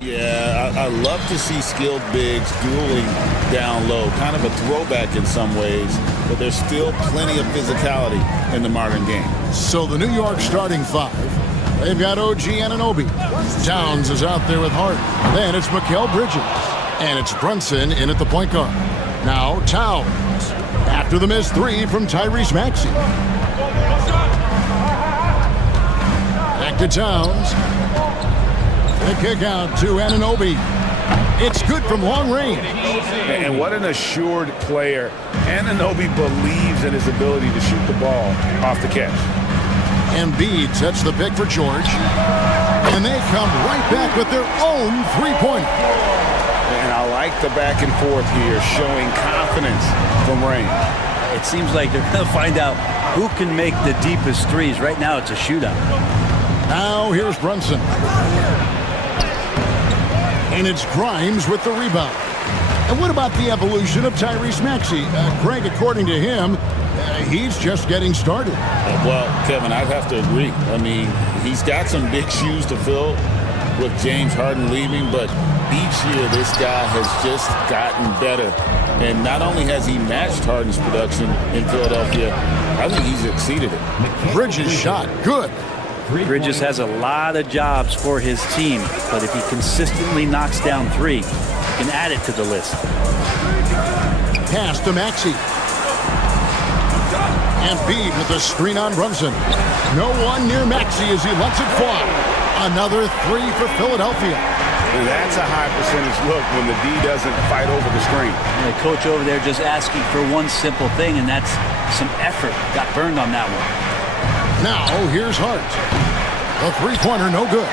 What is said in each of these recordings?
Yeah, I love to see skilled bigs dueling down low. Kind of a throwback in some ways, but there's still plenty of physicality in the modern game. So the New York starting five, they've got OG Anunoby. Towns is out there with Hart. Then it's Mikal Bridges. And it's Brunson in at the point guard. Now Towns. After the missed three from Tyrese Maxey. Back to Towns. The kick out to Anunoby. It's good from long range. And what an assured player. Anunoby believes in his ability to shoot the ball off the catch. Embiid sets the pick for George. And they come right back with their own three-pointer. And I like the back and forth here, showing confidence from range. It seems like they're going to find out who can make the deepest threes. Right now it's a shootout. Now here's Brunson. And it's Grimes with the rebound. And what about the evolution of Tyrese Maxey? Greg, according to him, he's just getting started. Well, Kevin, I'd have to agree. I mean, he's got some big shoes to fill with James Harden leaving, but each year this guy has just gotten better. And not only has he matched Harden's production in Philadelphia, I think he's exceeded it. Bridges shot. Good. Bridges has a lot of jobs for his team, but if he consistently knocks down three, he can add it to the list. Pass to Maxey. Embiid with a screen on Brunson. No one near Maxey as he lets it fly. Another three for Philadelphia. And that's a high percentage look when the D doesn't fight over the screen. And the coach over there just asking for one simple thing, and that's some effort. Got burned on that one. Now here's Hart. The three-pointer, no good.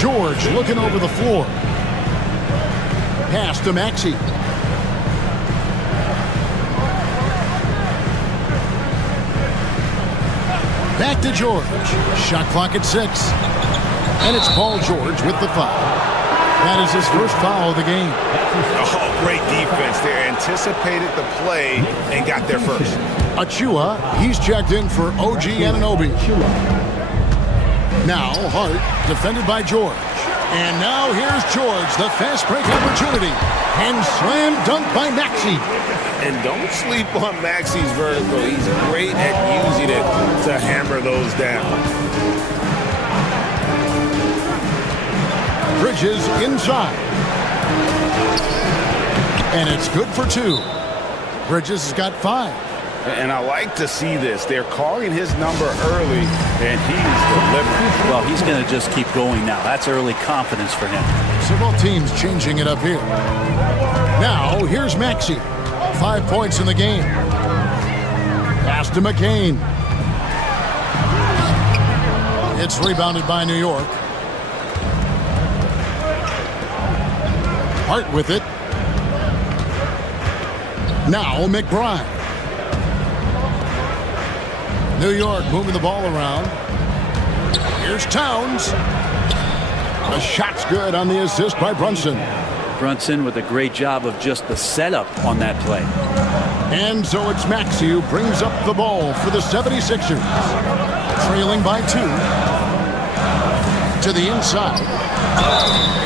George looking over the floor. Pass to Maxey. Back to George. Shot clock at 6. And it's Paul George with the foul. That is his first foul of the game. Oh, great defense there. Anticipated the play and got there first. Achua, he's checked in for OG Anunoby. Now Hart, defended by George. And now here's George, the fast break opportunity. And slam dunk by Maxey. And don't sleep on Maxey's vertical. He's great at using it to hammer those down. Bridges inside. And it's good for 2. Bridges has got 5. And I like to see this. They're calling his number early, and he's delivering. Well, he's going to just keep going now. That's early confidence for him. Several teams changing it up here. Now, here's Maxey. 5 points in the game. Pass to McCain. It's rebounded by New York. Hart with it. Now McBride. New York moving the ball around. Here's Towns. The shot's good on the assist by Brunson. Brunson with a great job of just the setup on that play. And so it's Maxey who brings up the ball for the 76ers. Trailing by 2. To the inside.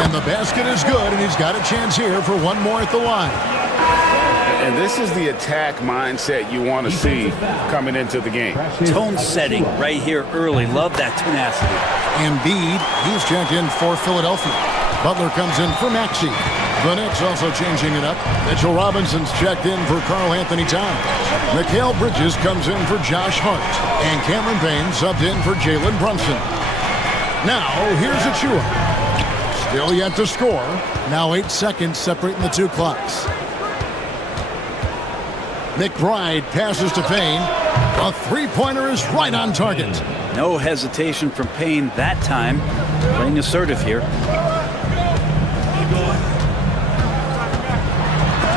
And the basket is good, and he's got a chance here for one more at the line. And this is the attack mindset you want to see coming into the game. Tone setting right here early. Love that tenacity. Embiid, he's checked in for Philadelphia. Butler comes in for Maxey. The Knicks also changing it up. Mitchell Robinson's checked in for Karl Anthony Towns. Mikal Bridges comes in for Josh Hart. And Cameron Payne subbed in for Jalen Brunson. Now, here's Achua. Still yet to score. Now 8 seconds separating the two clocks. McBride passes to Payne. A three-pointer is right on target. No hesitation from Payne that time. Playing assertive here.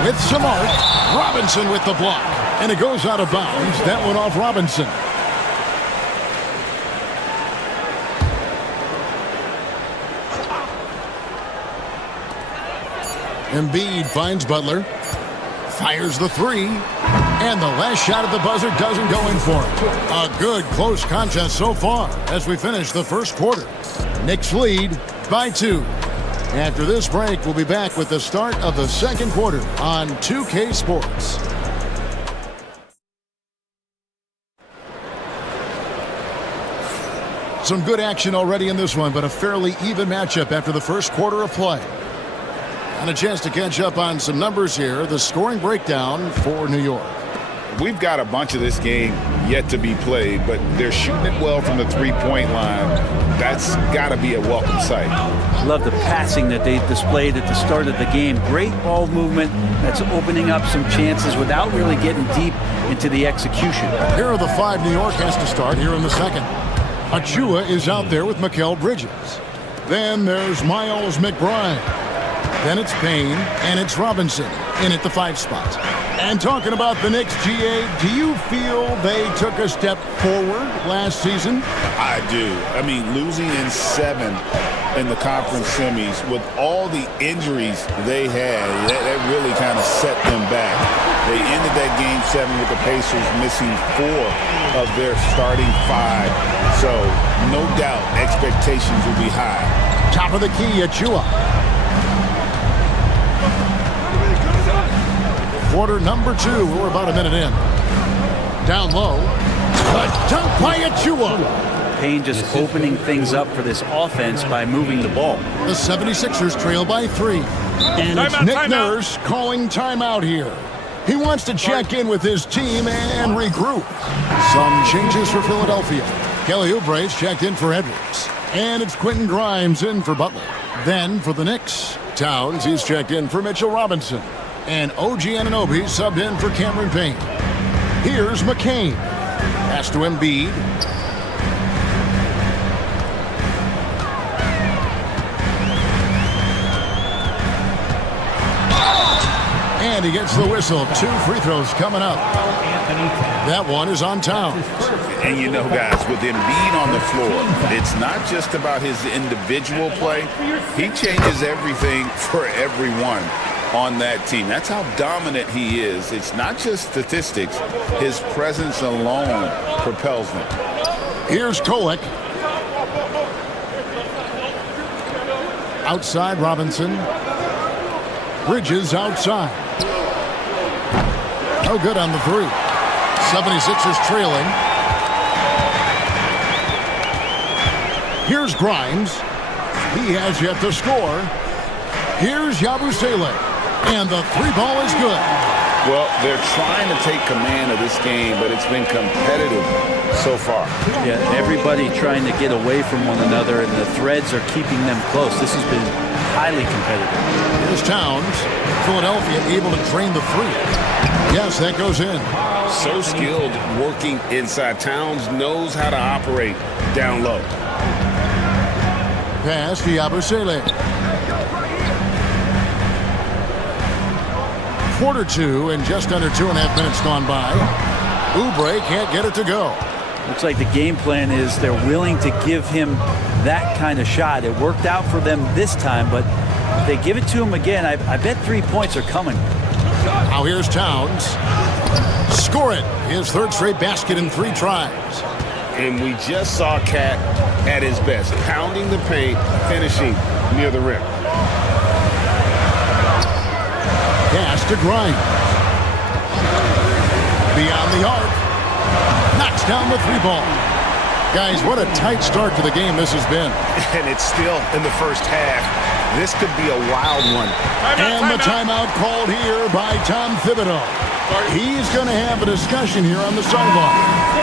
With some arc, Robinson with the block. And it goes out of bounds. That one off Robinson. Embiid finds Butler. Fires the three. And the last shot at the buzzer doesn't go in for it. A good close contest so far as we finish the first quarter. Knicks lead by 2. After this break, we'll be back with the start of the second quarter on 2K Sports. Some good action already in this one, but a fairly even matchup after the first quarter of play. And a chance to catch up on some numbers here. The scoring breakdown for New York. We've got a bunch of this game yet to be played, but they're shooting it well from the three-point line. That's got to be a welcome sight. Love the passing that they displayed at the start of the game. Great ball movement that's opening up some chances without really getting deep into the execution. Here are the 5 New York has to start here in the second. Achua is out there with Mikal Bridges. Then there's Miles McBride. Then it's Payne, and it's Robinson in at the 5 spot. And talking about the Knicks, GA, do you feel they took a step forward last season? I do. I mean, losing in 7 in the conference semis with all the injuries they had, that really kind of set them back. They ended that game 7 with the Pacers missing 4 of their starting 5. So, no doubt, expectations will be high. Top of the key, Achua. Quarter number 2. We're about a minute in. Down low. A dunk by Achua. Payne just opening things up for this offense by moving the ball. The 76ers trail by 3. And it's Nick Nurse calling timeout here. He wants to check in with his team and regroup. Some changes for Philadelphia. Kelly Oubre's checked in for Edwards. And it's Quentin Grimes in for Butler. Then for the Knicks, Towns, he's checked in for Mitchell Robinson. And OG Anunoby subbed in for Cameron Payne. Here's McCain. Pass to Embiid. And he gets the whistle. 2 free throws coming up. That one is on Towns. And you know, guys, with Embiid on the floor, it's not just about his individual play. He changes everything for everyone on that team. That's how dominant he is. It's not just statistics. His presence alone propels them. Here's Kolek. Outside Robinson. Bridges outside. No good on the 3. 76ers trailing. Here's Grimes. He has yet to score. Here's Yabusele. And the 3 ball is good. Well, they're trying to take command of this game, but it's been competitive so far. Yeah, everybody trying to get away from one another, and the threads are keeping them close. This has been highly competitive. Here's Towns. Philadelphia able to drain the 3. Yes, that goes in. So skilled working inside. Towns knows how to operate down low. Pass to Yabusele. Quarter 2 and just under 2.5 minutes gone by. Oubre can't get it to go. Looks like the game plan is they're willing to give him that kind of shot. It worked out for them this time, but if they give it to him again, I bet 3 points are coming. Now here's Towns. Score it. His 3rd straight basket in 3 tries. And we just saw Cat at his best, pounding the paint, finishing near the rim. Pass to Grimes. Beyond the arc. Knocks down the 3 ball. Guys, what a tight start to the game this has been. And it's still in the first half. This could be a wild one. And the timeout called here by Tom Thibodeau. He's going to have a discussion here on the sideline.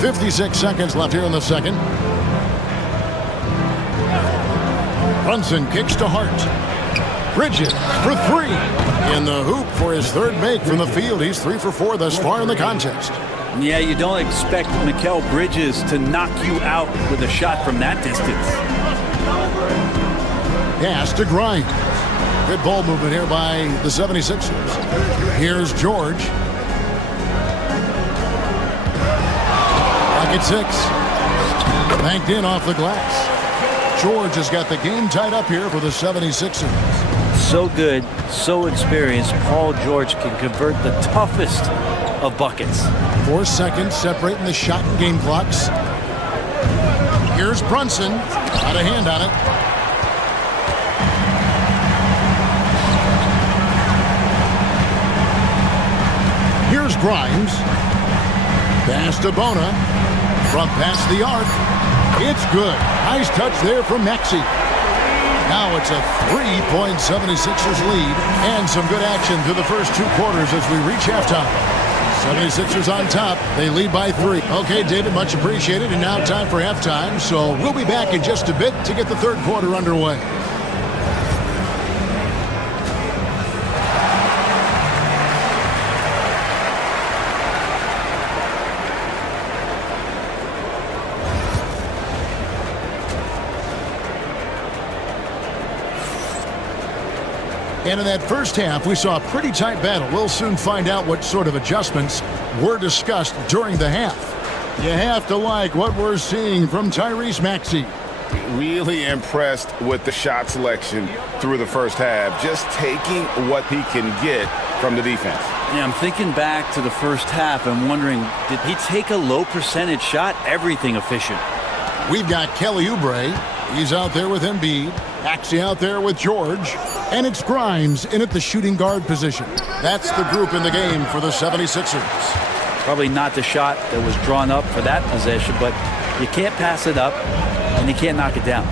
56 seconds left here in the second. Brunson kicks to Hart. Bridges for three. In the hoop for his third make from the field. He's 3 for 4 thus far in the contest. Yeah, you don't expect Mikal Bridges to knock you out with a shot from that distance. Pass to Grimes. Good ball movement here by the 76ers. Here's George. At 6. Banked in off the glass. George has got the game tied up here for the 76ers. So good, so experienced. Paul George can convert the toughest of buckets. 4 seconds separating the shot and game clocks. Here's Brunson. Got a hand on it. Here's Grimes. Pass to Bona. From past the arc. It's good. Nice touch there from Maxey. Now it's a 3-point 76ers lead. And some good action through the first 2 quarters as we reach halftime. 76ers on top. They lead by 3. Okay, David, much appreciated. And now time for halftime. So we'll be back in just a bit to get the third quarter underway. And in that first half, we saw a pretty tight battle. We'll soon find out what sort of adjustments were discussed during the half. You have to like what we're seeing from Tyrese Maxey. Really impressed with the shot selection through the first half. Just taking what he can get from the defense. Yeah, I'm thinking back to the first half and wondering, did he take a low percentage shot? Everything efficient. We've got Kelly Oubre. He's out there with Embiid. Maxey out there with George. And it's Grimes in at the shooting guard position. That's the group in the game for the 76ers. Probably not the shot that was drawn up for that possession, but you can't pass it up and you can't knock it down.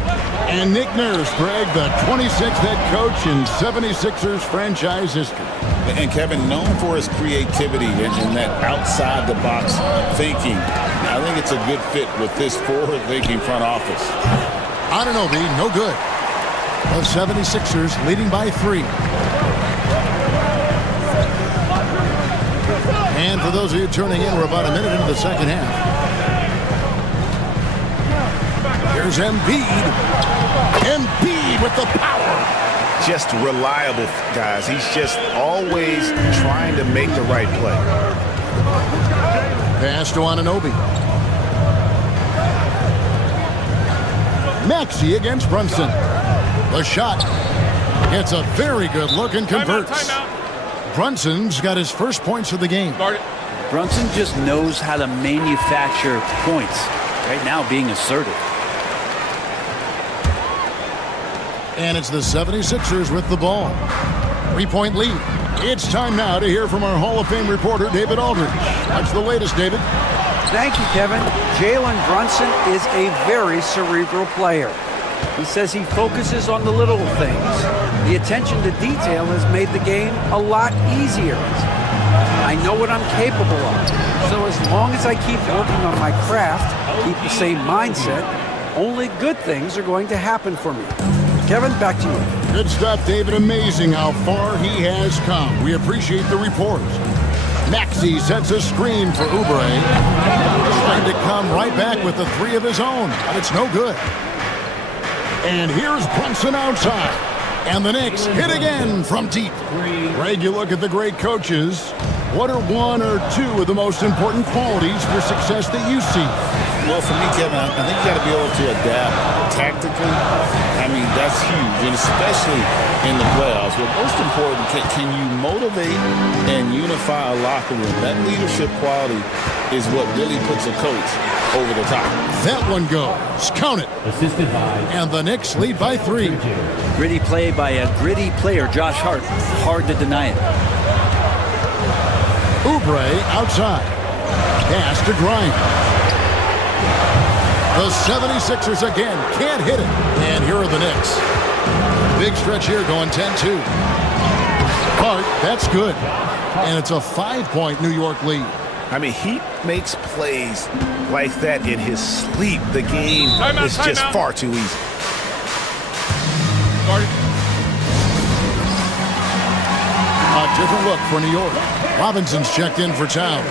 And Nick Nurse, Greg, the 26th head coach in 76ers franchise history. And Kevin, known for his creativity and that outside-the-box thinking. I think it's a good fit with this forward-thinking front office. Anunoby, no good. The 76ers leading by 3. And for those of you turning in, we're about a minute into the second half. Here's Embiid. Embiid with the power. Just reliable, guys. He's just always trying to make the right play. Pass to Anunoby. Maxey against Brunson. The shot gets a very good look and converts. Brunson's got his first points of the game. Brunson just knows how to manufacture points. Right now being assertive. And it's the 76ers with the ball. 3-point lead. It's time now to hear from our Hall of Fame reporter, David Aldridge. What's the latest, David? Thank you, Kevin. Jalen Brunson is a very cerebral player. He says he focuses on the little things. The attention to detail has made the game a lot easier. I know what I'm capable of. So as long as I keep working on my craft, keep the same mindset, only good things are going to happen for me. Kevin, back to you. Good stuff, David. Amazing how far he has come. We appreciate the report. Maxey sets a screen for Oubre. Trying to come right back with the 3 of his own, but it's no good. And here's Brunson outside. And the Knicks hit again from deep. Greg, you look at the great coaches. What are 1 or 2 of the most important qualities for success that you see? Well, for me, Kevin, I think you got to be able to adapt tactically. I mean, that's huge, and especially in the playoffs. But most important, can you motivate and unify a locker room? That leadership quality is what really puts a coach over the top. That one goes. Count it. Assisted by. And the Knicks lead by 3. Gritty play by a gritty player, Josh Hart. Hard to deny it. Oubre outside. pass to Grimes. The 76ers again can't hit it. And here are the Knicks. Big stretch here going 10-2. Hart, that's good. And it's a 5-point New York lead. I mean, he makes plays like that in his sleep. The game is just far too easy. A different look for New York. Robinson's checked in for Towns.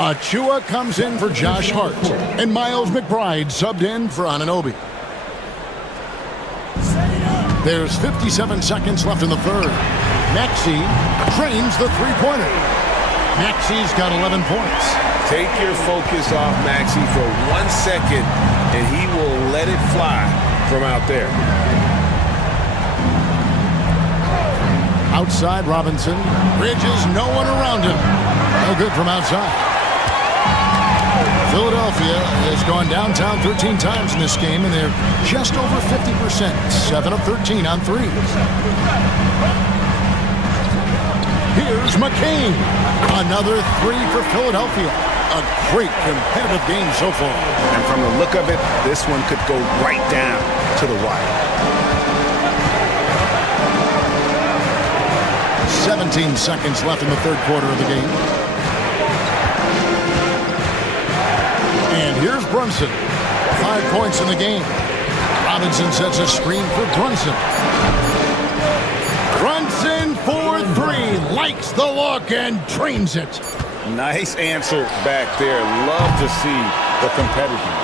Achua comes in for Josh Hart. And Miles McBride subbed in for Anunoby. There's 57 seconds left in the third. Maxey trains the three-pointer. Maxey's got 11 points. Take your focus off Maxey for 1 second, and he will let it fly from out there. Outside Robinson. Bridges, no one around him. No good from outside. Philadelphia has gone downtown 13 times in this game, and they're just over 50%. 7 of 13 on threes. Here's McCain. Another three for Philadelphia. A great competitive game so far. And from the look of it, this one could go right down to the wire. 17 seconds left in the third quarter of the game. And here's Brunson. 5 points in the game. Robinson sets a screen for Brunson. Brunson for three. Likes the look and drains it. Nice answer back there. Love to see the competitiveness.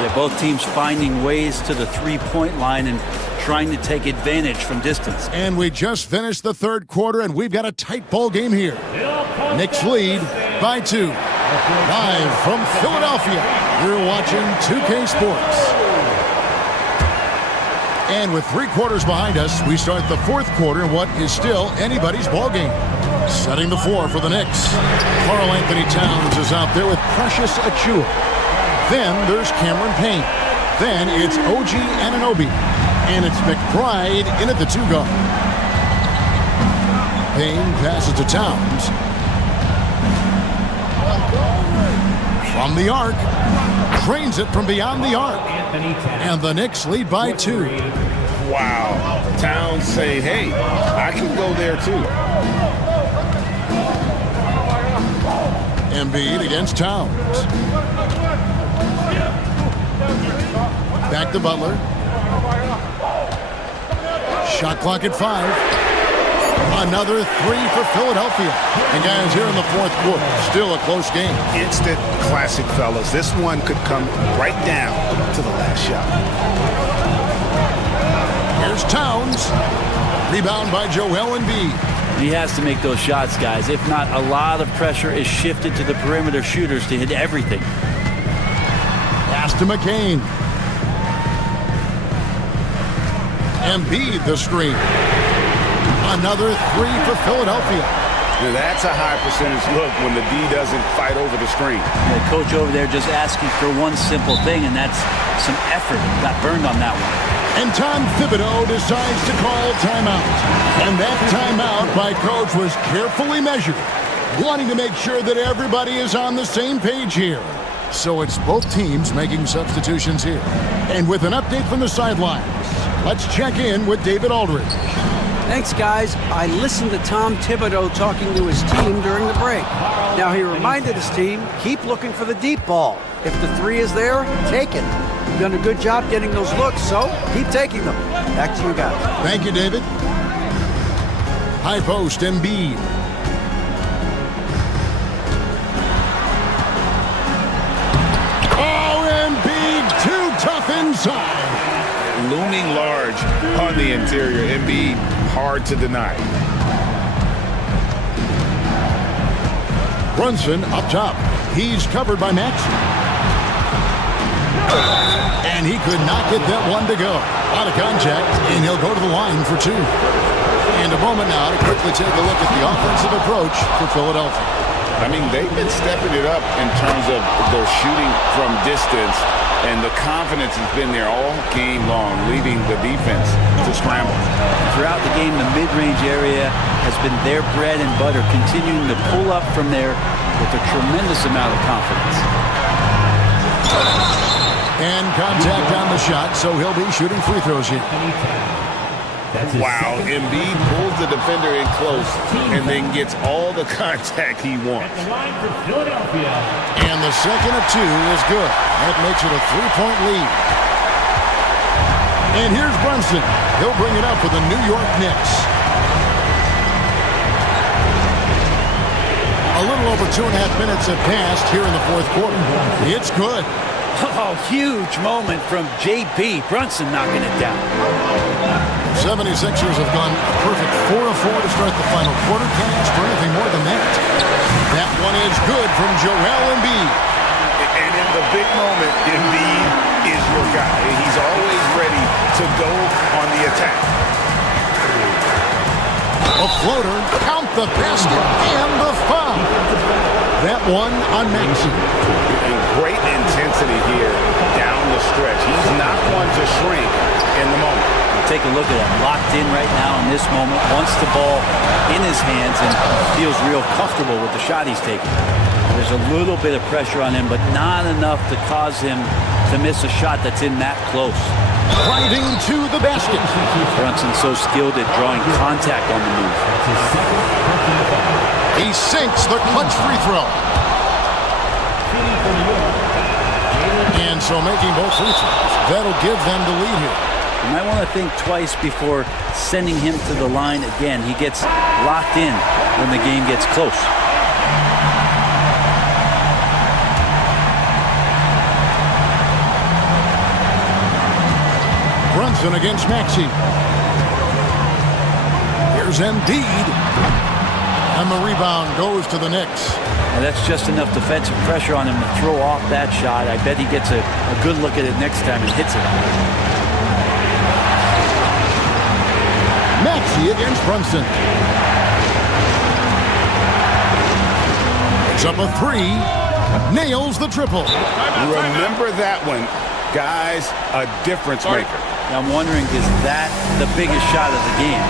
Yeah, both teams finding ways to the three-point line and trying to take advantage from distance. And we just finished the third quarter, and we've got a tight ball game here. Knicks lead by 2. Live from Philadelphia, you're watching 2K Sports. And with 3 quarters behind us, we start the fourth quarter in what is still anybody's ball game. Setting the floor for the Knicks. Karl Anthony Towns is out there with Precious Achua. Then there's Cameron Payne. Then it's OG Anunoby. And it's McBride in at the 2 guard. Payne passes to Towns. From the arc. Drains it from beyond the arc. And the Knicks lead by 2. Wow. Towns saying, hey, I can go there too. Embiid against Towns. Back to Butler. Shot clock at 5. Another 3 for Philadelphia. And guys, here in the fourth quarter, still a close game. Instant classic, fellas. This one could come right down to the last shot. Here's Towns. Rebound by Joel Embiid. He has to make those shots, guys. If not, a lot of pressure is shifted to the perimeter shooters to hit everything. Pass to McCain. Embiid the screen. Another 3 for Philadelphia. Now that's a high percentage look when the D doesn't fight over the screen. The coach over there just asking for one simple thing, and that's some effort. Got burned on that one. And Tom Thibodeau decides to call timeout. And that timeout by coach was carefully measured, wanting to make sure that everybody is on the same page here. So it's both teams making substitutions here. And with an update from the sidelines, let's check in with David Aldridge. Thanks, guys. I listened to Tom Thibodeau talking to his team during the break. Now, he reminded his team, keep looking for the deep ball. If the 3 is there, take it. You've done a good job getting those looks, so keep taking them. Back to you guys. Thank you, David. High post, Embiid. Oh, Embiid, too tough inside. Looming large on the interior. Embiid, hard to deny. Brunson up top. He's covered by Maxey. And he could not get that one to go. Out of contact, and he'll go to the line for 2. And a moment now to quickly take a look at the offensive approach for Philadelphia. I mean, they've been stepping it up in terms of their shooting from distance, and the confidence has been there all game long, leaving the defense to scramble. Throughout the game, the mid-range area has been their bread and butter, continuing to pull up from there with a tremendous amount of confidence. And contact on the shot, so he'll be shooting free throws here. Wow, Embiid pulls the defender in close and then gets all the contact he wants. And the second of two is good. That makes it a 3-point lead. And here's Brunson. He'll bring it up for the New York Knicks. A little over 2.5 minutes have passed here in the fourth quarter. It's good. Oh, huge moment from J.B. Brunson knocking it down. 76ers have gone a perfect 4 of 4 to start the final quarter. Can't ask for anything more than that. That one is good from Joel Embiid. And in the big moment, Embiid is your guy. He's always ready to go on the attack. A floater, count the basket, and the foul. That one on Maxey. And great intensity here down the stretch. He's not one to shrink in the moment. Take a look at him, locked in right now in this moment, wants the ball in his hands and feels real comfortable with the shot he's taking. There's a little bit of pressure on him, but not enough to cause him to miss a shot that's in that close. Driving to the basket. Brunson's so skilled at drawing contact on the move. He sinks the clutch free throw. And so making both free throws, that'll give them the lead here. You might want to think twice before sending him to the line again. He gets locked in when the game gets close. Brunson against Maxey. Here's Embiid. And the rebound goes to the Knicks. Now that's just enough defensive pressure on him to throw off that shot. I bet he gets a good look at it next time and hits it. Maxey against Brunson. It's up a 3. Nails the triple. Remember that one. Guys, a difference maker. Now I'm wondering, is that the biggest shot of the game?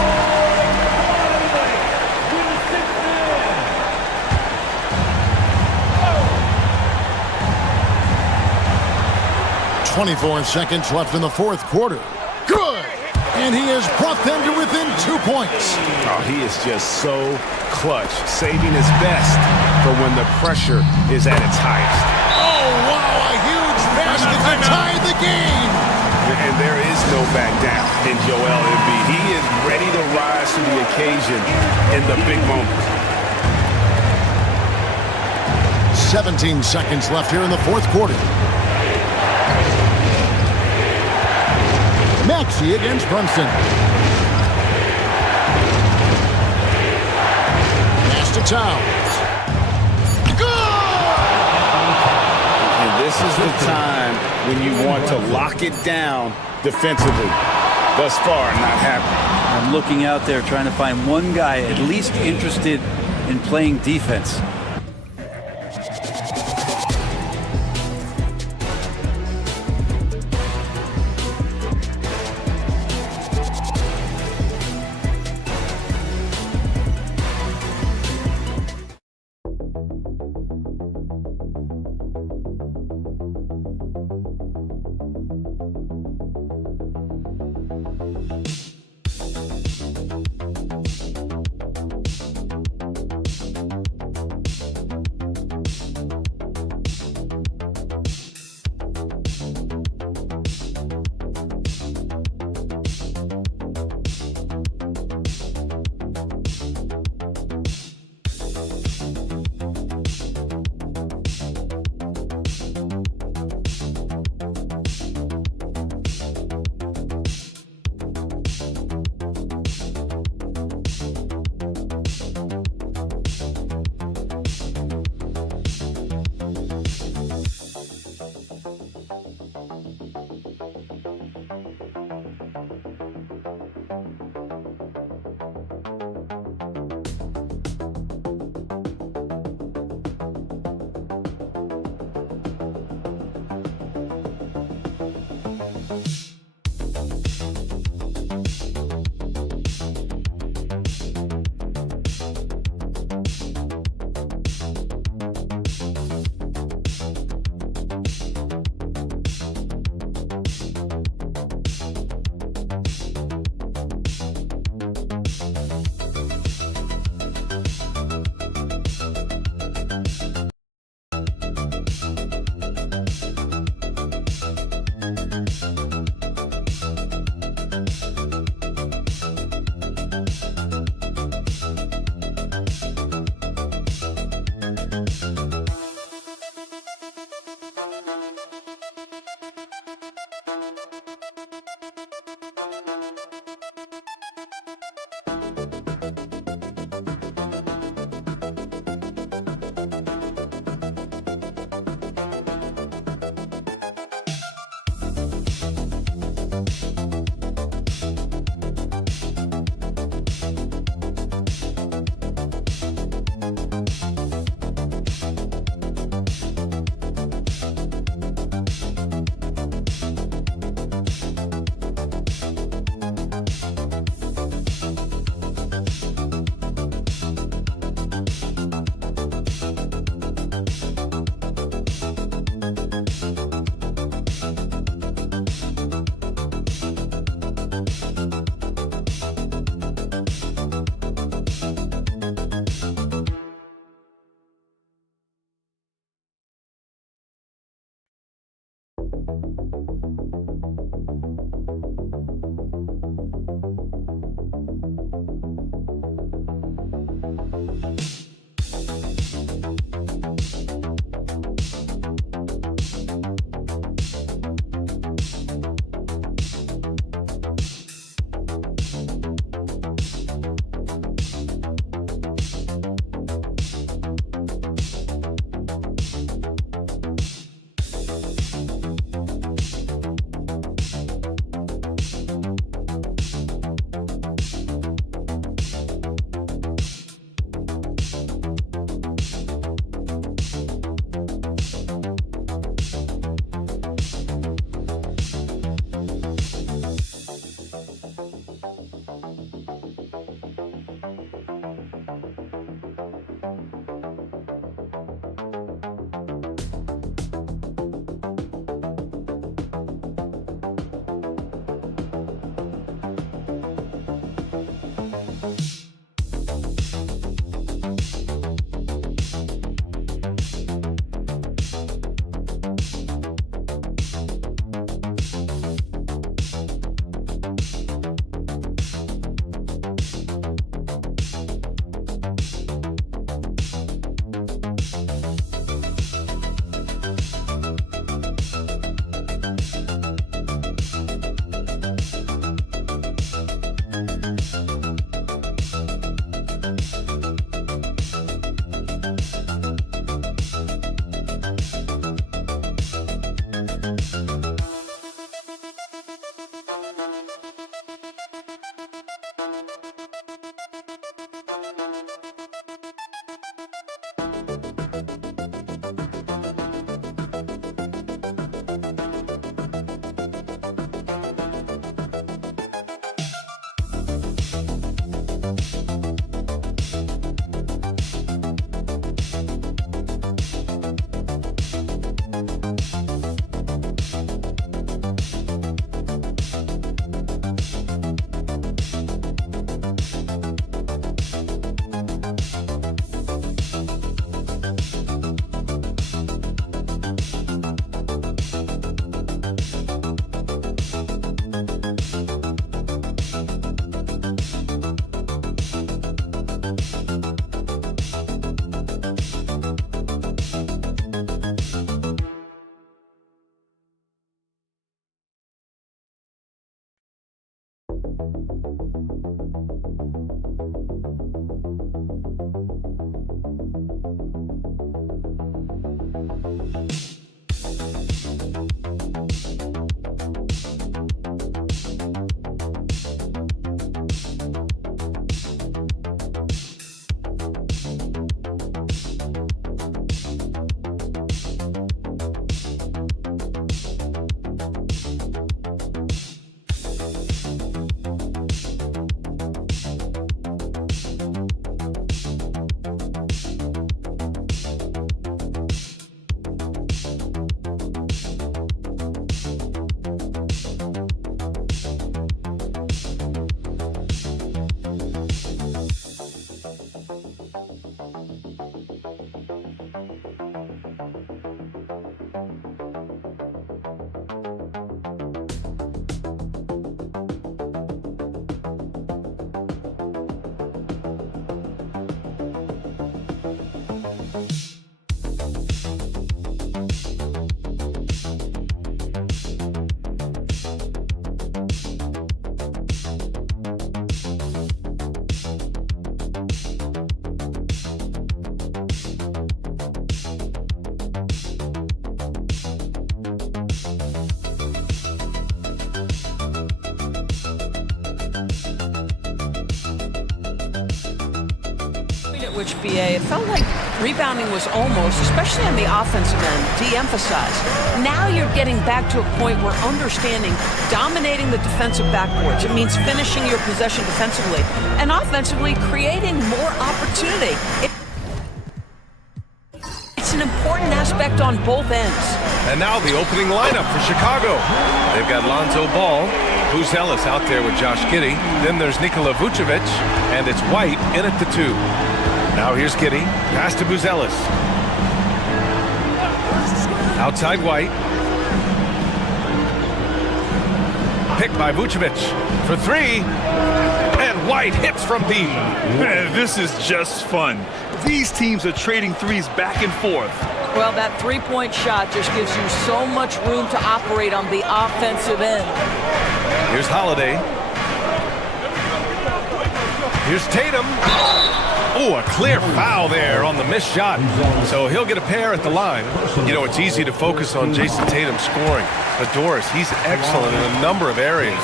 24 seconds left in the fourth quarter. Good! And he has brought them to within 2 points. Oh, he is just so clutch, saving his best for when the pressure is at its highest. Oh, wow, a huge basket to tie the game. And there is no back down in Joel Embiid. He is ready to rise to the occasion in the big moment. 17 seconds left here in the fourth quarter. Maxey against Brunson. Pass to Towns. Good! And this is the time when you want to lock it down defensively. Thus far, not happening. I'm looking out there trying to find one guy at least interested in playing defense. Which BA, it felt like rebounding was almost, especially on the offensive end, de-emphasized. Now you're getting back to a point where understanding dominating the defensive backboards. It means finishing your possession defensively and offensively creating more opportunity. It's an important aspect on both ends. And now the opening lineup for Chicago. They've got Lonzo Ball, Buzelis out there with Josh Giddey. Then there's Nikola Vucevic, and it's White in at the 2. Now here's Giddey, pass to Buzelis. Outside White. pick by Vucevic for three. And White hits from deep. Man, this is just fun. These teams are trading threes back and forth. Well, that three-point shot just gives you so much room to operate on the offensive end. Here's Holiday. Here's Tatum. Oh, a clear foul there on the missed shot. So he'll get a pair at the line. You know, it's easy to focus on Jason Tatum scoring. But Doris, he's excellent in a number of areas.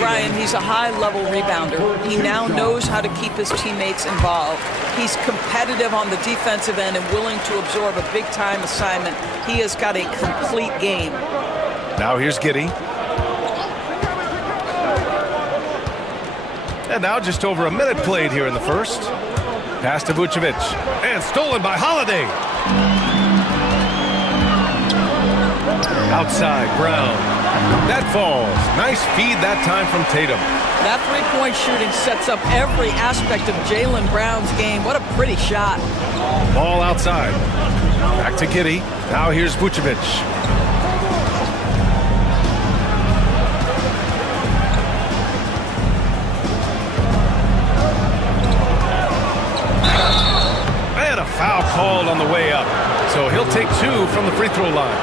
Brian, he's a high-level rebounder. He now knows how to keep his teammates involved. He's competitive on the defensive end and willing to absorb a big-time assignment. He has got a complete game. Now here's Giddey. And now just over a minute played here in the first. Pass to Vucevic. And stolen by Holiday. Outside, Brown. That falls. Nice feed that time from Tatum. That three-point shooting sets up every aspect of Jaylen Brown's game. What a pretty shot. Ball outside. Back to Giddey. Now here's Vucevic. And a foul called on the way up. So he'll take two from the free throw line.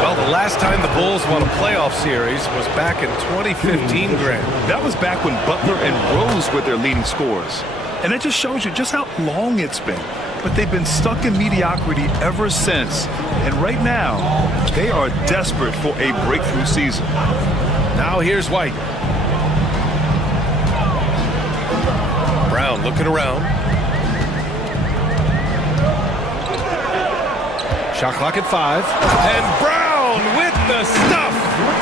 Well, the last time the Bulls won a playoff series was back in 2015, Grant. That was back when Butler and Rose were their leading scorers. And it just shows you just how long it's been. But they've been stuck in mediocrity ever since. And right now, they are desperate for a breakthrough season. Now here's White. Brown looking around. Shot clock at 5. And Brown with the stuff.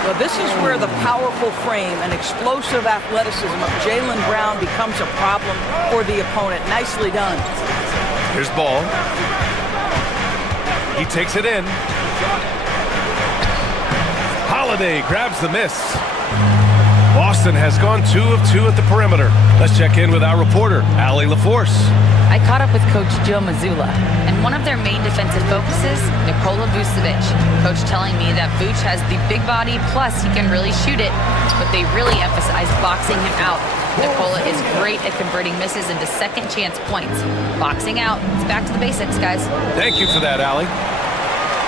Well, this is where the powerful frame and explosive athleticism of Jaylen Brown becomes a problem for the opponent. Nicely done. Here's Ball. He takes it in. Holiday grabs the miss. Boston has gone 2 of 2 at the perimeter. Let's check in with our reporter, Allie LaForce. I caught up with Coach Joe Mazzulla, and one of their main defensive focuses, Nikola Vucevic. Coach telling me that Vuce has the big body, plus he can really shoot it, but they really emphasize boxing him out. Nikola is great at converting misses into second chance points. Boxing out, it's back to the basics, guys. Thank you for that, Allie.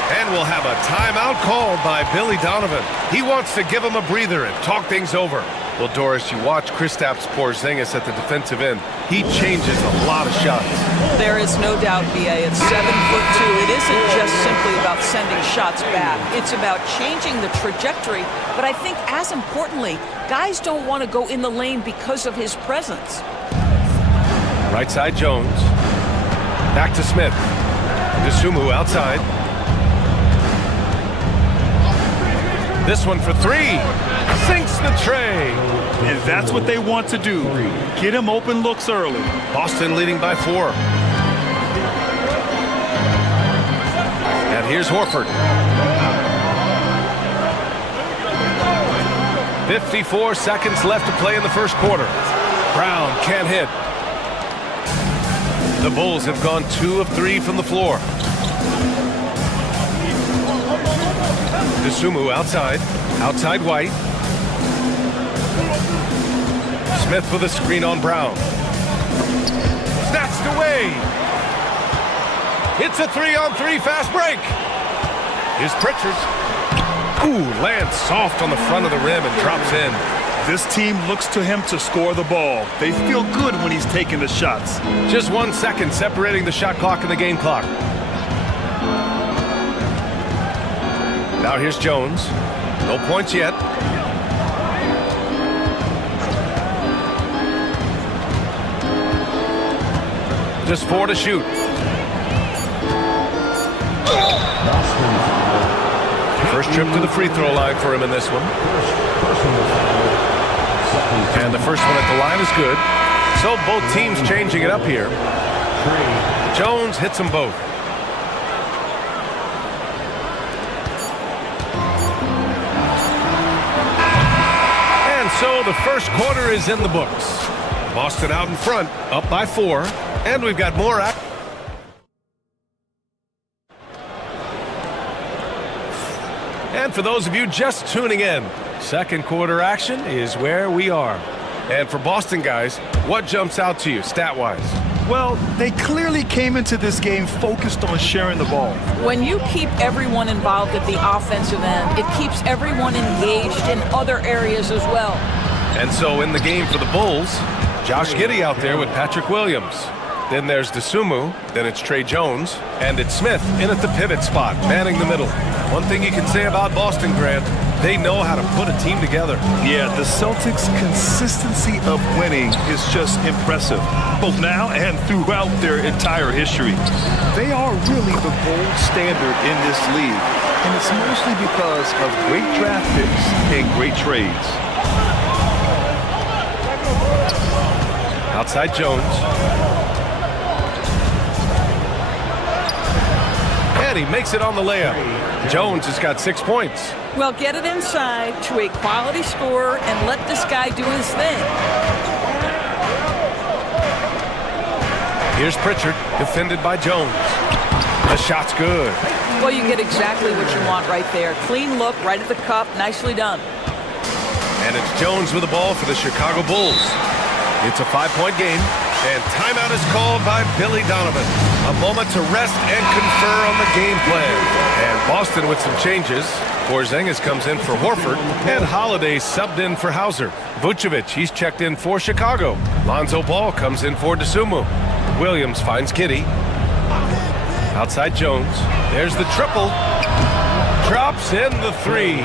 And we'll have a timeout called by Billy Donovan. He wants to give him a breather and talk things over. Well, Doris, you watch Kristaps Porzingis at the defensive end. He changes a lot of shots. There is no doubt, B.A. It's 7'2". It isn't just simply about sending shots back. It's about changing the trajectory. But I think as importantly, guys don't want to go in the lane because of his presence. Right side, Jones. Back to Smith. Dosunmu outside. This one for 3. Sinks the tray. And that's what they want to do. Get him open looks early. Boston leading by 4. And here's Horford. 54 seconds left to play in the first quarter. Brown can't hit. The Bulls have gone 2 of 3 from the floor. Dosunmu outside. Outside White. Smith with a screen on Brown. Snatched away. It's a 3-on-3 fast break. Here's Pritchard. Ooh, lands soft on the front of the rim and drops in. This team looks to him to score the ball. They feel good when he's taking the shots. Just 1 second separating the shot clock and the game clock. Now here's Jones. No points yet. Just 4 to shoot. First trip to the free throw line for him in this one. And the first one at the line is good. So both teams changing it up here. Jones hits them both. And so the first quarter is in the books. Boston out in front, up by 4. And we've got more action. And for those of you just tuning in, second quarter action is where we are. And for Boston guys, what jumps out to you stat-wise? Well, they clearly came into this game focused on sharing the ball. When you keep everyone involved at the offensive end, it keeps everyone engaged in other areas as well. And so in the game for the Bulls, Josh Giddey out there with Patrick Williams. Then there's DeSumo, then it's Trey Jones, and it's Smith in at the pivot spot, manning the middle. One thing you can say about Boston, Grant, they know how to put a team together. Yeah, the Celtics' consistency of winning is just impressive, both now and throughout their entire history. They are really the gold standard in this league, and it's mostly because of great draft picks and great trades. Outside Jones. And he makes it on the layup. Jones has got 6 points. Well, get it inside to a quality scorer and let this guy do his thing. Here's Pritchard, defended by Jones. The shot's good. Well, you get exactly what you want right there. Clean look, right at the cup, nicely done. And it's Jones with the ball for the Chicago Bulls. It's a 5-point game, and timeout is called by Billy Donovan. A moment to rest and confer on the game plan. And Boston with some changes. Porzingis comes in for Horford, and Holiday subbed in for Hauser. Vucevic, he's checked in for Chicago. Lonzo Ball comes in for DeSumo. Williams finds Giddey. Outside Jones. There's the triple. Drops in the 3.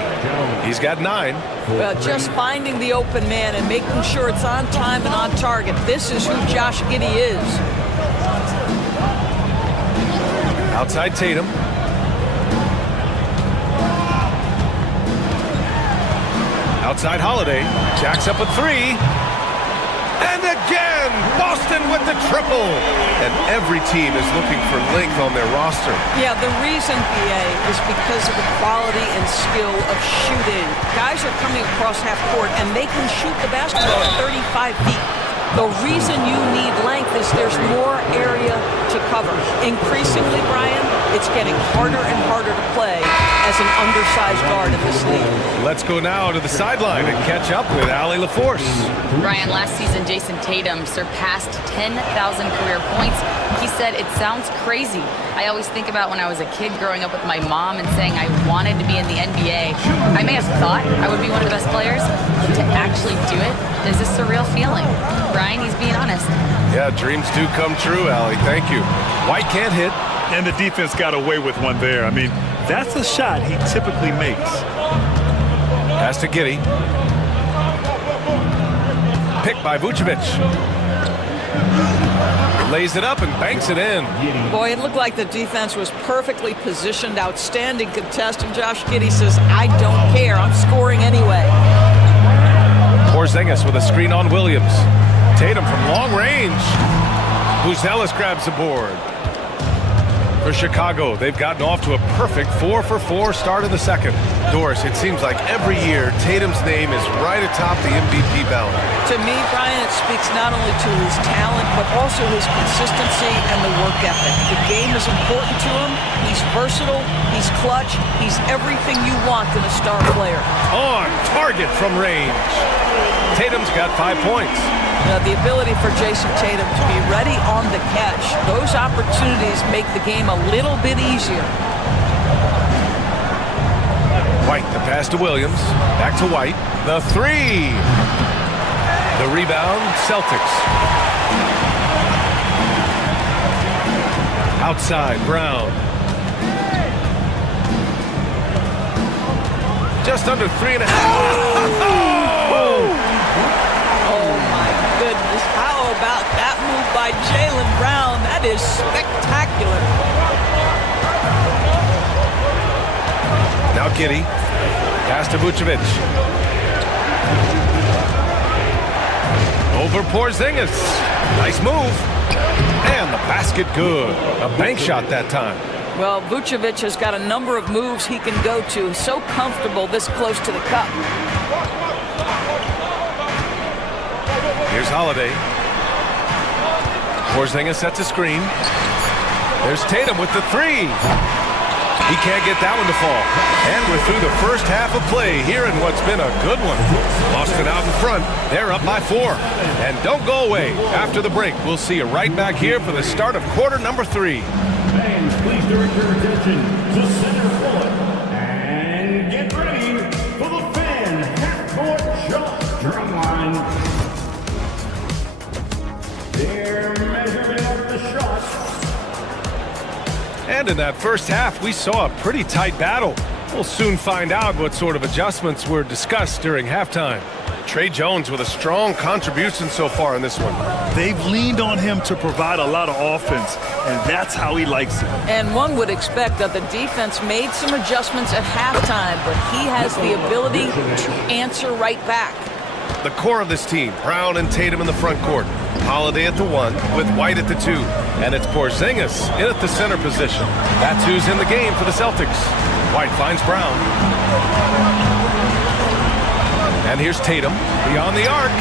He's got 9. Well, just finding the open man and making sure it's on time and on target. This is who Josh Giddey is. Outside Tatum. Outside Holiday. Jacks up a 3. And again, Boston with the triple. And every team is looking for length on their roster. Yeah, the reason, BA, is because of the quality and skill of shooting. Guys are coming across half court, and they can shoot the basketball at 35 feet. The reason you need length is there's more area to cover. Increasingly, Brian, it's getting harder and harder to play as an undersized guard in this league. Let's go now to the sideline and catch up with Allie LaForce. Brian, last season, Jason Tatum surpassed 10,000 career points. He said, "It sounds crazy. I always think about when I was a kid growing up with my mom and saying I wanted to be in the NBA. I may have thought I would be one of the best players, but to actually do it is a surreal feeling." Brian, he's being honest. Yeah, dreams do come true, Allie. Thank you. White can't hit. And the defense got away with one there. I mean, that's a shot he typically makes. Pass to Giddey. Picked by Vucevic. Lays it up and banks it in. Boy, it looked like the defense was perfectly positioned. Outstanding contest, and Josh Giddey says, "I don't care. I'm scoring anyway." Porzingis with a screen on Williams. Tatum from long range. Buzelis grabs the board. For Chicago, they've gotten off to a perfect 4-for-4 start in the second. Doris, it seems like every year, Tatum's name is right atop the MVP ballot. To me, Brian, it speaks not only to his talent, but also his consistency and the work ethic. The game is important to him. He's versatile. He's clutch. He's everything you want in a star player. On target from range. Tatum's got 5 points. The ability for Jason Tatum to be ready on the catch, those opportunities make the game a little bit easier. White, the pass to Williams. Back to White. The 3. The rebound, Celtics. Outside, Brown. Just under 3.5. Oh, my goodness. How about that move by Jaylen Brown? That is spectacular. Now Giddey. Pass to Vucevic. Over Porzingis. Nice move. And the basket good. A bank shot that time. Well, Vucevic has got a number of moves he can go to. He's so comfortable this close to the cup. Here's Holiday. Porzingis sets a screen. There's Tatum with the 3. He can't get that one to fall. And we're through the first half of play here in what's been a good one. Boston out in front. They're up by 4. And don't go away. After the break, we'll see you right back here for the start of quarter number 3. Fans, please direct your attention to center court. And get ready for the fan half-court shot drumline. They're measuring up the shot. And in that first half, we saw a pretty tight battle. We'll soon find out what sort of adjustments were discussed during halftime. Trey Jones with a strong contribution so far in this one. They've leaned on him to provide a lot of offense, and that's how he likes it. And one would expect that the defense made some adjustments at halftime, but he has the ability to answer right back. The core of this team, Brown and Tatum in the front court. Holiday at the 1 with White at the 2. And it's Porzingis in at the center position. That's who's in the game for the Celtics. White finds Brown. And here's Tatum beyond the arc.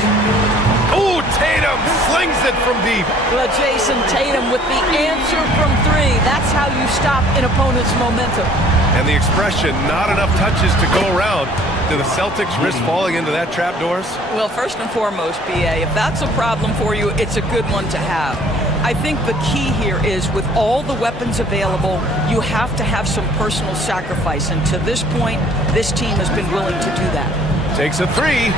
Oh, Tatum slings it from deep. Well, Jason Tatum with the answer from 3. That's how you stop an opponent's momentum. And the expression, not enough touches to go around. Do the Celtics risk falling into that trap, Doris? Well, first and foremost, BA, if that's a problem for you, it's a good one to have. I think the key here is with all the weapons available, you have to have some personal sacrifice. And to this point, this team has been willing to do that. Takes a 3.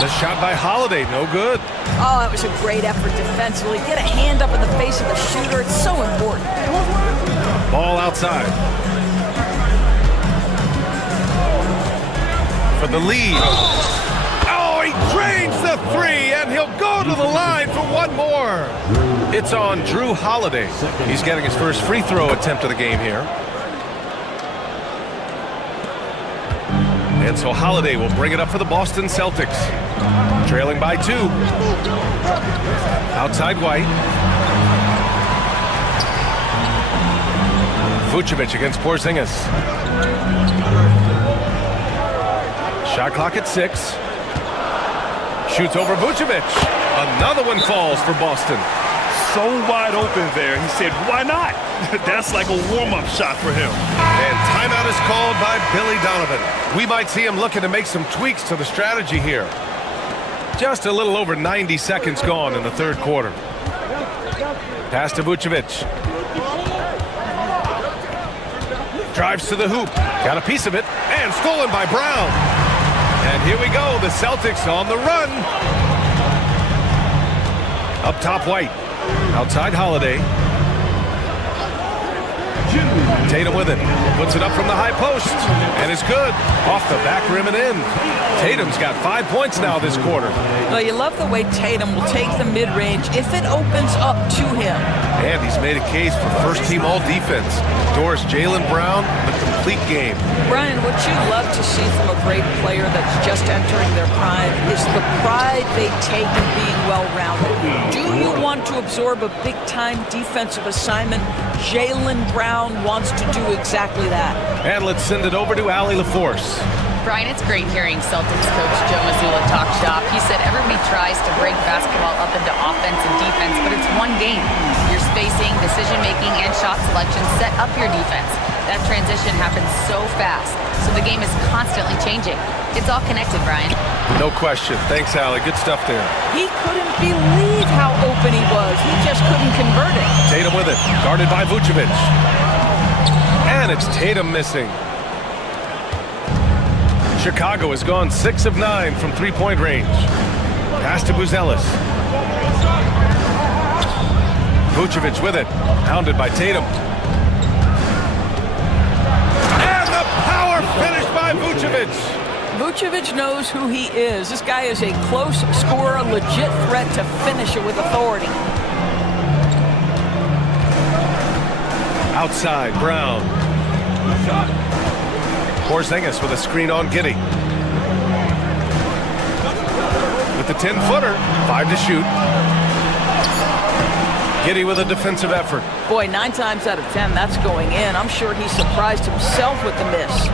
The shot by Holiday, no good. Oh, that was a great effort defensively. Get a hand up in the face of the shooter. It's so important. Ball outside. For the lead. Oh, he drains the 3, and he'll go to the line for one more. It's on Drew Holiday. He's getting his first free throw attempt of the game here. And so Holiday will bring it up for the Boston Celtics. Trailing by 2. Outside White. Vucevic against Porzingis. Shot clock at 6. Shoots over Vucevic. Another one falls for Boston. So wide open there. He said, why not? That's like a warm-up shot for him. And timeout is called by Billy Donovan. We might see him looking to make some tweaks to the strategy here. Just a little over 90 seconds gone in the third quarter. Pass to Vucevic. Drives to the hoop. Got a piece of it. And stolen by Brown. And here we go. The Celtics on the run. Up top, White. Outside, Holiday. Tatum with it. Puts it up from the high post. And it's good. Off the back rim and in. Tatum's got 5 points now this quarter. Well, you love the way Tatum will take the mid-range if it opens up to him. And he's made a case for first-team all-defense. Doris, Jaylen Brown, the complete game. Brian, what you love to see from a great player that's just entering their prime is the pride they take in being well-rounded. Do you want to absorb a big-time defensive assignment? Jaylen Brown wants to do exactly that. And let's send it over to Allie LaForce. Brian, it's great hearing Celtics coach Joe Mazzulla talk shop. He said everybody tries to break basketball up into offense and defense, but it's one game. Your spacing, decision-making, and shot selection set up your defense. That transition happens so fast, so the game is constantly changing. It's all connected, Brian. No question. Thanks, Allie. Good stuff there. He couldn't believe how open he was. He just couldn't convert it. Tatum with it. Guarded by Vucevic. And it's Tatum missing. Chicago has gone 6 of 9 from three-point range. Pass to Buzelis. Vucevic with it. Hounded by Tatum. And the power finish by Vucevic. Vucevic knows who he is. This guy is a close scorer, a legit threat to finish it with authority. Outside, Brown. Porzingis with a screen on Giddey. With the 10-footer, 5 to shoot. Giddey with a defensive effort. Boy, 9 times out of 10, that's going in. I'm sure he surprised himself with the miss.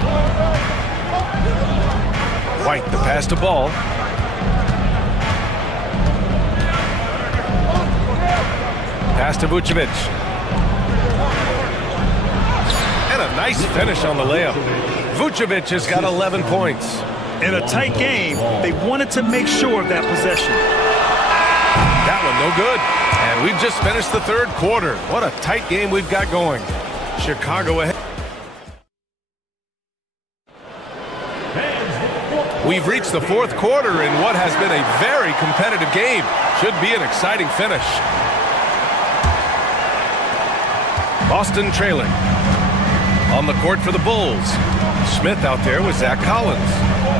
White, the pass to Ball. Pass to Vucevic. And a nice finish on the layup. Vucevic has got 11 points. In a tight game, they wanted to make sure of that possession. That one no good. And we've just finished the third quarter. What a tight game we've got going. Chicago ahead. We've reached the fourth quarter in what has been a very competitive game. Should be an exciting finish. Boston trailing. On the court for the Bulls. Smith out there with Zach Collins.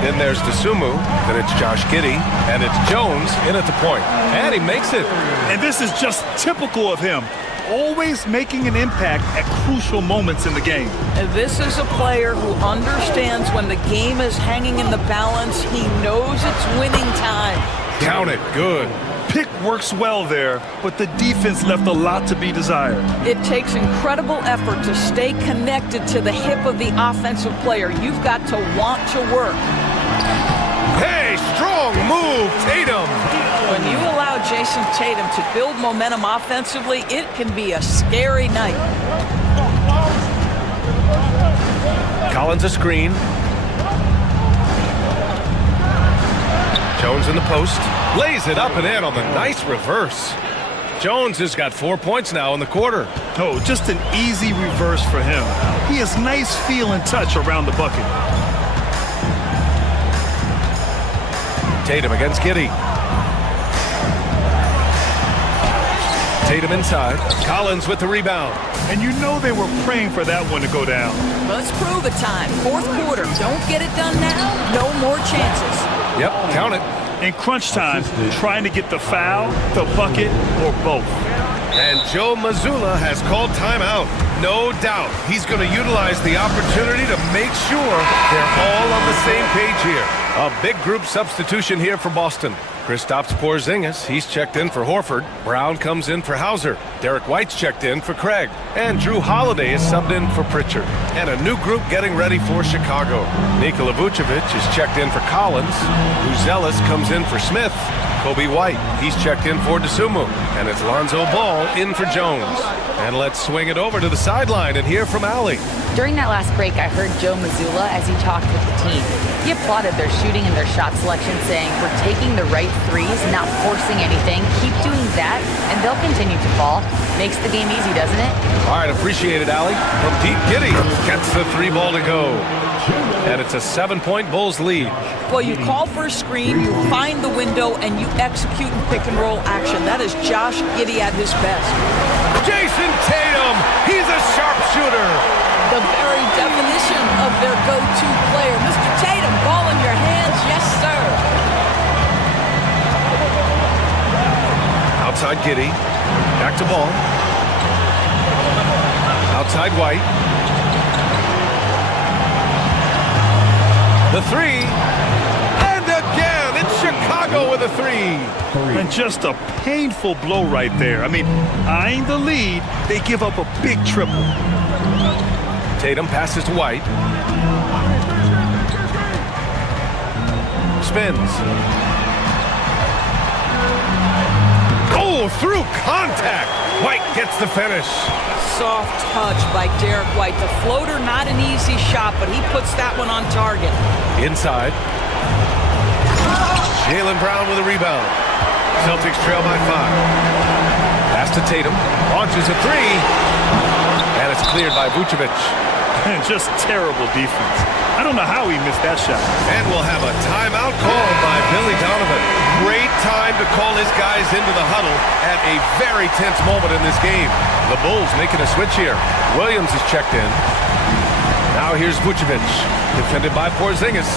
Then there's DeSumo. Then it's Josh Giddey. And it's Jones in at the point. And he makes it. And this is just typical of him. Always making an impact at crucial moments in the game. And this is a player who understands when the game is hanging in the balance. He knows it's winning time. Count it. Good. Pick works well there, but the defense left a lot to be desired. It takes incredible effort to stay connected to the hip of the offensive player. You've got to want to work. Hey, strong move, Tatum. When you allow Jason Tatum to build momentum offensively, it can be a scary night. Collins a screen. Jones in the post. Lays it up and in on the nice reverse. Jones has got 4 points now in the quarter. Oh, just an easy reverse for him. He has nice feel and touch around the bucket. Tatum against Giddey. Tatum inside. Collins with the rebound. And you know they were praying for that one to go down. Let's prove it time. Fourth quarter. Don't get it done now. No more chances. Yep, count it. In crunch time, trying to get the foul, the bucket, or both. And Joe Mazzulla has called timeout. No doubt he's going to utilize the opportunity to make sure they're all on the same page here. A big group substitution here for Boston. Kristaps Porzingis, he's checked in for Horford. Brown comes in for Hauser. Derek White's checked in for Craig. And Drew Holiday is subbed in for Pritchard. And a new group getting ready for Chicago. Nikola Vucevic is checked in for Collins. Uzelis comes in for Smith. Kobe White, he's checked in for DeSumo. And it's Lonzo Ball in for Jones. And let's swing it over to the sideline and hear from Allie. During that last break, I heard Joe Mazzulla as he talked with the team. He applauded their shooting and their shot selection, saying, "We're taking the right threes, not forcing anything. Keep doing that, and they'll continue to fall." Makes the game easy, doesn't it? All right, appreciate it, Allie. From deep, Giddey gets the 3 ball to go. And it's a 7-point Bulls lead. Well, you call for a screen, you find the window, and you execute in pick-and-roll action. That is Josh Giddey at his best. Jason Tatum, he's a sharpshooter. The very definition of their go-to player. Mr. Tatum, ball in your hands, yes, sir. Outside Giddey, back to ball. Outside White. The 3, and again, it's Chicago with a 3. And just a painful blow right there. I mean, eyeing the lead, they give up a big triple. Tatum passes to White. Spins. Oh, through contact. White gets the finish. Soft touch by Derek White. The floater, not an easy shot, but he puts that one on target. Inside. Jaylen Brown with a rebound. Celtics trail by 5. Pass to Tatum. Launches a 3. And it's cleared by Vucevic. And just terrible defense. I don't know how he missed that shot. And we'll have a timeout called by Billy Donovan. Great time to call his guys into the huddle at a very tense moment in this game. The Bulls making a switch here. Williams is checked in. Now here's Vucevic, defended by Porzingis.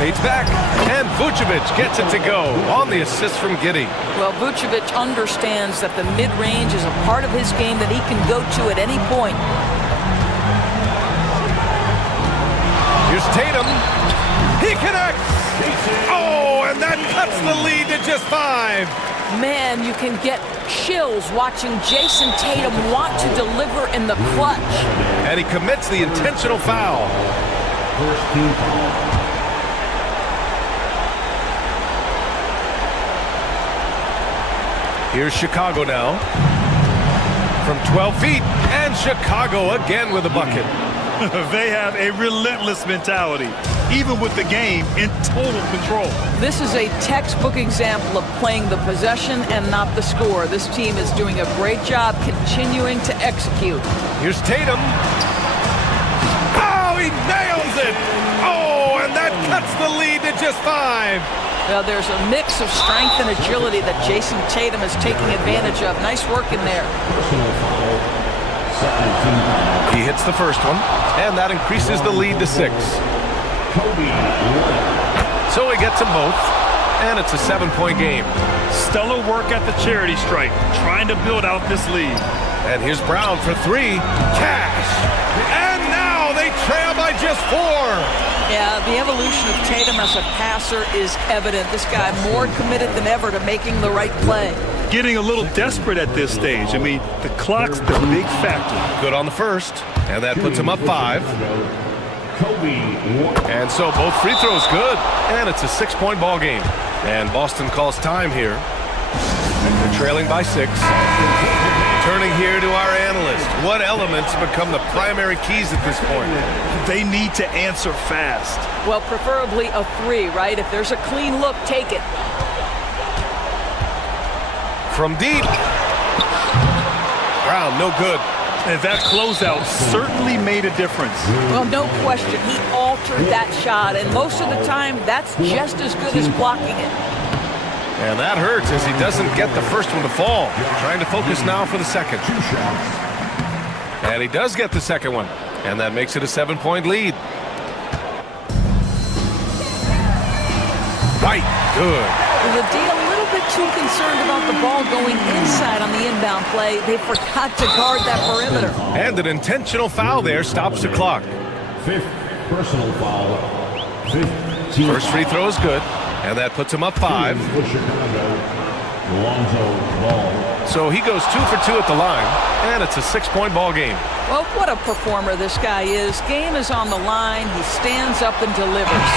Fades back, and Vucevic gets it to go on the assist from Giddey. Well, Vucevic understands that the mid-range is a part of his game that he can go to at any point. Here's Tatum. He connects. Oh, and that cuts the lead to just 5. Man, you can get chills watching Jason Tatum want to deliver in the clutch. And he commits the intentional foul. First team foul. Here's Chicago now. From 12 feet, and Chicago again with a bucket. They have a relentless mentality, even with the game in total control. This is a textbook example of playing the possession and not the score. This team is doing a great job continuing to execute. Here's Tatum. Oh, he nails it! Oh, and that cuts the lead to just 5. Well, there's a mix of strength and agility that Jason Tatum is taking advantage of. Nice work in there. He hits the first one, and that increases the lead to 6. So he gets them both, and it's a 7-point game. Stellar work at the charity stripe, trying to build out this lead. And here's Brown for 3. Cash! And now they trail by just 4. Yeah, the evolution of Tatum as a passer is evident. This guy more committed than ever to making the right play. Getting a little desperate at this stage. I mean, the clock's the big factor. Good on the first, and that puts him up 5. And so both free throws good, and it's a 6-point ball game. And Boston calls time here. They're trailing by 6. Turning here to our analyst. What elements become the primary keys at this point? They need to answer fast. Well, preferably a 3, right? If there's a clean look, take it. From deep. Brown, no good. And that closeout certainly made a difference. Well, no question. He altered that shot, and most of the time, that's just as good as blocking it. And that hurts as he doesn't get the first one to fall. Trying to focus now for the second. And he does get the second one. And that makes it a 7-point lead. White, good. The D a little bit too concerned about the ball going inside on the inbound play. They forgot to guard that perimeter. And an intentional foul there stops the clock. 5th personal foul. 15. First free throw is good. And that puts him up 5. So he goes 2 for 2 at the line, and it's a 6-point ball game. Well, what a performer this guy is. Game is on the line. He stands up and delivers.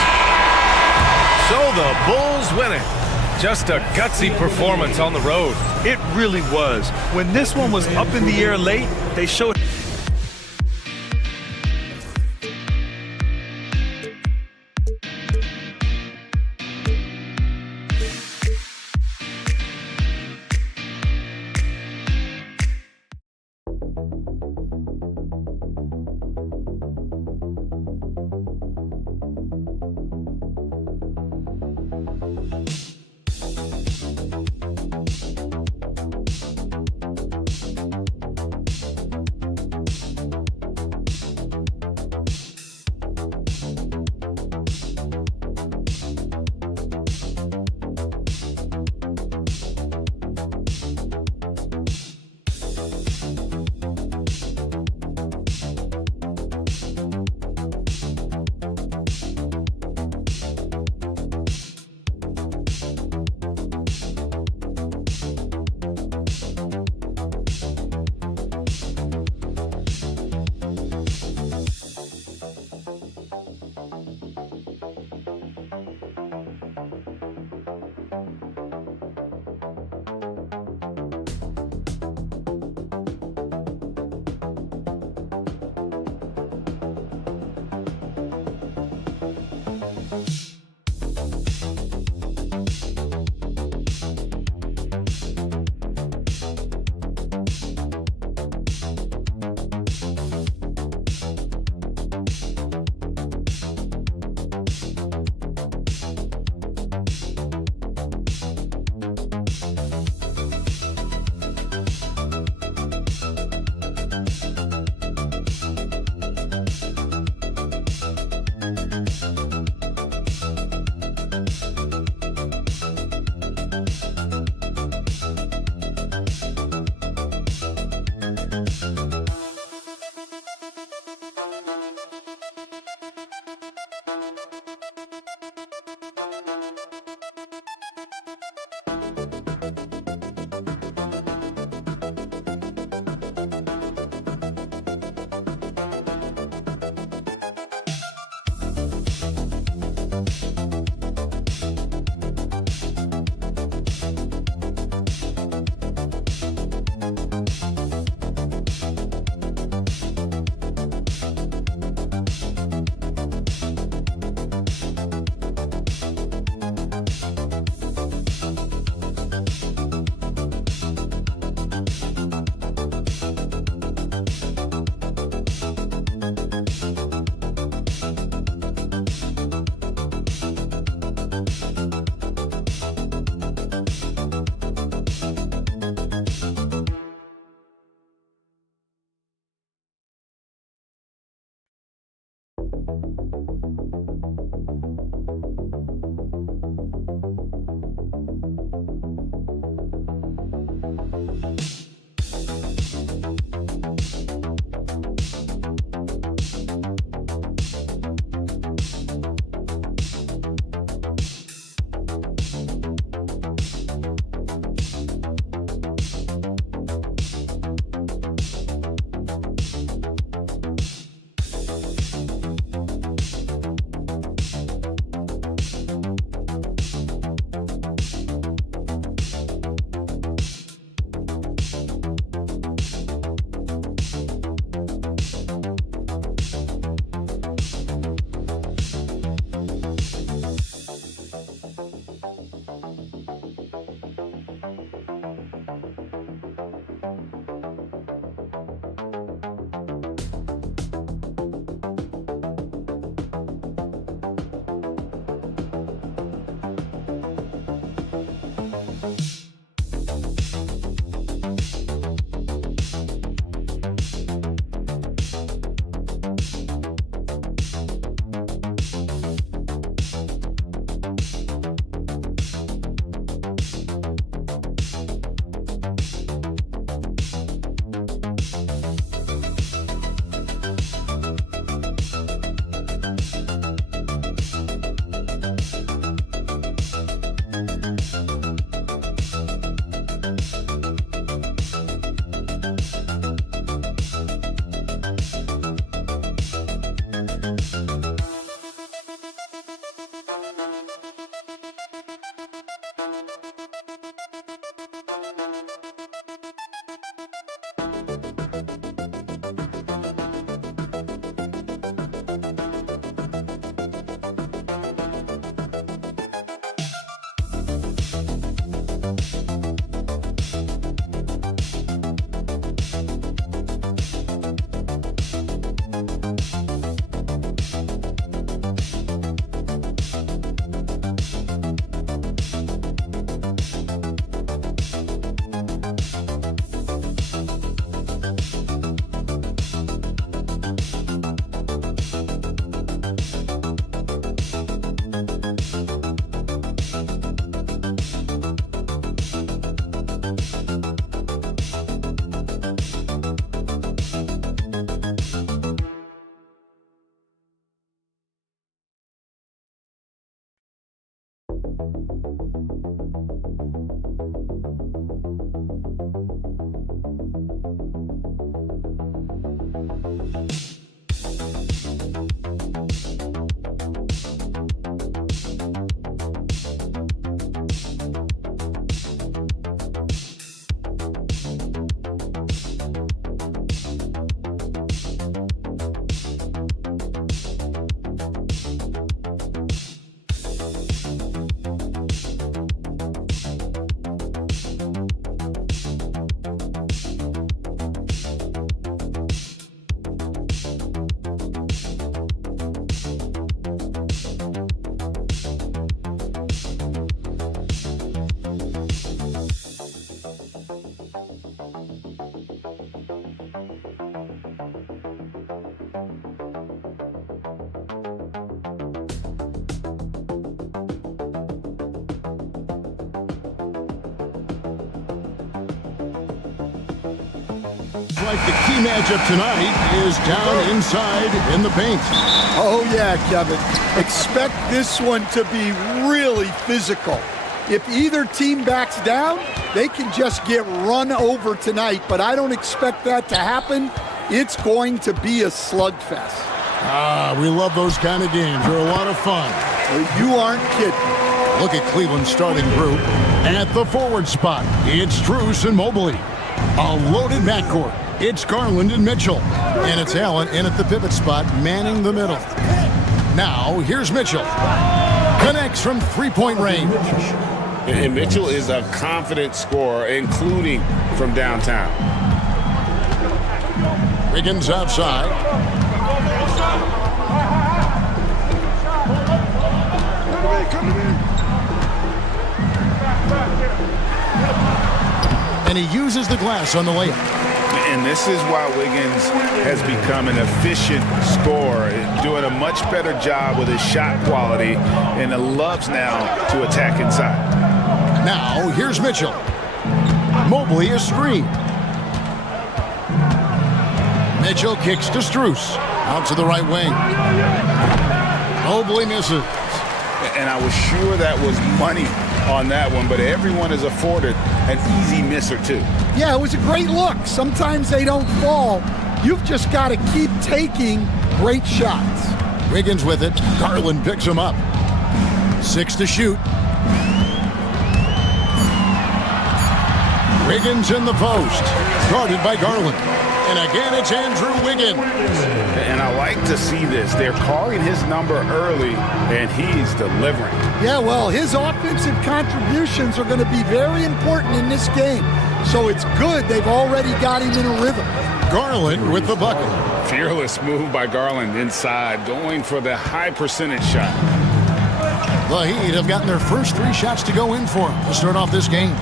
So the Bulls win it. Just a gutsy performance on the road. It really was. When this one was up in the air late, they showed Like the key matchup tonight is down inside in the paint. Oh, yeah, Kevin. Expect this one to be really physical. If either team backs down, they can just get run over tonight, but I don't expect that to happen. It's going to be a slugfest. We love those kind of games. They're a lot of fun. You aren't kidding. Look at Cleveland's starting group. At the forward spot, it's Strus and Mobley. A loaded backcourt. It's Garland and Mitchell. And it's Allen in at the pivot spot, manning the middle. Now, here's Mitchell. Connects from three-point range. And Mitchell is a confident scorer, including from downtown. Wiggins outside. And he uses the glass on the layup. And this is why Wiggins has become an efficient scorer, doing a much better job with his shot quality, and loves now to attack inside. Now, here's Mitchell. Mobley is screened. Mitchell kicks to Strus. Out to the right wing. Mobley misses. And I was sure that was money on that one, but everyone is afforded an easy miss or two. Yeah, it was a great look. Sometimes they don't fall. You've just got to keep taking great shots. Wiggins with it. Garland picks him up. 6 to shoot. Wiggins in the post. Guarded by Garland. And again, it's Andrew Wiggins. And I like to see this. They're calling his number early, and he's delivering. Yeah, well, his offensive contributions are going to be very important in this game. So it's good they've already got him in a rhythm. Garland with the bucket. Fearless move by Garland inside, going for the high percentage shot. The Heat have gotten their first 3 shots to go in for them to start off this game.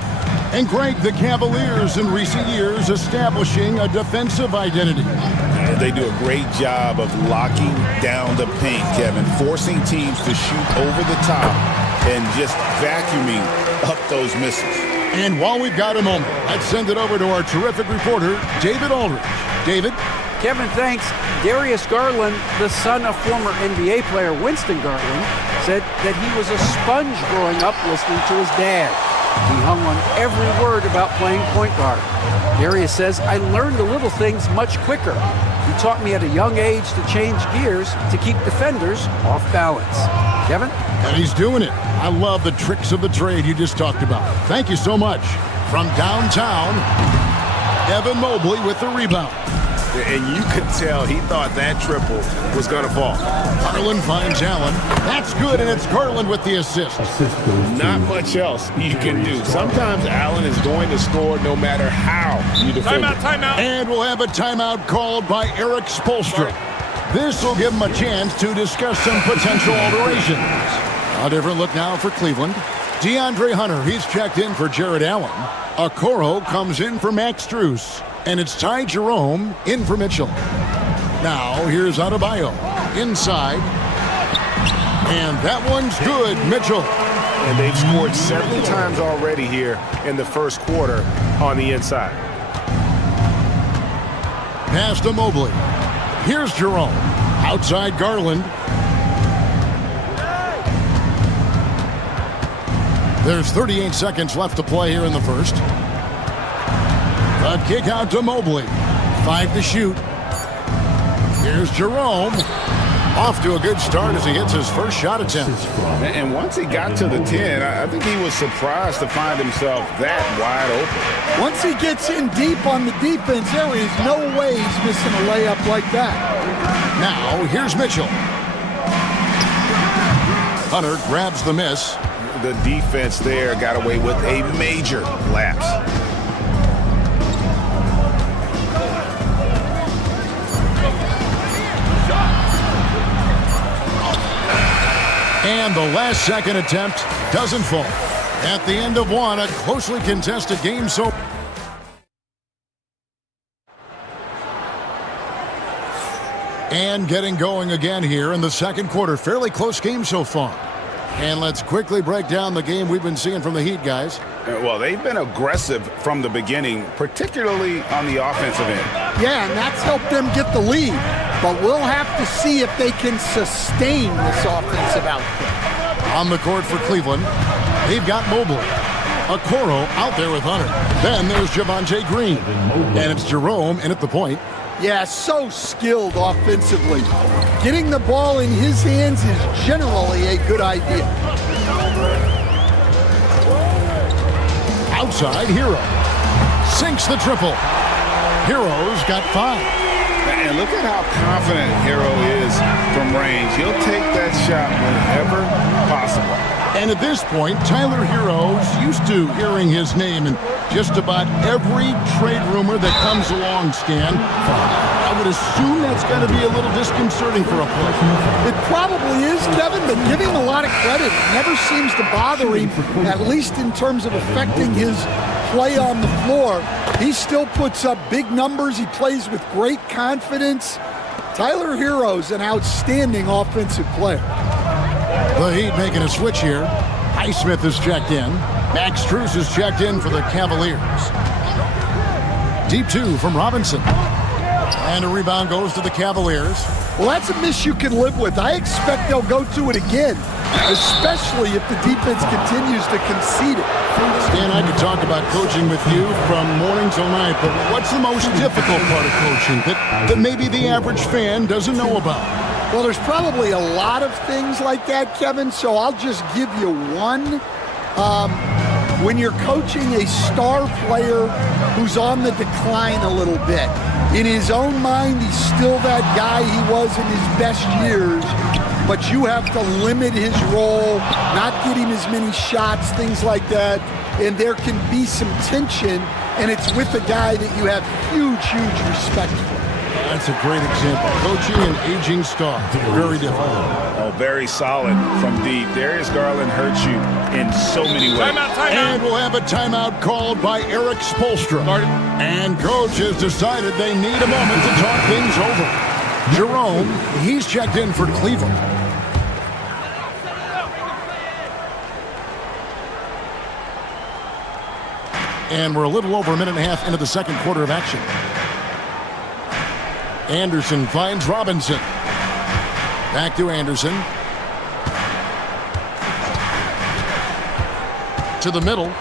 And Greg, the Cavaliers in recent years establishing a defensive identity. They do a great job of locking down the paint, Kevin, forcing teams to shoot over the top and just vacuuming up those misses. And while we've got a moment, let's send it over to our terrific reporter, David Aldridge. David? Kevin, thanks. Darius Garland, the son of former NBA player Winston Garland, said that he was a sponge growing up listening to his dad. He hung on every word about playing point guard. Darius says, I learned the little things much quicker. He taught me at a young age to change gears to keep defenders off balance. Kevin? And he's doing it. I love the tricks of the trade you just talked about. Thank you so much. From downtown, Evan Mobley with the rebound. And you could tell he thought that triple was going to fall. Garland finds Allen. That's good, and it's Garland with the assist. Not much else you can do. Sometimes Allen is going to score no matter how you defend. Timeout. And we'll have a timeout called by Eric Spoelstra. This will give him a chance to discuss some potential alterations. A different look now for Cleveland. DeAndre Hunter, he's checked in for Jared Allen. Okoro comes in for Max Strus. And it's Ty Jerome in for Mitchell. Now, here's Adebayo. Inside. And that one's good, Mitchell. And they've scored several times already here in the first quarter on the inside. Pass to Mobley. Here's Jerome. Outside Garland. There's 38 seconds left to play here in the first. A kick out to Mobley. 5 to shoot. Here's Jerome. Off to a good start as he hits his first shot attempt. And once he got to the 10, I think he was surprised to find himself that wide open. Once he gets in deep on the defense, there is no way he's missing a layup like that. Now, here's Mitchell. Hunter grabs the miss. The defense there got away with a major lapse. And the last second attempt doesn't fall. At the end of one, a closely contested game so and getting going again here in the second quarter. Fairly close game so far. And let's quickly break down the game we've been seeing from the Heat, guys. Well, they've been aggressive from the beginning, particularly on the offensive end. Yeah, and that's helped them get the lead. But we'll have to see if they can sustain this offensive output. On the court for Cleveland, they've got Mobley. Okoro out there with Hunter. Then there's Javonte Green. And it's Jerome in at the point. Yeah, so skilled offensively. Getting the ball in his hands is generally a good idea. Outside, Hero. Sinks the triple. Hero's got 5. And look at how confident Hero is from range. He'll take that shot whenever possible. And at this point, Tyler Hero's used to hearing his name in just about every trade rumor that comes along, Stan. I would assume that's got to be a little disconcerting for a player. It probably is, Kevin, but give him a lot of credit. It never seems to bother him, at least in terms of affecting his play on the floor. He still puts up big numbers. He plays with great confidence. Tyler Hero's an outstanding offensive player. The Heat making a switch here. Highsmith is checked in. Max Strus is checked in for the Cavaliers. Deep 2 from Robinson. And a rebound goes to the Cavaliers. Well, that's a miss you can live with. I expect they'll go to it again, especially if the defense continues to concede it. Stan, I could talk about coaching with you from morning till night, but what's the most difficult part of coaching that maybe the average fan doesn't know about? Well, there's probably a lot of things like that, Kevin, so I'll just give you one. When you're coaching a star player who's on the decline a little bit, in his own mind, he's still that guy he was in his best years, but you have to limit his role, not get him as many shots, things like that, and there can be some tension, and it's with a guy that you have huge, huge respect for. That's a great example. Coaching an aging star. Very difficult. Oh, very solid from deep. Darius Garland hurts you in so many ways. Timeout. And we'll have a timeout called by Eric Spoelstra. And coach has decided they need a moment to talk things over. Jerome, he's checked in for Cleveland. And we're a little over a minute and a half into the second quarter of action. Anderson finds Robinson. Back to Anderson. To the middle.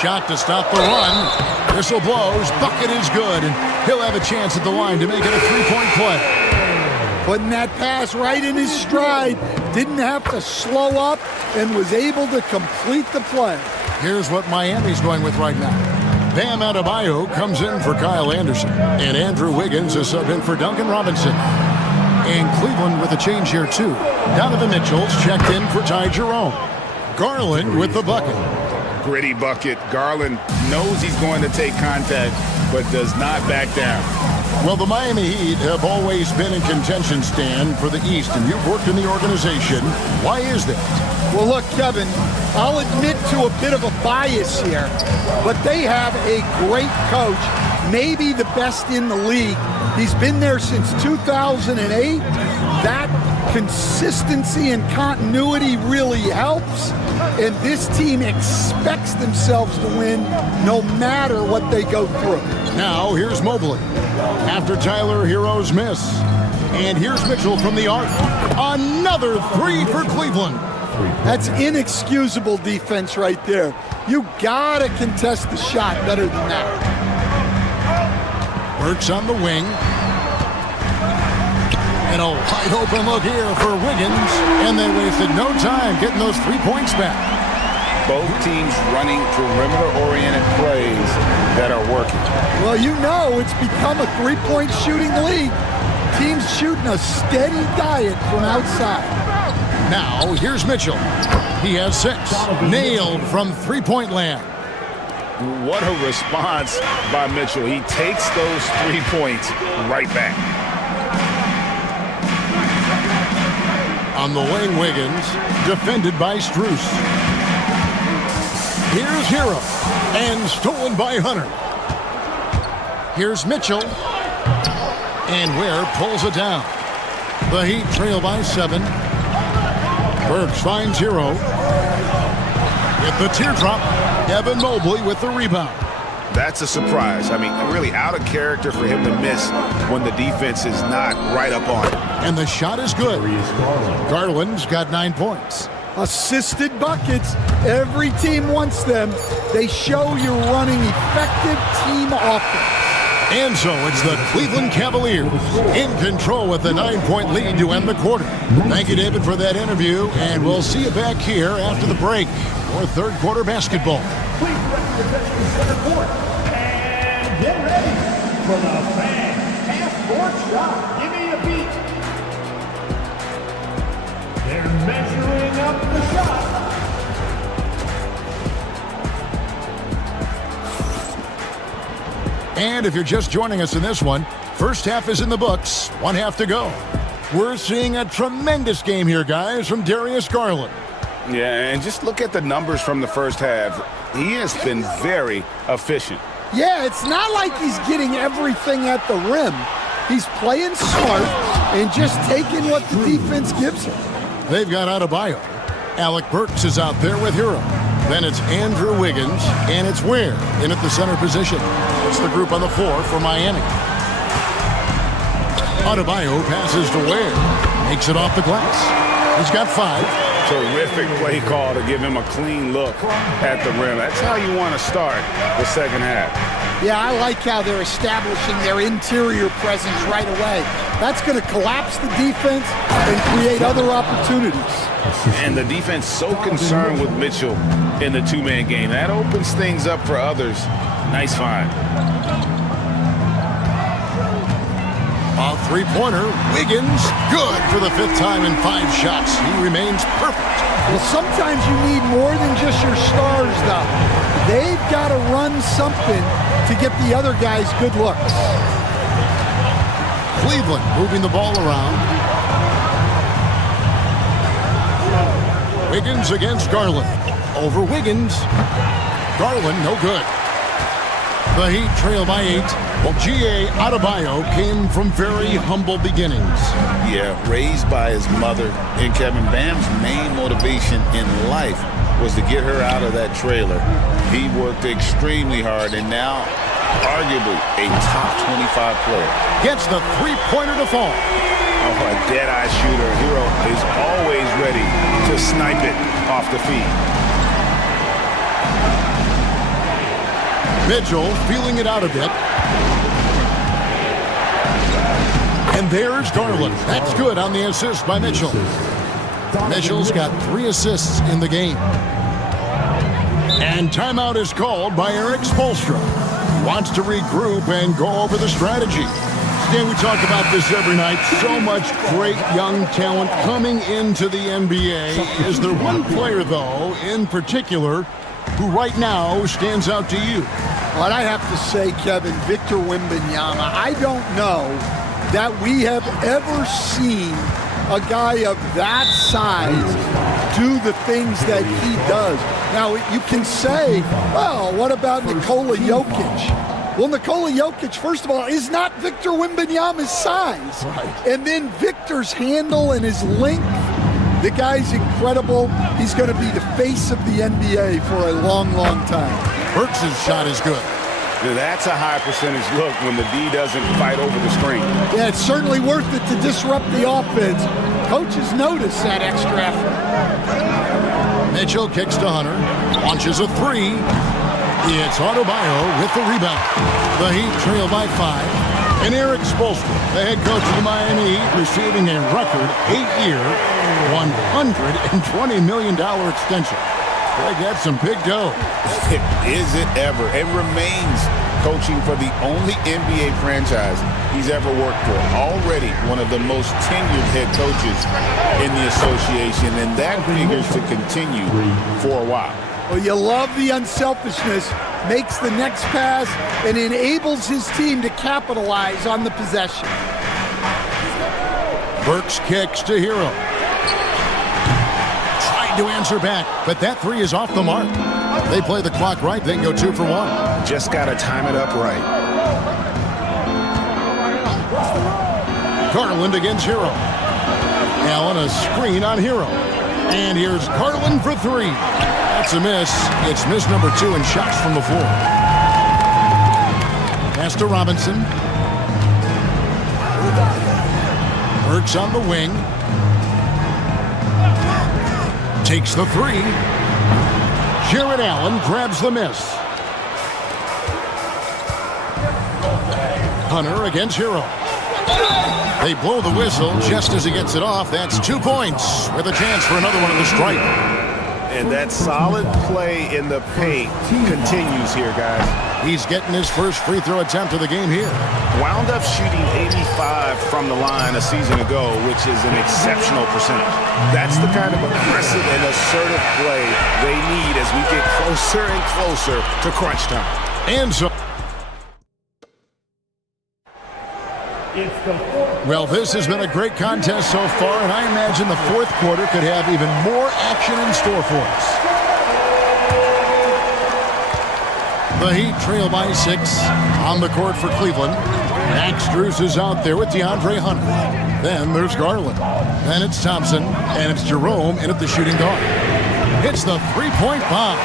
Shot to stop the run. Whistle blows. Bucket is good. And he'll have a chance at the line to make it a three-point play. Putting that pass right in his stride. Didn't have to slow up and was able to complete the play. Here's what Miami's going with right now. Bam Adebayo comes in for Kyle Anderson. And Andrew Wiggins is sub in for Duncan Robinson. And Cleveland with a change here, too. Donovan Mitchell's checked in for Ty Jerome. Garland with the bucket. Gritty bucket. Garland knows he's going to take contact, but does not back down. Well, the Miami Heat have always been in contention, Stan, for the East, and you've worked in the organization. Why is that? Well, look, Kevin, I'll admit to a bit of a bias here, but they have a great coach, maybe the best in the league. He's been there since 2008. That consistency and continuity really helps, and this team expects themselves to win no matter what they go through. Now, here's Mobley after Tyler Hero's miss. And here's Mitchell from the arc. Another three for Cleveland. That's inexcusable defense right there. You gotta contest the shot better than that. Burks on the wing. And a wide open look here for Wiggins. And they wasted no time getting those 3 points back. Both teams running perimeter-oriented plays that are working. Well, you know it's become a three-point shooting league. Teams shooting a steady diet from outside. Now, here's Mitchell. He has 6. Nailed from three-point land. What a response by Mitchell. He takes those 3 points right back. On the wing, Wiggins, defended by Strus. Here's Hero, and stolen by Hunter. Here's Mitchell, and Ware pulls it down. The Heat trail by 7. Burks finds Hero. With the teardrop, Evan Mobley with the rebound. That's a surprise. I mean, really out of character for him to miss when the defense is not right up on it. And the shot is good. Garland's got 9 points. Assisted buckets. Every team wants them. They show you're running effective team offense. And so it's the Cleveland Cavaliers in control with the 9-point lead to end the quarter. Thank you, David, for that interview, and we'll see you back here after the break for third quarter basketball. Please direct your attention to center court and get ready for the fan half-court shot. Give me a beat. They're measuring up the shot. And if you're just joining us in this one, first half is in the books, 1 half to go. We're seeing a tremendous game here, guys, from Darius Garland. Yeah, and just look at the numbers from the first half. He has been very efficient. Yeah, it's not like he's getting everything at the rim. He's playing smart and just taking what the defense gives him. They've got Adebayo. Alec Burks is out there with Hero. Then it's Andrew Wiggins, and it's Ware in at the center position. It's the group on the floor for Miami. Adebayo passes to Ware. Makes it off the glass. He's got 5. Terrific play call to give him a clean look at the rim. That's how you want to start the second half. Yeah, I like how they're establishing their interior presence right away. That's going to collapse the defense and create other opportunities. And the defense so concerned with Mitchell in the two-man game. That opens things up for others. Nice find. A three-pointer. Wiggins, good for the 5th time in 5 shots. He remains perfect. Well, sometimes you need more than just your stars, though. They've got to run something to get the other guys good looks. Cleveland moving the ball around. Wiggins against Garland. Over Wiggins. Garland, no good. The Heat trail by 8. Well, G.A. Adebayo came from very humble beginnings. Yeah, raised by his mother. And Kevin, Bam's main motivation in life was to get her out of that trailer. He worked extremely hard and now arguably a top 25 player. Gets the three-pointer to fall. Oh, a dead-eye shooter. Hero is always ready to snipe it off the feet. Mitchell feeling it out a bit. And there's Garland. That's good on the assist by Mitchell. Mitchell's got 3 assists in the game. And timeout is called by Eric Spoelstra. wants to regroup and go over the strategy. Stan, we talk about this every night. So much great young talent coming into the NBA. Is there one player, though, in particular, who right now stands out to you? Well, I have to say, Kevin, Victor Wembanyama. I don't know that we have ever seen a guy of that size do the things that he does. Now, you can say, well, what about Nikola Jokic? Well, Nikola Jokic, first of all, is not Victor Wembanyama's size. Right. And then Victor's handle and his length, the guy's incredible. He's going to be the face of the NBA for a long, long time. Burks' shot is good. That's a high percentage look when the D doesn't fight over the screen. Yeah, it's certainly worth it to disrupt the offense. Coaches notice that extra effort. Mitchell kicks to Hunter, launches a three. It's Adebayo with the rebound. The Heat trail by 5. And Eric Spoelstra, the head coach of the Miami Heat, receiving a record 8-year, $120 million extension. Greg, that's some big dough. Is it ever? It remains coaching for the only NBA franchise he's ever worked for. Already one of the most tenured head coaches in the association, and that figures to continue for a while. Well, you love the unselfishness, makes the next pass, and enables his team to capitalize on the possession. Burks kicks to Hero. Tried to answer back, but that three is off the mark. They play the clock right, then go 2 for 1. Just got to time it up right. Garland against Hero. Allen a screen on Hero. And here's Garland for 3. That's a miss. It's miss number 2 and shots from the floor. Pass to Robinson. Burks on the wing. Takes the 3. Jared Allen grabs the miss. Hunter against Hero. They blow the whistle just as he gets it off. That's 2 points with a chance for another one of the strike. And that solid play in the paint continues here, guys. He's getting his first free throw attempt of the game here. Wound up shooting 85 from the line a season ago, which is an exceptional percentage. That's the kind of aggressive and assertive play they need as we get closer and closer to crunch time. And so... Well, this has been a great contest so far, and I imagine the fourth quarter could have even more action in store for us. The Heat trail by 6 on the court for Cleveland. Max Strus is out there with DeAndre Hunter. Then there's Garland. Then it's Thompson, and it's Jerome in at the shooting guard. It's the three-point bomb.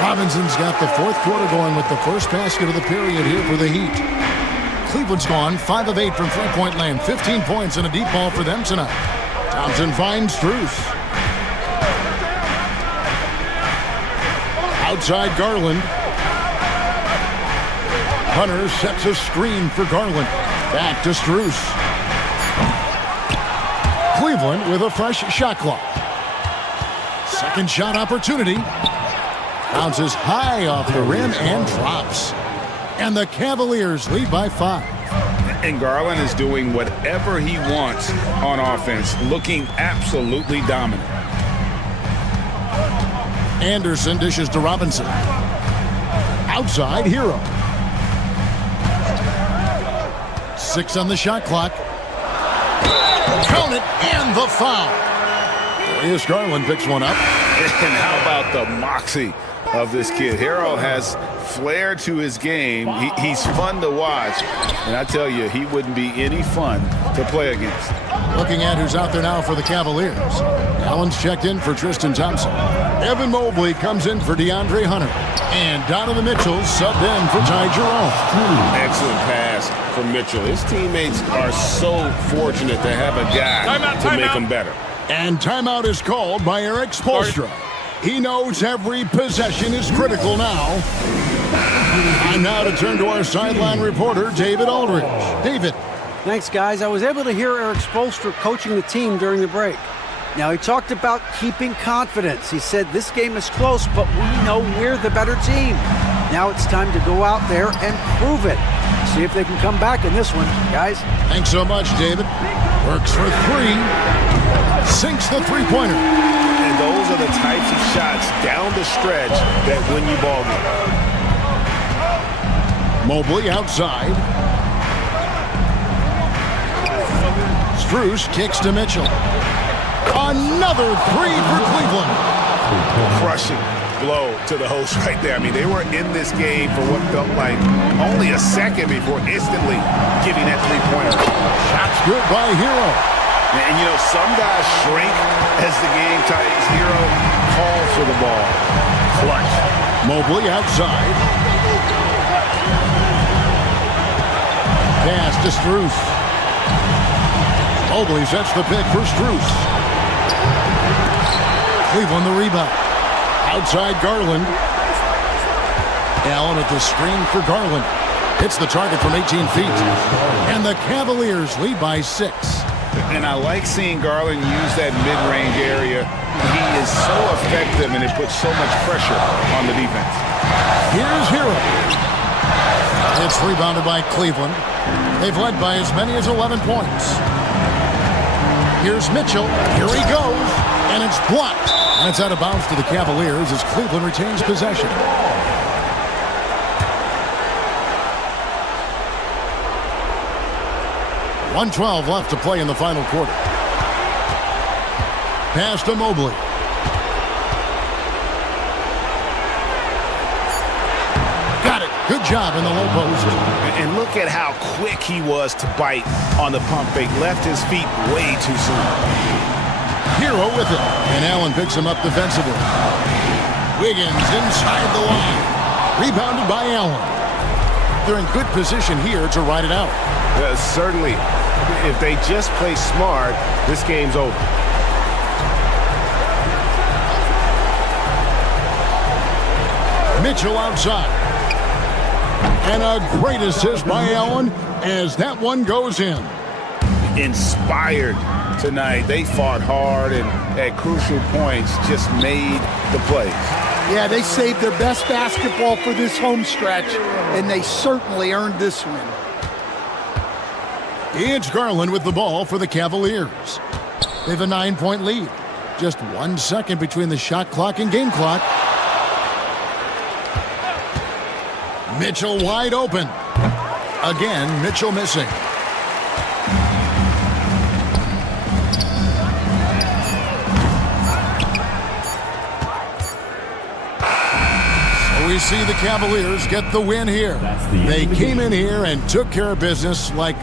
Robinson's got the fourth quarter going with the first basket of the period here for the Heat. Cleveland's gone 5 of 8 from three-point land. 15 points and a deep ball for them tonight. Thompson finds Strus. Outside Garland. Hunter sets a screen for Garland. Back to Strus. Cleveland with a fresh shot clock. Second shot opportunity. Bounces high off the rim and drops. And the Cavaliers lead by 5. And Garland is doing whatever he wants on offense, looking absolutely dominant. Anderson dishes to Robinson. Outside, Hero. 6 on the shot clock. Count it, and the foul. Here's Garland, picks one up. And how about the moxie of this kid? Hero has flair to his game. He's fun to watch. And I tell you, he wouldn't be any fun to play against. Looking at who's out there now for the Cavaliers. Allen's checked in for Tristan Thompson. Evan Mobley comes in for DeAndre Hunter. And Donovan Mitchell subbed in for Ty Jerome. Excellent pass from Mitchell. His teammates are so fortunate to have a guy to make them better. And timeout is called by Eric Spoelstra. He knows every possession is critical now. And now to turn to our sideline reporter, David Aldridge. David. Thanks, guys. I was able to hear Eric Spoelstra coaching the team during the break. Now, he talked about keeping confidence. He said this game is close, but we know we're the better team. Now it's time to go out there and prove it. See if they can come back in this one, guys. Thanks so much, David. Works for three. Sinks the three-pointer. And those are the types of shots down the stretch that win you ball game. Mobley outside. Strus kicks to Mitchell. Another three for Cleveland. Crushing blow to the host right there. I mean, they were in this game for what felt like only a second before instantly giving that three-pointer. Shots good by Hero. And, you know, some guys shrink as the game tightens. Hero calls for the ball. Clutch. Mobley outside. Pass to Strus. Mobley sets the pick for Strus. Cleveland the rebound. Outside Garland. Allen at the screen for Garland. Hits the target from 18 feet. And the Cavaliers lead by 6. And I like seeing Garland use that mid-range area. He is so effective, and it puts so much pressure on the defense. Here's Hero. It's rebounded by Cleveland. They've led by as many as 11 points. Here's Mitchell. Here he goes. And it's blocked. And it's out of bounds to the Cavaliers as Cleveland retains possession. .112 left to play in the final quarter. Pass to Mobley. Got it. Good job in the low post. And look at how quick he was to bite on the pump fake. Left his feet way too soon. Hero with it. And Allen picks him up defensively. Wiggins inside the line. Rebounded by Allen. They're in good position here to ride it out. Certainly. If they just play smart, this game's over. Mitchell outside. And a great assist by Allen as that one goes in. Inspired tonight. They fought hard and at crucial points just made the plays. Yeah, they saved their best basketball for this home stretch, and they certainly earned this win. It's Garland with the ball for the Cavaliers. They have a 9-point lead. Just 1 second between the shot clock and game clock. Mitchell wide open. Again, Mitchell missing. So we see the Cavaliers get the win here. They came in here and took care of business like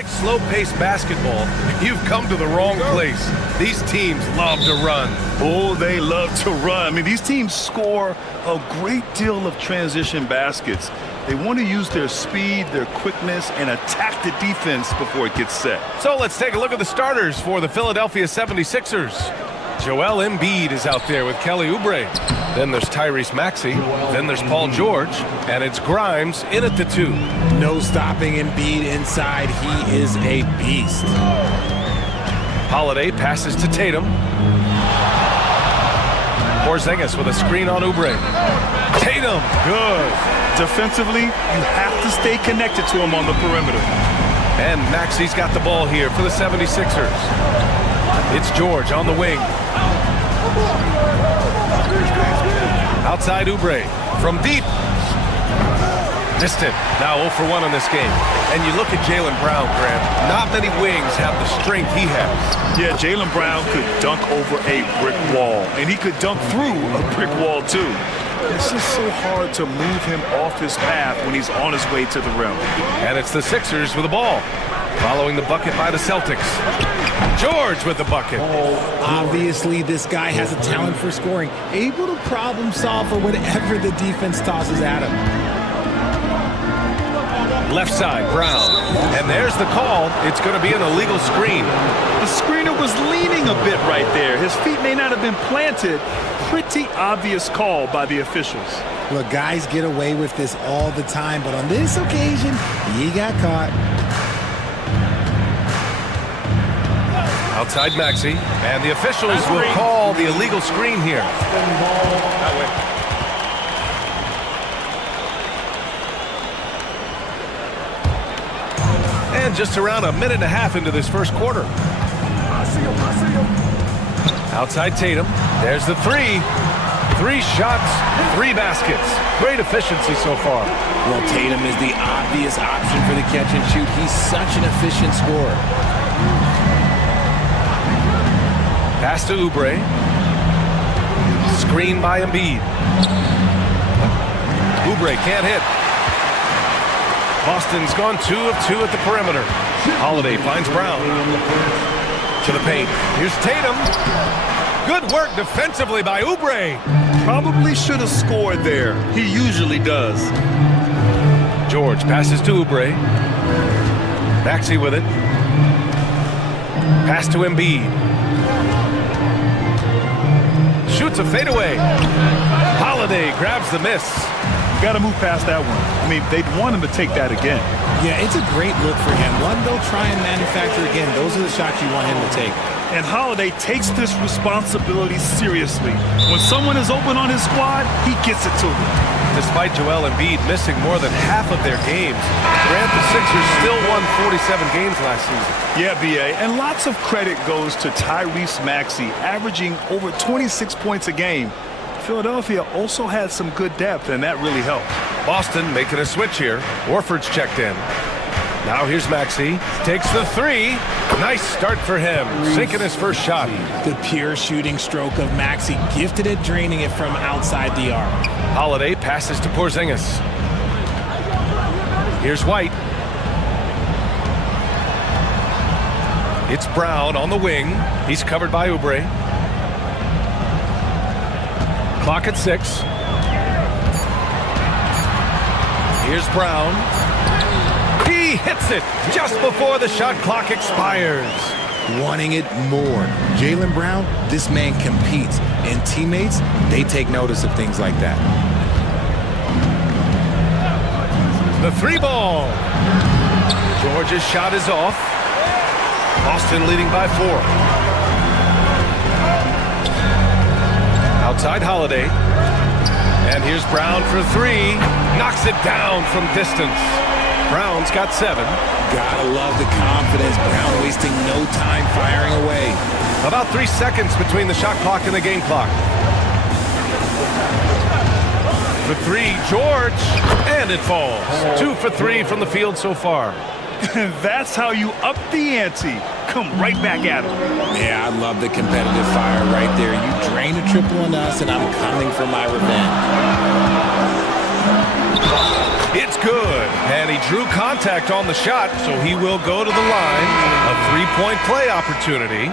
like slow-paced basketball, you've come to the wrong place. These teams love to run. Oh, they love to run. I mean, these teams score a great deal of transition baskets. They want to use their speed, their quickness, and attack the defense before it gets set. So let's take a look at the starters for the Philadelphia 76ers. Joel Embiid is out there with Kelly Oubre. Then there's Tyrese Maxey. Then there's Paul George. And it's Grimes in at the 2. No stopping Embiid inside. He is a beast. Holiday passes to Tatum. Porzingis with a screen on Oubre. Tatum, good. Defensively, you have to stay connected to him on the perimeter. And Maxey's got the ball here for the 76ers. It's George on the wing. Outside Oubre from deep. Missed it. Now 0 for 1 in this game. And you look at Jaylen Brown, Grant. Not many wings have the strength he has. Yeah, Jaylen Brown could dunk over a brick wall. And he could dunk through a brick wall, too. It's just so hard to move him off his path when he's on his way to the rim. And it's the Sixers with the ball. Following the bucket by the Celtics. George with the bucket. Obviously, this guy has a talent for scoring. Able to problem solve for whatever the defense tosses at him. Left side, Brown. And there's the call. It's going to be an illegal screen. The screener was leaning a bit right there. His feet may not have been planted. Pretty obvious call by the officials. Look, guys get away with this all the time, but on this occasion, he got caught. Outside Maxey. And the officials will call the illegal screen here. That way. And just around a minute and a half into this first quarter. Outside Tatum. There's the 3. 3 shots, 3 baskets. Great efficiency so far. Well, Tatum is the obvious option for the catch and shoot. He's such an efficient scorer. Pass to Oubre. Screen by Embiid. Oubre can't hit. Boston's gone 2 of 2 at the perimeter. Holiday finds Brown. To the paint. Here's Tatum. Good work defensively by Oubre. Probably should have scored there. He usually does. George passes to Oubre. Maxey with it. Pass to Embiid. Shoots a fadeaway. Holiday grabs the miss. Got to move past that one. I mean, they'd want him to take that again. Yeah, it's a great look for him. One they'll try and manufacture again. Those are the shots you want him to take. And Holiday takes this responsibility seriously. When someone is open on his squad, he gets it to them. Despite Joel Embiid missing more than half of their games, Grant, the Sixers still won 47 games last season. Yeah, B.A., and lots of credit goes to Tyrese Maxey, averaging over 26 points a game. Philadelphia also had some good depth, and that really helped. Boston making a switch here. Horford's checked in. Now here's Maxey. Takes the 3. Nice start for him. Sinking his first shot. The pure shooting stroke of Maxey. Gifted at draining it from outside the arc. Holiday passes to Porzingis. Here's White. It's Brown on the wing. He's covered by Oubre. Clock at 6. Here's Brown. He hits it just before the shot clock expires. Wanting it more. Jaylen Brown, this man competes. And teammates, they take notice of things like that. The 3 ball. George's shot is off. Boston leading by 4. Outside Holiday. And here's Brown for 3. Knocks it down from distance. Brown's got 7. Gotta love the confidence. Brown wasting no time firing away. About 3 seconds between the shot clock and the game clock. For 3, George. And it falls. 2 for 3 from the field so far. That's how you up the ante. Come right back at him. Yeah, I love the competitive fire right there. You drain a triple on us, and I'm coming for my revenge. It's good. And he drew contact on the shot, so he will go to the line. A three-point play opportunity.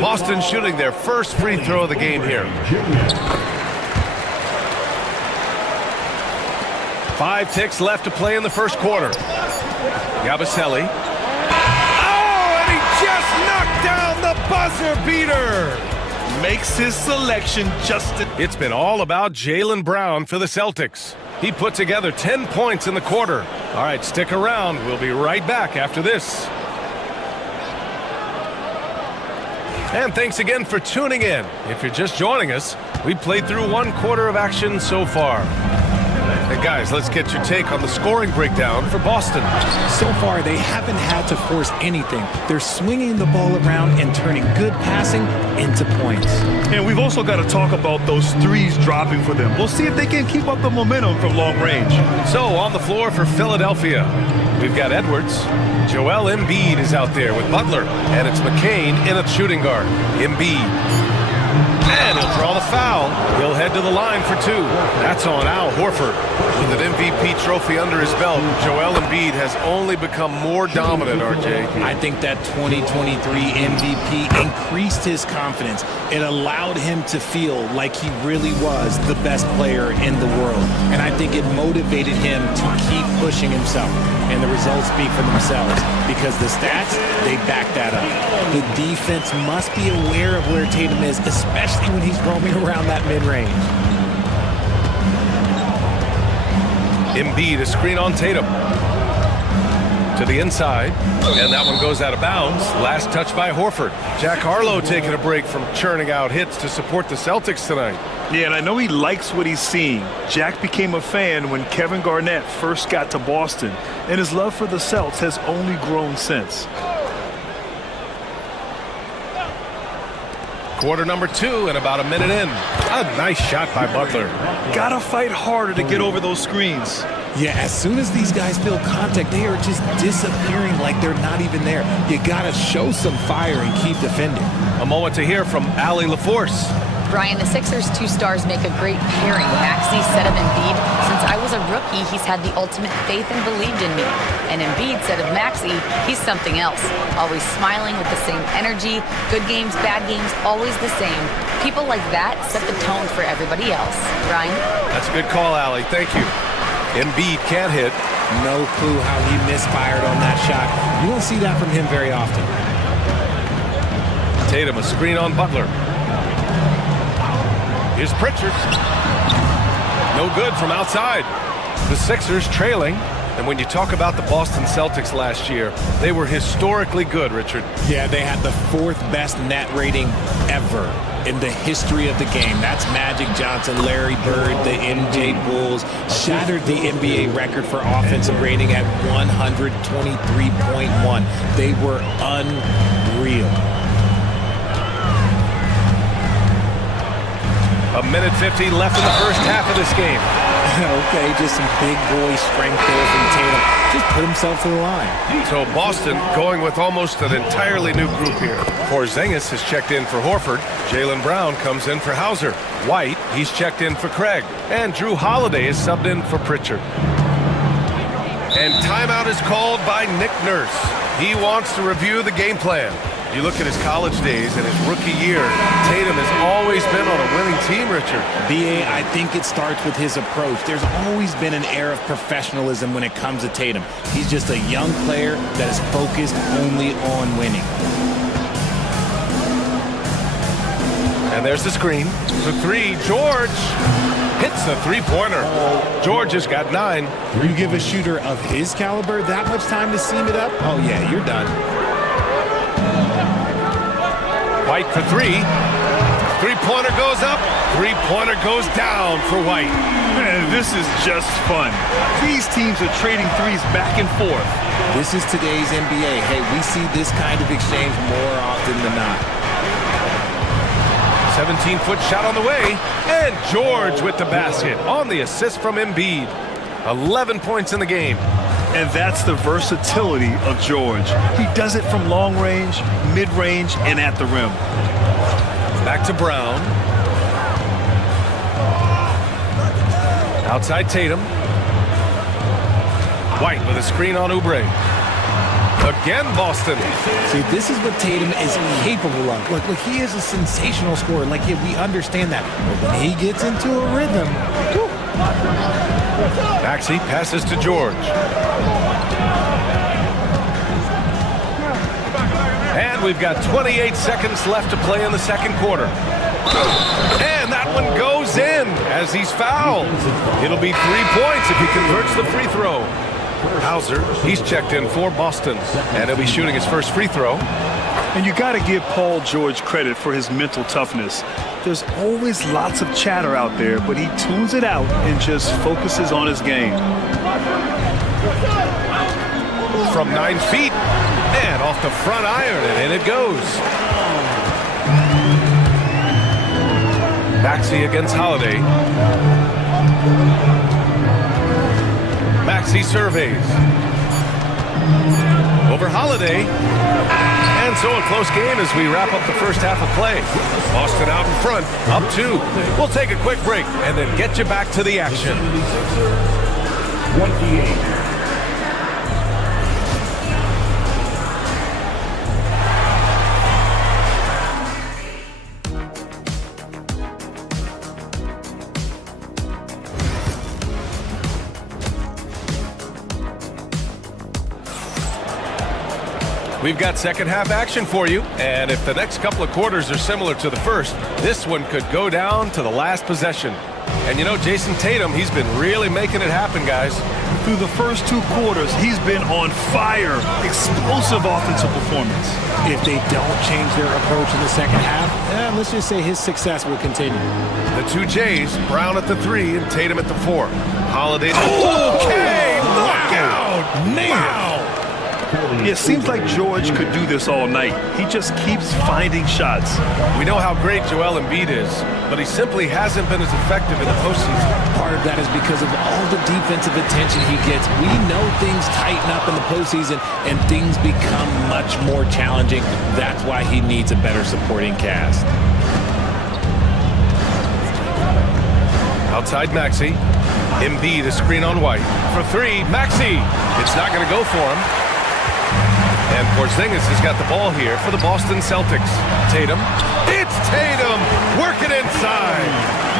Boston shooting their first free throw of the game here. 5 ticks left to play in the first quarter. Yabusele. Oh, and he just knocked down the buzzer beater. Makes his selection just... It's been all about Jaylen Brown for the Celtics. He put together 10 points in the quarter. All right, stick around. We'll be right back after this. And thanks again for tuning in. If you're just joining us, we played through 1 quarter of action so far. Hey guys, let's get your take on the scoring breakdown for Boston. So far, they haven't had to force anything. They're swinging the ball around and turning good passing into points. And we've also got to talk about those threes dropping for them. We'll see if they can keep up the momentum from long range. So on the floor for Philadelphia, we've got Edwards. Joel Embiid is out there with Butler. And it's McCain in at shooting guard. Embiid. And he'll draw the foul. He'll head to the line for 2. That's on Al Horford. With an MVP trophy under his belt, Joel Embiid has only become more dominant, RJ. I think that 2023 MVP increased his confidence. It allowed him to feel like he really was the best player in the world. And I think it motivated him to keep pushing himself. And the results speak for themselves because the stats, they back that up. The defense must be aware of where Tatum is, especially when he's roaming around that mid-range. Embiid, a screen on Tatum. To the inside, and that one goes out of bounds. Last touch by Horford. Jack Harlow taking a break from churning out hits to support the Celtics tonight. Yeah, and I know he likes what he's seeing. Jack became a fan when Kevin Garnett first got to Boston, and his love for the Celts has only grown since. Quarter number 2 and about a minute in. A nice shot by Butler. Gotta fight harder to get over those screens. Yeah, as soon as these guys feel contact, they are just disappearing like they're not even there. You gotta show some fire and keep defending. A moment to hear from Allie LaForce. Brian, the Sixers' 2 stars make a great pairing. Maxey said of Embiid, since I was a rookie, he's had the ultimate faith and believed in me. And Embiid said of Maxey, he's something else. Always smiling with the same energy, good games, bad games, always the same. People like that set the tone for everybody else. Brian? That's a good call, Allie. Thank you. Embiid can't hit. No clue how he misfired on that shot. You don't see that from him very often. Tatum, a screen on Butler. Here's Pritchard. No good from outside. The Sixers trailing. And when you talk about the Boston Celtics last year, they were historically good, Richard. Yeah, they had the 4th best net rating ever in the history of the game. That's Magic Johnson, Larry Bird, the MJ Bulls. Shattered the NBA record for offensive rating at 123.1. They were unreal. A minute 50 left in the first half of this game. Okay, just some big boy strength there from Tatum. Just put himself to the line. So Boston going with almost an entirely new group here. Porzingis has checked in for Horford. Jaylen Brown comes in for Hauser. White, he's checked in for Craig. And Drew Holiday is subbed in for Pritchard. And timeout is called by Nick Nurse. He wants to review the game plan. You look at his college days and his rookie year, Tatum has always been on a winning team, Richard. B.A., I think it starts with his approach. There's always been an air of professionalism when it comes to Tatum. He's just a young player that is focused only on winning. And there's the screen. The 3, George hits the 3-pointer. George has got 9. You give a shooter of his caliber that much time to seam it up? Oh, yeah, you're done. White for 3. 3-pointer goes up. 3-pointer goes down for White. Man, this is just fun. These teams are trading threes back and forth. This is today's NBA. Hey, we see this kind of exchange more often than not. 17-foot shot on the way. And George with the basket on the assist from Embiid. 11 points in the game. And that's the versatility of George. He does it from long range, mid-range, and at the rim. Back to Brown. Outside Tatum. White with a screen on Oubre. Again, Boston. See, this is what Tatum is capable of. Look, he is a sensational scorer. Like, yeah, we understand that. But when he gets into a rhythm, whew. Maxey passes to George. And we've got 28 seconds left to play in the second quarter. And that one goes in as he's fouled. It'll be 3 points if he converts the free throw. Hauser, he's checked in for Boston, and he'll be shooting his first free throw. And you got to give Paul George credit for his mental toughness. There's always lots of chatter out there, but he tunes it out and just focuses on his game. From 9 feet, and off the front iron, and in it goes. Maxey against Holiday. Maxey surveys. Over Holiday. And so a close game as we wrap up the first half of play. Boston out in front, up 2. We'll take a quick break and then get you back to the action. 28. We've got second half action for you, and if the next couple of quarters are similar to the first, this one could go down to the last possession. And you know, Jason Tatum, he's been really making it happen, guys. Through the first 2 quarters, he's been on fire. Explosive offensive performance. If they don't change their approach in the second half, let's just say his success will continue. The 2 Jays, Brown at the 3 and Tatum at the 4. Holiday. Okay, knockout! Wow! It seems like George could do this all night. He just keeps finding shots. We know how great Joel Embiid is, but he simply hasn't been as effective in the postseason. Part of that is because of all the defensive attention he gets. We know things tighten up in the postseason and things become much more challenging. That's why he needs a better supporting cast. Outside Maxey. Embiid, a screen on White. For 3, Maxey. It's not going to go for him. And Porzingis has got the ball here for the Boston Celtics. Tatum. It's Tatum working inside.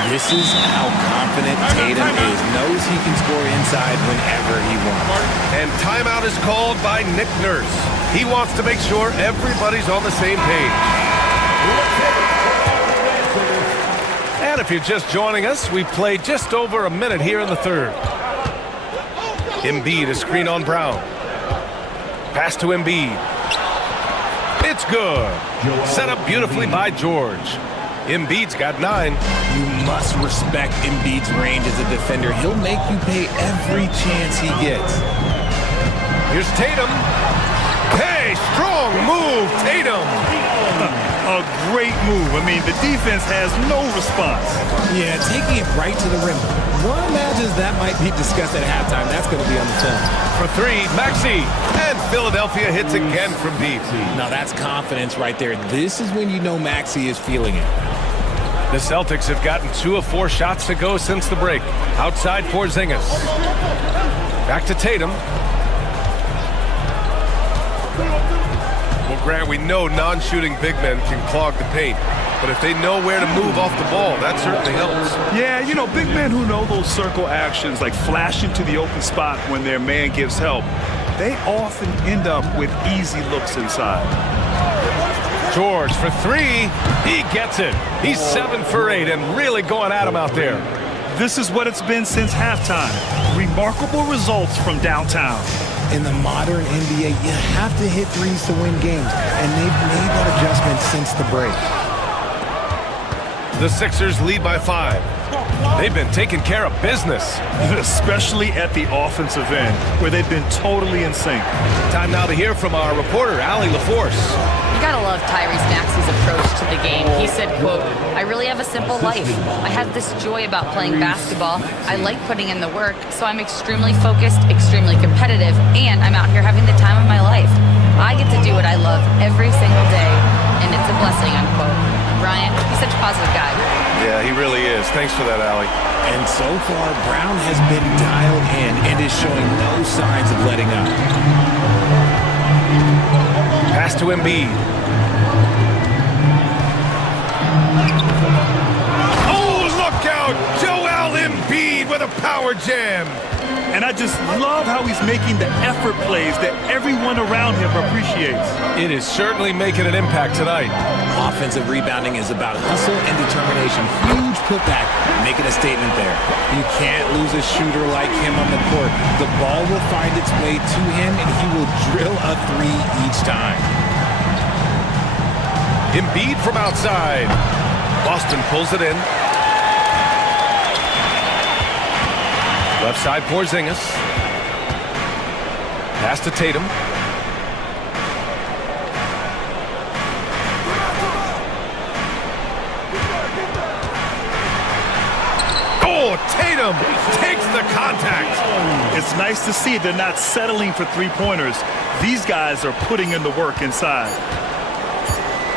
This is how confident Tatum is. Knows he can score inside whenever he wants. And timeout is called by Nick Nurse. He wants to make sure everybody's on the same page. And if you're just joining us, we've played just over a minute here in the third. Embiid, a screen on Brown. Pass to Embiid. It's good. Set up beautifully by George. Embiid's got 9. You must respect Embiid's range as a defender. He'll make you pay every chance he gets. Here's Tatum. Hey, strong move, Tatum. A great move. I mean, the defense has no response. Yeah, taking it right to the rim. One imagines that might be discussed at halftime. That's going to be on the film. For 3, Maxey. And Philadelphia hits again from deep. Now that's confidence right there. This is when you know Maxey is feeling it. The Celtics have gotten 2 of 4 shots to go since the break. Outside Porzingis. Back to Tatum. Well, Grant, we know non-shooting big men can clog the paint. But if they know where to move off the ball, that certainly helps. Yeah, you know, big men who know those circle actions, like flashing to the open spot when their man gives help, they often end up with easy looks inside. George for 3. He gets it. He's 7 for 8 and really going at him out there. This is what it's been since halftime. Remarkable results from downtown. In the modern NBA, you have to hit threes to win games, and they've made that adjustment since the break. The Sixers lead by 5. They've been taking care of business. Especially at the offensive end, where they've been totally in sync. Time now to hear from our reporter, Allie LaForce. You gotta love Tyrese Maxey's approach to the game. He said, quote, "I really have a simple life. I have this joy about playing basketball. I like putting in the work, so I'm extremely focused, extremely competitive, and I'm out here having the time of my life. I get to do what I love every single day, and it's a blessing," unquote. Ryan, he's such a positive guy. Yeah, he really is. Thanks for that, Allie. And so far, Brown has been dialed in and is showing no signs of letting up. Pass to Embiid. Oh, look out! Joel Embiid with a power jam. And I just love how he's making the effort plays that everyone around him appreciates. It is certainly making an impact tonight. Offensive rebounding is about hustle and determination. Huge putback, making a statement there. You can't lose a shooter like him on the court. The ball will find its way to him, and he will drill a three each time. Embiid from outside. Boston pulls it in. Left side, Porzingis. Pass to Tatum. Oh, Tatum takes the contact. It's nice to see they're not settling for three-pointers. These guys are putting in the work inside.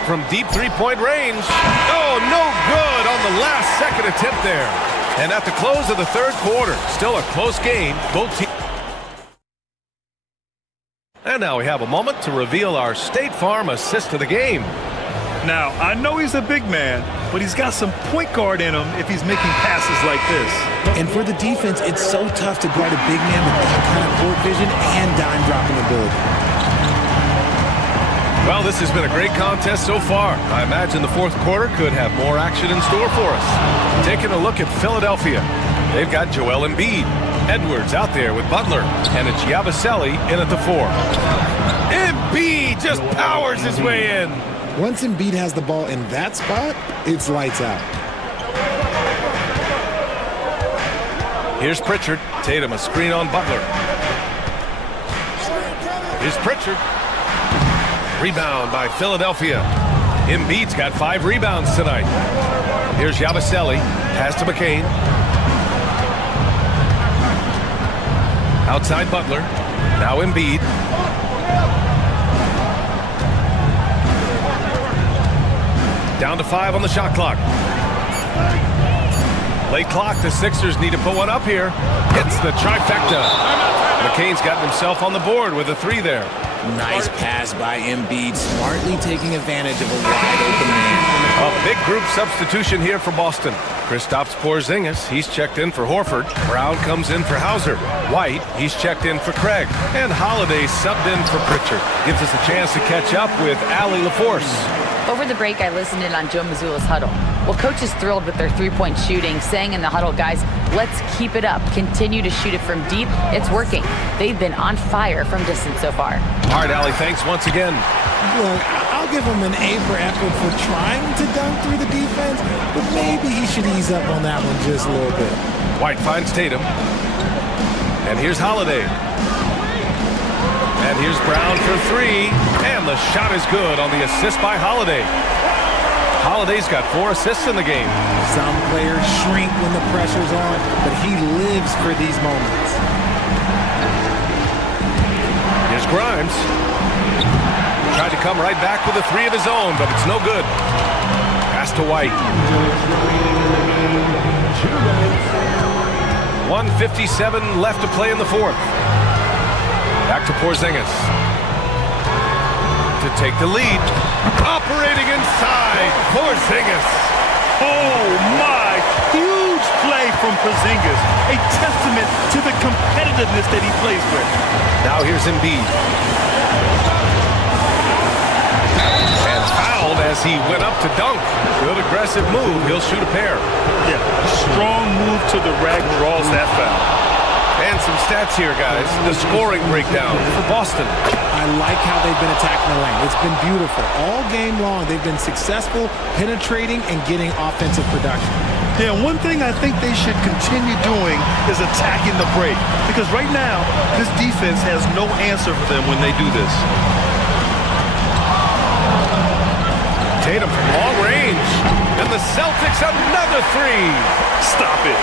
From deep three-point range. Oh, no good on the last second attempt there. And at the close of the third quarter, still a close game. Both teams. And now we have a moment to reveal our State Farm assist of the game. Now, I know he's a big man, but he's got some point guard in him if he's making passes like this. And for the defense, it's so tough to guard a big man with that kind of court vision and dime-dropping ability. Well, this has been a great contest so far. I imagine the fourth quarter could have more action in store for us. Taking a look at Philadelphia. They've got Joel Embiid. Edwards out there with Butler. And it's Yabusele in at the 4. Embiid just powers his way in. Once Embiid has the ball in that spot, it's lights out. Here's Pritchard. Tatum a screen on Butler. Here's Pritchard. Rebound by Philadelphia. Embiid's got 5 rebounds tonight. Here's Yabusele. Pass to McCain. Outside Butler. Now Embiid. Down to 5 on the shot clock. Late clock. The Sixers need to put one up here. Hits the trifecta. McCain's got himself on the board with a 3 there. Nice pass by Embiid, smartly taking advantage of a wide-open man. A big group substitution here for Boston. Kristaps Porzingis, he's checked in for Horford. Brown comes in for Hauser. White, he's checked in for Craig. And Holiday subbed in for Pritchard. Gives us a chance to catch up with Allie LaForce. Over the break, I listened in on Joe Mazzulla's huddle. Well, coach is thrilled with their three-point shooting, saying in the huddle, guys, let's keep it up. Continue to shoot it from deep. It's working. They've been on fire from distance so far. All right, Allie, thanks once again. Look, I'll give him an A for effort for trying to dunk through the defense, but maybe he should ease up on that one just a little bit. White finds Tatum. And here's Holiday. And here's Brown for 3. And the shot is good on the assist by Holiday. Holiday's got 4 assists in the game. Some players shrink when the pressure's on, but he lives for these moments. Here's Grimes. Tried to come right back with a 3 of his own, but it's no good. Pass to White. 1:57 left to play in the fourth. Back to Porzingis. To take the lead. Operating inside. Porzingis. Oh, my. Huge play from Porzingis. A testament to the competitiveness that he plays with. Now here's Embiid. And fouled as he went up to dunk. Good aggressive move. He'll shoot a pair. Yeah, strong move to the rack draws that foul. And some stats here, guys. The scoring breakdown for Boston. I like how they've been attacking the lane. It's been beautiful. All game long, they've been successful penetrating and getting offensive production. Yeah, one thing I think they should continue doing is attacking the break. Because right now, this defense has no answer for them when they do this. Tatum from long range. And the Celtics another 3. Stop it.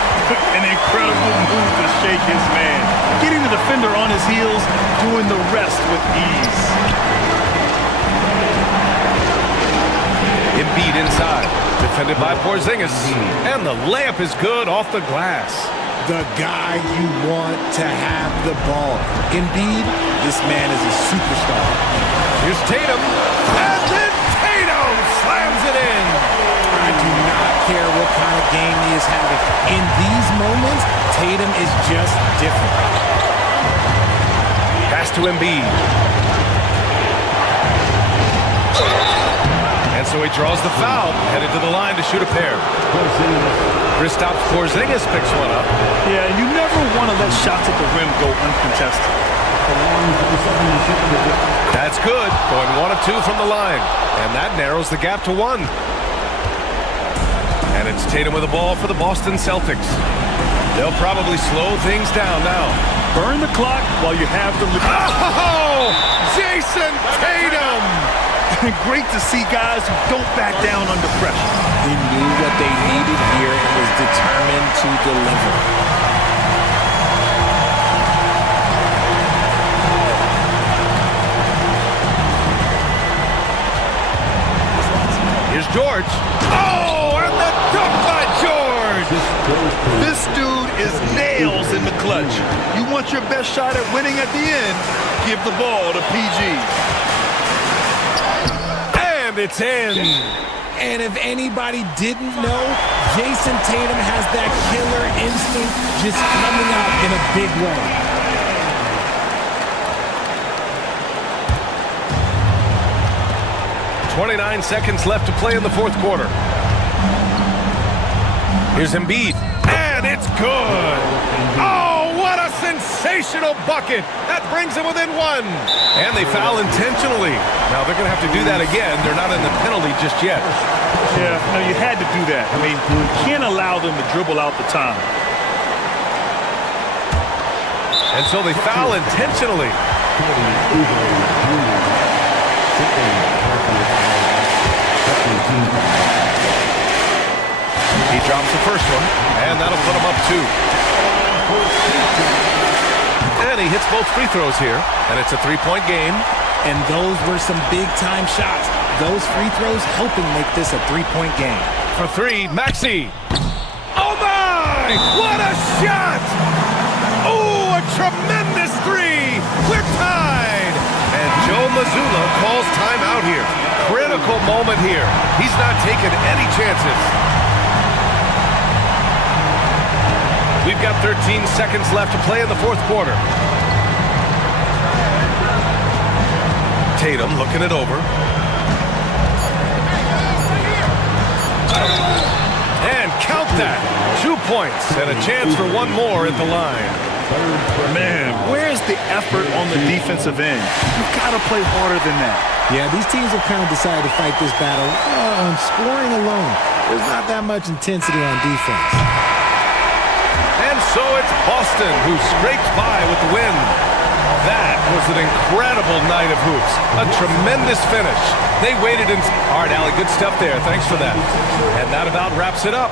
An incredible move to shake his man. Getting the defender on his heels, doing the rest with ease. Embiid inside. Defended by Porzingis. And the layup is good off the glass. The guy you want to have the ball. Embiid, this man is a superstar. Here's Tatum. And then Tatum slams it in. I do not care what kind of game he is having. In these moments, Tatum is just different. Pass to Embiid. And so he draws the foul, headed to the line to shoot a pair. Kristaps Porzingis picks one up. Yeah, you never want to let shots at the rim go uncontested. That's good, going 1 of 2 from the line. And that narrows the gap to 1. And it's Tatum with the ball for the Boston Celtics. They'll probably slow things down now. Burn the clock while you have the... Oh! Jason Tatum! Great to see guys who don't back down under pressure. He knew what they needed here and was determined to deliver. Here's George. Oh, and the dunk by George! This dude is nails in the clutch. You want your best shot at winning at the end, give the ball to PG. And it's in. And if anybody didn't know, Jason Tatum has that killer instinct just coming out in a big way. .29 seconds left to play in the fourth quarter. Here's Embiid. And it's good. Oh, what a sensational bucket. That brings them within 1. And they foul intentionally. Now they're going to have to do that again. They're not in the penalty just yet. Yeah, no, you had to do that. I mean, you can't allow them to dribble out the time. And so they foul intentionally. He drops the first one, and that'll put him up 2. And he hits both free throws here, and it's a 3-point game. And those were some big-time shots. Those free throws helping make this a 3-point game. For 3, Maxey. Oh, my! What a shot! Oh, a tremendous 3! We're tied! And Joe Mazzulla calls timeout here. Critical moment here. He's not taking any chances. We've got 13 seconds left to play in the fourth quarter. Tatum looking it over. And count that. 2 points and a chance for one more at the line. Man, where's the effort on the defensive end? You've got to play harder than that. Yeah, these teams have kind of decided to fight this battle on scoring alone. There's not that much intensity on defense. And so it's Boston who scrapes by with the win. That was an incredible night of hoops. A tremendous finish. They waited in... All right, Allie, good stuff there. Thanks for that. And that about wraps it up.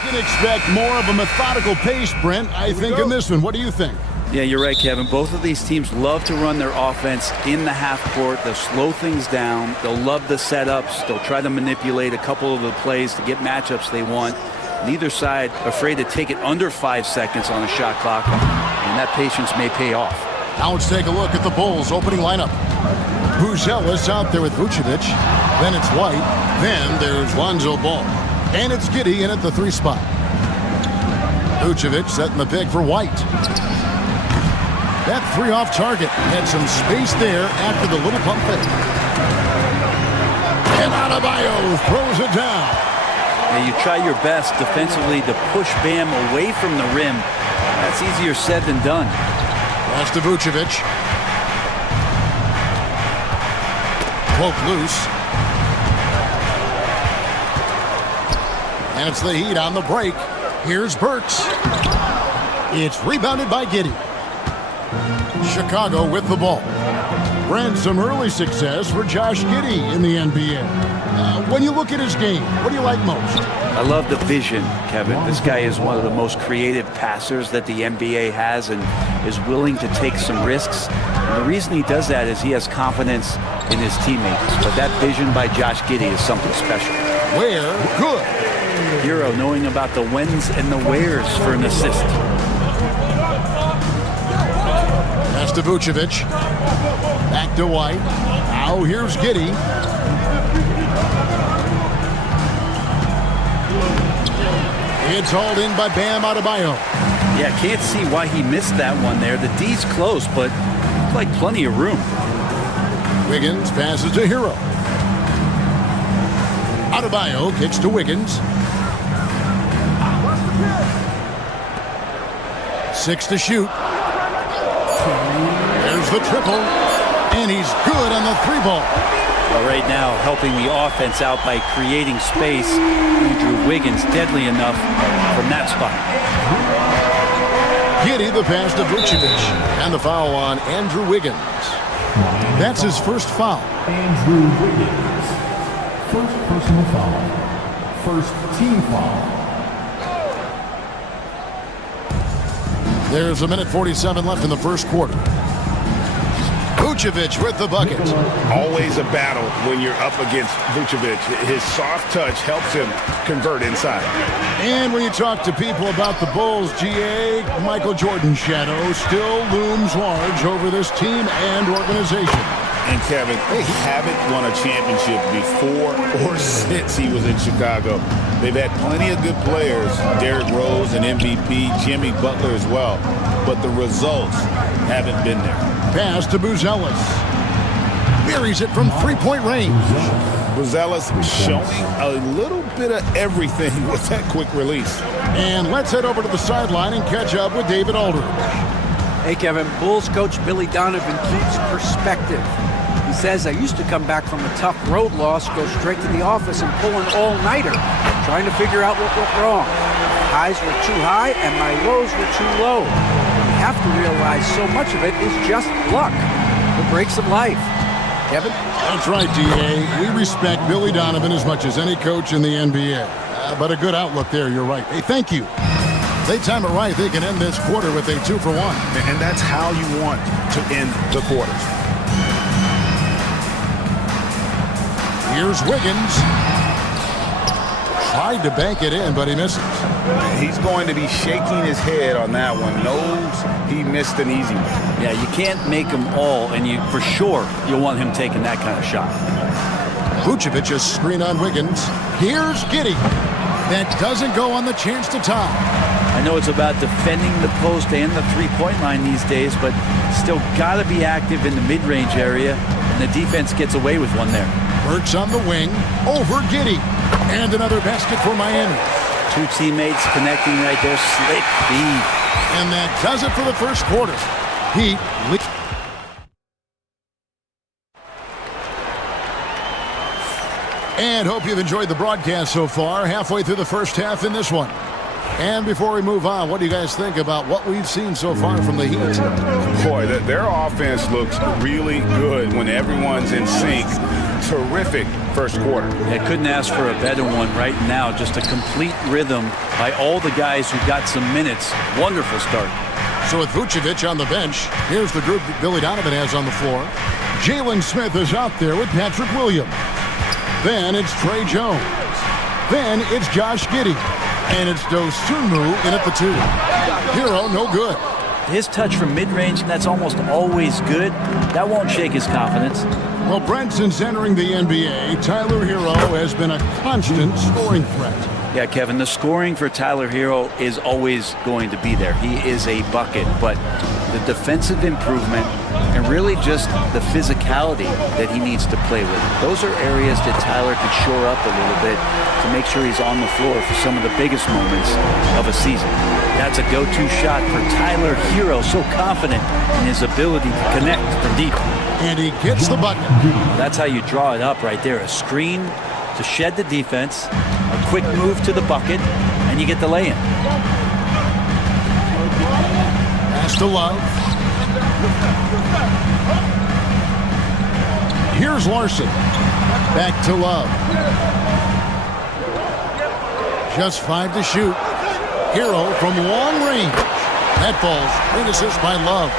Can expect more of a methodical pace, Brent, I think, in this one. What do you think? Yeah, you're right, Kevin. Both of these teams love to run their offense in the half court. They'll slow things down. They'll love the setups. They'll try to manipulate a couple of the plays to get matchups they want. Neither side afraid to take it under 5 seconds on a shot clock, and that patience may pay off. Now let's take a look at the Bulls' opening lineup. Buzelis out there with Vucevic. Then it's White. Then there's Lonzo Ball. And it's Giddey in at the 3 spot. Vucevic setting the pick for White. That 3 off target. Had some space there after the little pump fake. And Adebayo throws it down. Now you try your best defensively to push Bam away from the rim. That's easier said than done. Pass to Vucevic. Poke loose. And it's the Heat on the break. Here's Burks. It's rebounded by Giddey. Chicago with the ball. Brent, some early success for Josh Giddey in the NBA. When you look at his game, what do you like most? I love the vision, Kevin. This guy is one of the most creative passers that the NBA has, and is willing to take some risks. And the reason he does that is he has confidence in his teammates. But that vision by Josh Giddey is something special. Where? Good. Hero knowing about the whens and the wheres for an assist. Pass to Vucevic. Back to White. Now here's Giddey. It's hauled in by Bam Adebayo. Yeah, can't see why he missed that one there. The D's close, but like plenty of room. Wiggins passes to Hero. Adebayo kicks to Wiggins. 6 to shoot. There's the triple. And he's good on the 3-ball. Well, right now, helping the offense out by creating space. Andrew Wiggins deadly enough from that spot. Giddey the pass to Vucevic. And the foul on Andrew Wiggins. That's his first foul. Andrew Wiggins. First personal foul. First team foul. There's 1:47 left in the first quarter. Vucevic with the bucket. Always a battle when you're up against Vucevic. His soft touch helps him convert inside. And when you talk to people about the Bulls, GA, Michael Jordan's shadow still looms large over this team and organization. And Kevin, they haven't won a championship before or since he was in Chicago. They've had plenty of good players, Derrick Rose, an MVP, Jimmy Butler as well, but the results haven't been there. Pass to Buzelis. Buries it from three-point range. Buzelis showing a little bit of everything with that quick release. And let's head over to the sideline and catch up with David Aldridge. Hey, Kevin, Bulls coach Billy Donovan keeps perspective. He says, I used to come back from a tough road loss, go straight to the office and pull an all-nighter, trying to figure out what went wrong. My highs were too high and my lows were too low. You have to realize so much of it is just luck, the breaks of life. Kevin? That's right, D.A. We respect Billy Donovan as much as any coach in the NBA. But a good outlook there, you're right. Hey, thank you. They time it right, they can end this quarter with a 2-for-1. And that's how you want to end the quarter. Here's Wiggins. Tried to bank it in, but he misses. He's going to be shaking his head on that one. Knows he missed an easy one. Yeah, you can't make them all, and you for sure you'll want him taking that kind of shot. Vucevic's screen on Wiggins. Here's Giddey. That doesn't go on the chance to tie. I know it's about defending the post and the three-point line these days, but still got to be active in the mid-range area, and the defense gets away with one there. Burks on the wing, over Giddey. And another basket for Miami. Two teammates connecting right there, slick feed. And that does it for the first quarter. Heat lead. And hope you've enjoyed the broadcast so far. Halfway through the first half in this one. And before we move on, what do you guys think about what we've seen so far from the Heat? Boy, their offense looks really good when everyone's in sync. Terrific first quarter. I couldn't ask for a better one right now. Just a complete rhythm by all the guys who got some minutes. Wonderful start. So with Vucevic on the bench, here's the group that Billy Donovan has on the floor. Jalen Smith is out there with Patrick Williams. Then it's Trey Jones. Then it's Josh Giddey. And it's Dosunmu in at the 2. Hero, no good. His touch from mid-range, that's almost always good. That won't shake his confidence. Well, Brent, since entering the NBA, Tyler Hero has been a constant scoring threat. Yeah, Kevin, the scoring for Tyler Hero is always going to be there. He is a bucket, but the defensive improvement and really just the physicality that he needs to play with. Those are areas that Tyler could shore up a little bit to make sure he's on the floor for some of the biggest moments of a season. That's a go-to shot for Tyler Hero, so confident in his ability to connect from deep. And he gets the bucket. That's how you draw it up right there. A screen to shed the defense, a quick move to the bucket, and you get the lay-in. Pass to Love. Here's Larson. Back to Love. Just 5 to shoot. Hero from long range. That falls. Great assist by Love.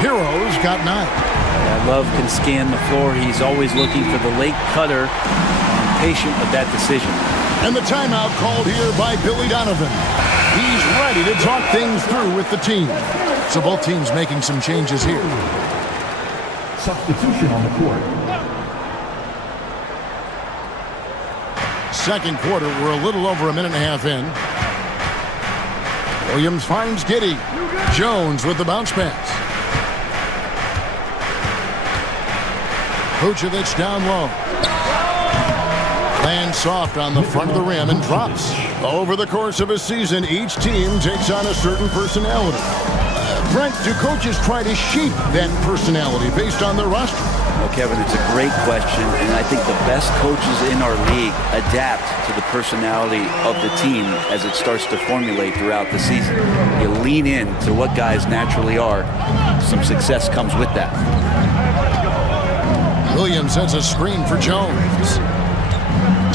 Hero's got 9. Love can scan the floor. He's always looking for the late cutter and patient with that decision. And the timeout called here by Billy Donovan. He's ready to talk things through with the team. So both teams making some changes here. Substitution on the court. Second quarter, we're a little over a minute and a half in. Williams finds Giddey. Jones with the bounce pass. Vucevic down low. Lands soft on the front of the rim and drops. Over the course of a season, each team takes on a certain personality. Brent, do coaches try to shape that personality based on their roster? Well, Kevin, it's a great question, and I think the best coaches in our league adapt to the personality of the team as it starts to formulate throughout the season. You lean in to what guys naturally are. Some success comes with that. Williams sets a screen for Jones.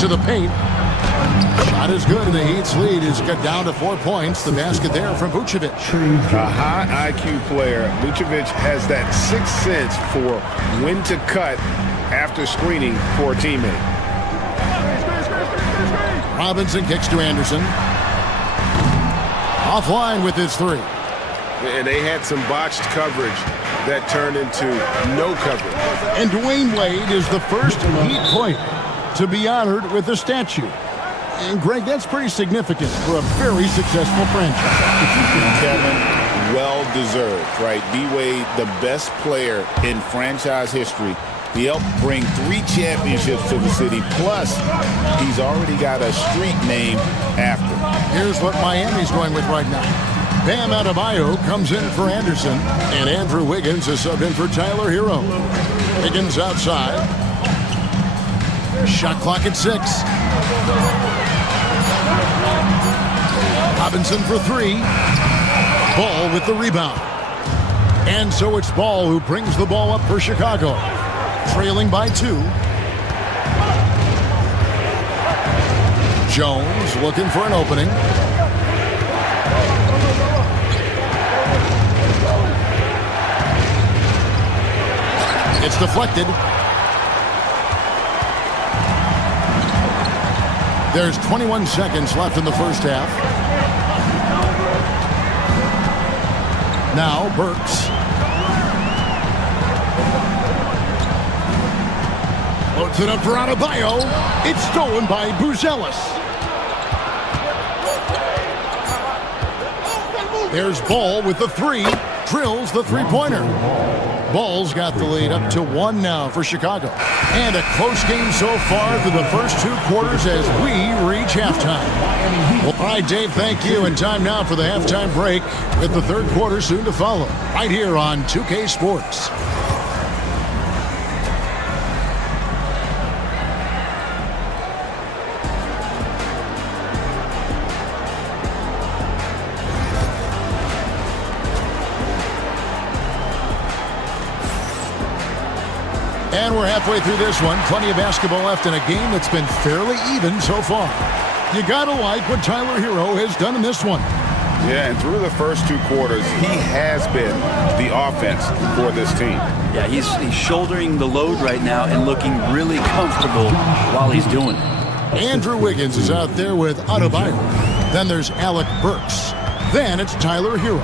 To the paint. Shot is good, and the Heat's lead is cut down to 4 points. The basket there from Vucevic. A high IQ player. Vucevic has that sixth sense for when to cut after screening for a teammate. Robinson kicks to Anderson. Offline with his 3. And they had some botched coverage that turned into no coverage. And Dwayne Wade is the first Heat player to be honored with a statue. And Greg, that's pretty significant for a very successful franchise. Kevin, well-deserved, right? D-Wade, the best player in franchise history. He helped bring 3 championships to the city. Plus, he's already got a street named after him. Here's what Miami's going with right now. Bam Adebayo comes in for Anderson, and Andrew Wiggins is subbed in for Tyler Hero. Wiggins outside. Shot clock at 6. Robinson for 3. Ball with the rebound. And so it's Ball who brings the ball up for Chicago. Trailing by 2. Jones looking for an opening. It's deflected. There's 21 seconds left in the first half. Now Burks. Floats it up for Adebayo. It's stolen by Buzelis. There's Ball with the 3. Drills the 3-pointer. Ball's got the lead up to 1 now for Chicago. And a close game so far through the first 2 quarters as we reach halftime. All right, Dave, thank you. And time now for the halftime break with the third quarter soon to follow. Right here on 2K Sports. And we're halfway through this one. Plenty of basketball left in a game that's been fairly even so far. You gotta like what Tyler Hero has done in this one. Yeah, and through the first 2 quarters, he has been the offense for this team. Yeah, he's shouldering the load right now and looking really comfortable while he's doing it. Andrew Wiggins is out there with Adebayo. Then there's Alec Burks. Then it's Tyler Hero.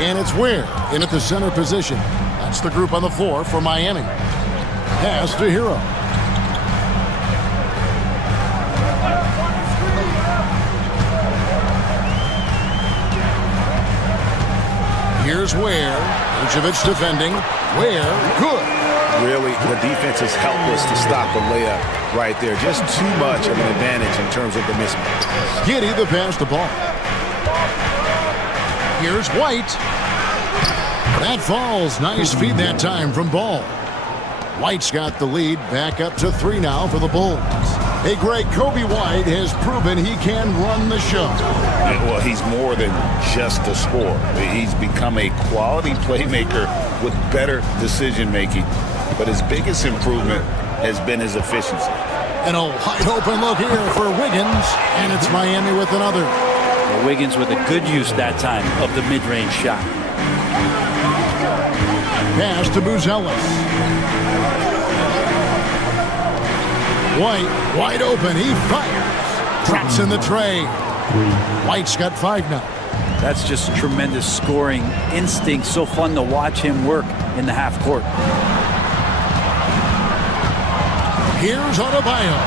And it's Ware in at the center position. That's the group on the floor for Miami. Pass to Hero. Here's Ware. Vucevic defending. Ware, good. Really, the defense is helpless to stop the layup right there. Just too much of an advantage in terms of the mismatch. Giddey the pass the ball. Here's White. That falls. Nice feed that time from Ball. White's got the lead, back up to 3 now for the Bulls. Hey, Greg, Kobe White has proven he can run the show. Well, he's more than just a scorer. He's become a quality playmaker with better decision-making. But his biggest improvement has been his efficiency. And a wide open look here for Wiggins, and it's Miami with another. Wiggins with a good use that time of the mid-range shot. Pass to Buzelis. White, wide open. He fires. Drops in the tray. White's got 5 now. That's just tremendous scoring instinct. So fun to watch him work in the half court. Here's Adebayo.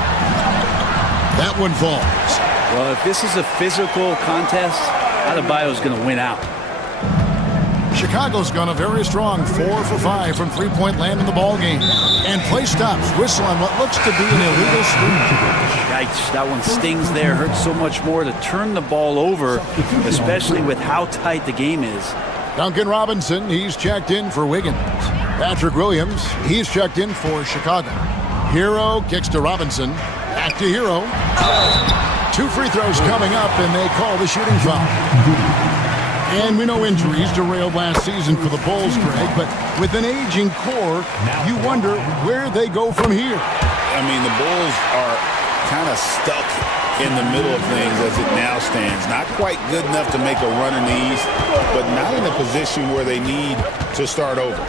That one falls. Well, if this is a physical contest, Adebayo's going to win out. Chicago's gone a very strong 4 for 5 from three-point land in the ball game. And play stops. Whistle on what looks to be an illegal screen. Yikes, that one stings there. Hurts so much more to turn the ball over, especially with how tight the game is. Duncan Robinson, he's checked in for Wiggins. Patrick Williams, he's checked in for Chicago. Hero kicks to Robinson. Back to Hero. 2 free throws coming up, and they call the shooting foul. And we know injuries derailed last season for the Bulls, Greg, but with an aging core, you wonder where they go from here. I mean, the Bulls are kind of stuck in the middle of things as it now stands. Not quite good enough to make a run in the East, but not in a position where they need to start over.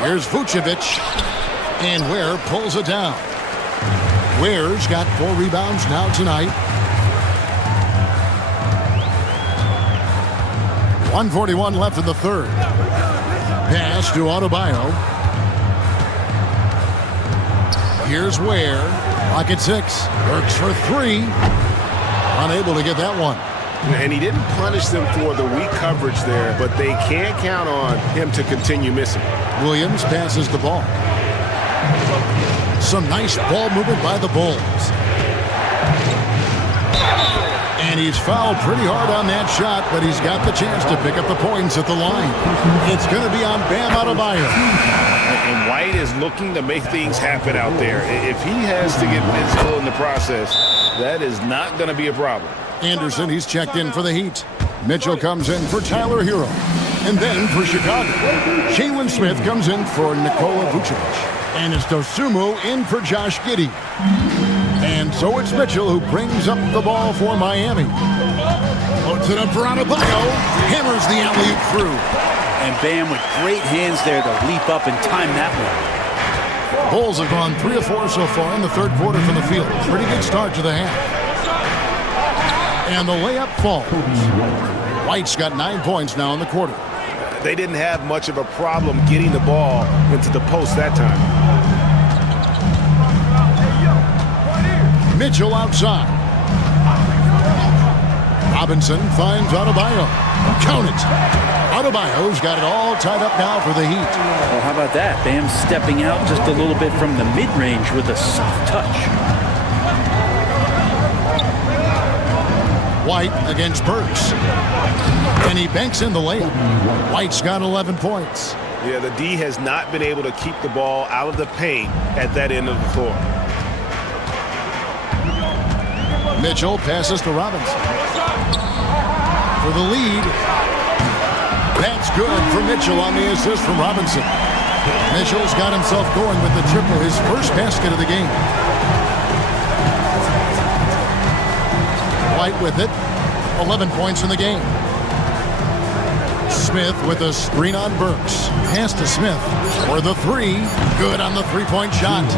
Here's Vucevic, and Ware pulls it down. Ware's got 4 rebounds now tonight. 1:41 left in the third. Pass to Adebayo. Here's Ware. Lock at 6. Works for 3. Unable to get that one. And he didn't punish them for the weak coverage there, but they can't count on him to continue missing. Williams passes the ball. Some nice ball movement by the Bulls. And he's fouled pretty hard on that shot, but he's got the chance to pick up the points at the line. It's going to be on Bam Adebayo. And White is looking to make things happen out there. If he has to get physical in the process, that is not going to be a problem. Anderson, he's checked in for the Heat. Mitchell comes in for Tyler Hero. And then for Chicago, Jalen Smith comes in for Nikola Vucevic. And it's Dosunmu in for Josh Giddey. And so it's Mitchell who brings up the ball for Miami. Puts it up for Adebayo. Hammers the alley-oop through. And Bam with great hands there to leap up and time that one. Bulls have gone 3 of 4 so far in the third quarter from the field. Pretty good start to the half. And the layup falls. White's got 9 points now in the quarter. They didn't have much of a problem getting the ball into the post that time. Mitchell outside. Robinson finds Adebayo. Count it. Adebayo's got it all tied up now for the Heat. Well, how about that? Bam stepping out just a little bit from the mid-range with a soft touch. White against Burks. And he banks in the layup. White's got 11 points. Yeah, the D has not been able to keep the ball out of the paint at that end of the floor. Mitchell passes to Robinson. For the lead. That's good for Mitchell on the assist from Robinson. Mitchell's got himself going with the triple, his first basket of the game. White with it. 11 points in the game. Smith with a screen on Burks. Pass to Smith for the 3. Good on the three-point shot.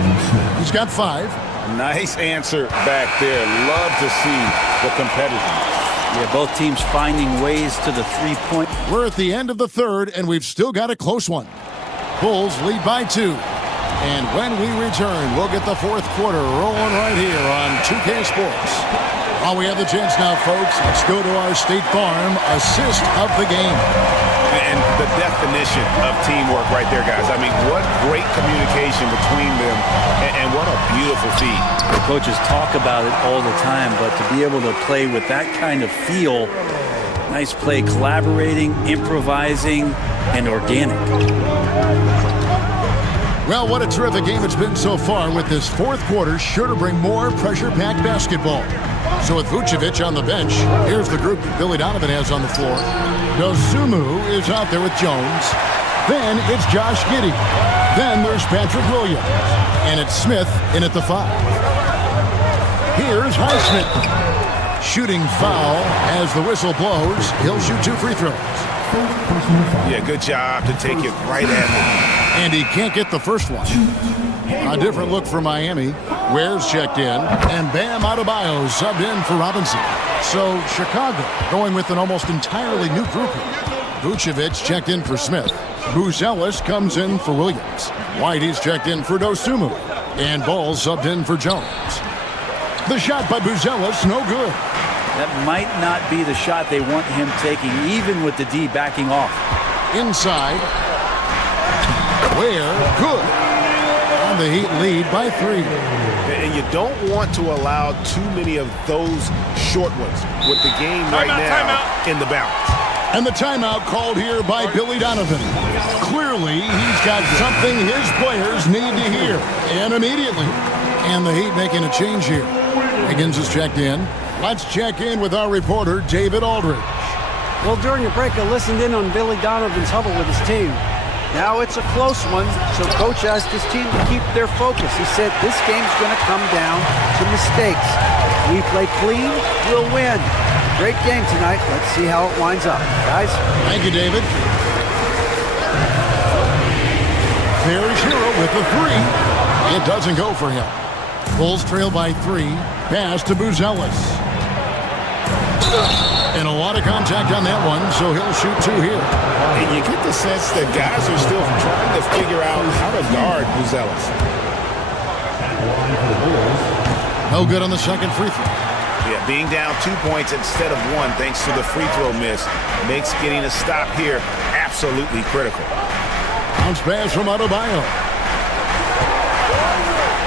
He's got 5. Nice answer back there. Love to see the competitiveness. Yeah, both teams finding ways to the three-point. We're at the end of the third, and we've still got a close one. Bulls lead by 2. And when we return, we'll get the fourth quarter rolling right here on 2K Sports. While we have the chance now, folks, let's go to our State Farm assist of the game. And the definition of teamwork right there, guys. I mean, what great communication between them, and what a beautiful feat. The coaches talk about it all the time, but to be able to play with that kind of feel, nice play, collaborating, improvising, and organic. Well, what a terrific game it's been so far, with this fourth quarter sure to bring more pressure-packed basketball. So with Vucevic on the bench, here's the group Billy Donovan has on the floor. Dosunmu is out there with Jones. Then it's Josh Giddey. Then there's Patrick Williams. And it's Smith in at the 5. Here's Highsmith. Shooting foul as the whistle blows. He'll shoot 2 free throws. Yeah, good job to take it right at him. And he can't get the first one. A different look for Miami. Ware's checked in, and Bam Adebayo subbed in for Robinson. So Chicago going with an almost entirely new grouping. Vucevic checked in for Smith. Buzelis comes in for Williams. Whitey's checked in for Dosunmu. And Ball subbed in for Jones. The shot by Buzelis, no good. That might not be the shot they want him taking, even with the D backing off. Inside. Ware, good. And the Heat lead by 3. And you don't want to allow too many of those short ones with the game right now in the balance. And the timeout called here by Billy Donovan. Clearly, he's got something his players need to hear. And immediately. And the Heat making a change here. Higgins is checked in. Let's check in with our reporter, David Aldridge. Well, during the break, I listened in on Billy Donovan's huddle with his team. Now it's a close one, so Coach asked his team to keep their focus. He said this game's going to come down to mistakes. If we play clean, we'll win. Great game tonight. Let's see how it winds up. Guys? Thank you, David. There's Hero with the 3. It doesn't go for him. Bulls trail by 3. Pass to Buzelis. And a lot of contact on that one, so he'll shoot 2 here. And you get the sense that guys are still trying to figure out how to guard Buzelis. No good on the second free throw. Yeah, being down 2 points instead of 1 thanks to the free throw miss makes getting a stop here absolutely critical. Bounce pass from Adebayo.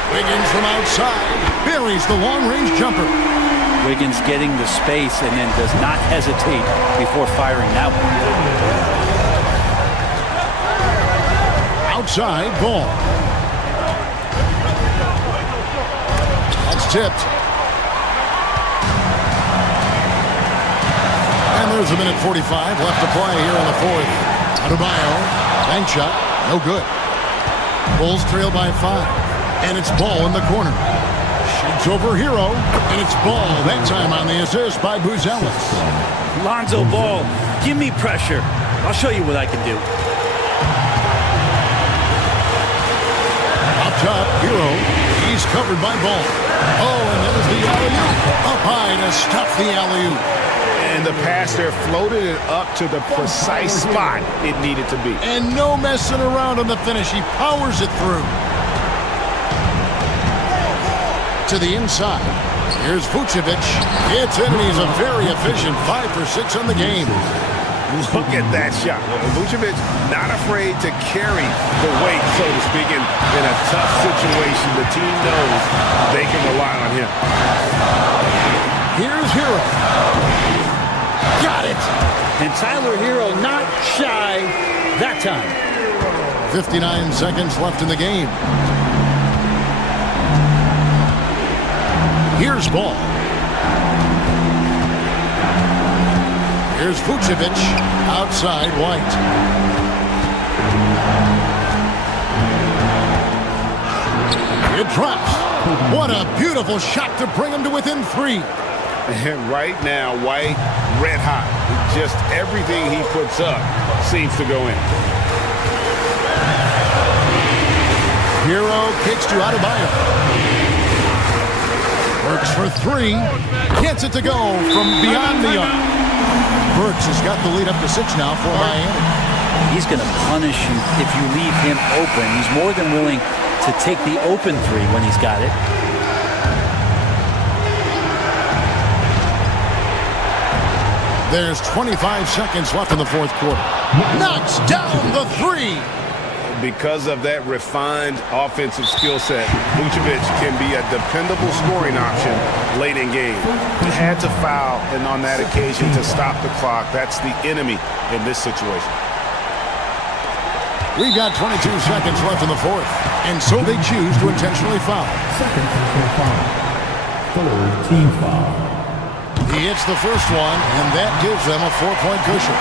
Wiggins from outside buries the long-range jumper. Wiggins getting the space and then does not hesitate before firing that one. Outside Ball. That's tipped. And there's a minute 45 left to play here in the 4th. Adebayo, bank shot, no good. Bulls trail by 5. And it's Ball in the corner. Shoots over Hero, and it's Ball. That time on the assist by Buzelis. Lonzo Ball, give me pressure. I'll show you what I can do. Up top, Hero. He's covered by Ball. Oh, and there's the alley-oop. Up high to stuff the alley-oop. And the pass there floated it up to the precise spot it needed to be. And no messing around on the finish. He powers it through. To the inside. Here's Vucevic. It's in, and he's a very efficient 5 for 6 on the game. Look at that shot. Vucevic not afraid to carry the weight, so to speak, in a tough situation. The team knows they can rely on him. Here's Hero. Got it. And Tyler Hero not shy that time. 59 seconds left in the game. Here's Ball. Here's Vucevic. Outside White. It drops. What a beautiful shot to bring him to within 3. And right now, White, red hot. Just everything he puts up seems to go in. Hero kicks to Adebayo. Burks for 3. Gets it to go from beyond the arc. Burks has got the lead up to 6 now for Miami. He's going to punish you if you leave him open. He's more than willing to take the open 3 when he's got it. There's 25 seconds left in the 4th quarter. Knocks down the 3. Because of that refined offensive skill set, Vucevic can be a dependable scoring option late in game. Had to foul, and on that occasion to stop the clock. That's the enemy in this situation. We've got 22 seconds left in the 4th, and so they choose to intentionally foul. Second personal foul. 3rd team foul. He hits the first one, and that gives them a 4-point cushion.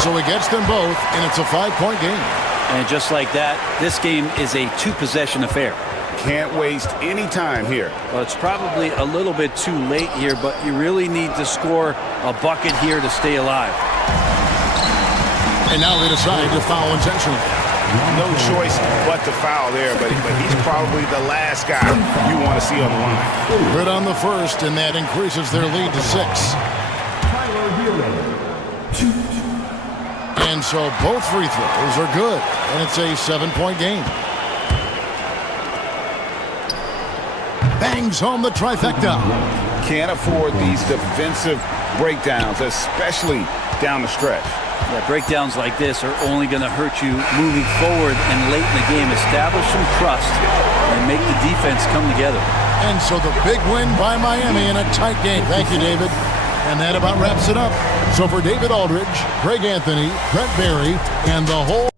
So he gets them both, and it's a 5-point game. And just like that, this game is a 2-possession affair. Can't waste any time here. Well, it's probably a little bit too late here, but you really need to score a bucket here to stay alive. And now they decide to foul intentionally. No choice but to foul there, but he's probably the last guy you want to see on the line. Good on the first, and that increases their lead to 6. And so both free throws are good, and it's a 7-point game. Bangs home the trifecta. Can't afford these defensive breakdowns, especially down the stretch. Yeah, breakdowns like this are only going to hurt you moving forward and late in the game. Establish some trust and make the defense come together. And so the big win by Miami in a tight game. Thank you, David. And that about wraps it up. So for David Aldridge, Greg Anthony, Brent Barry, and the whole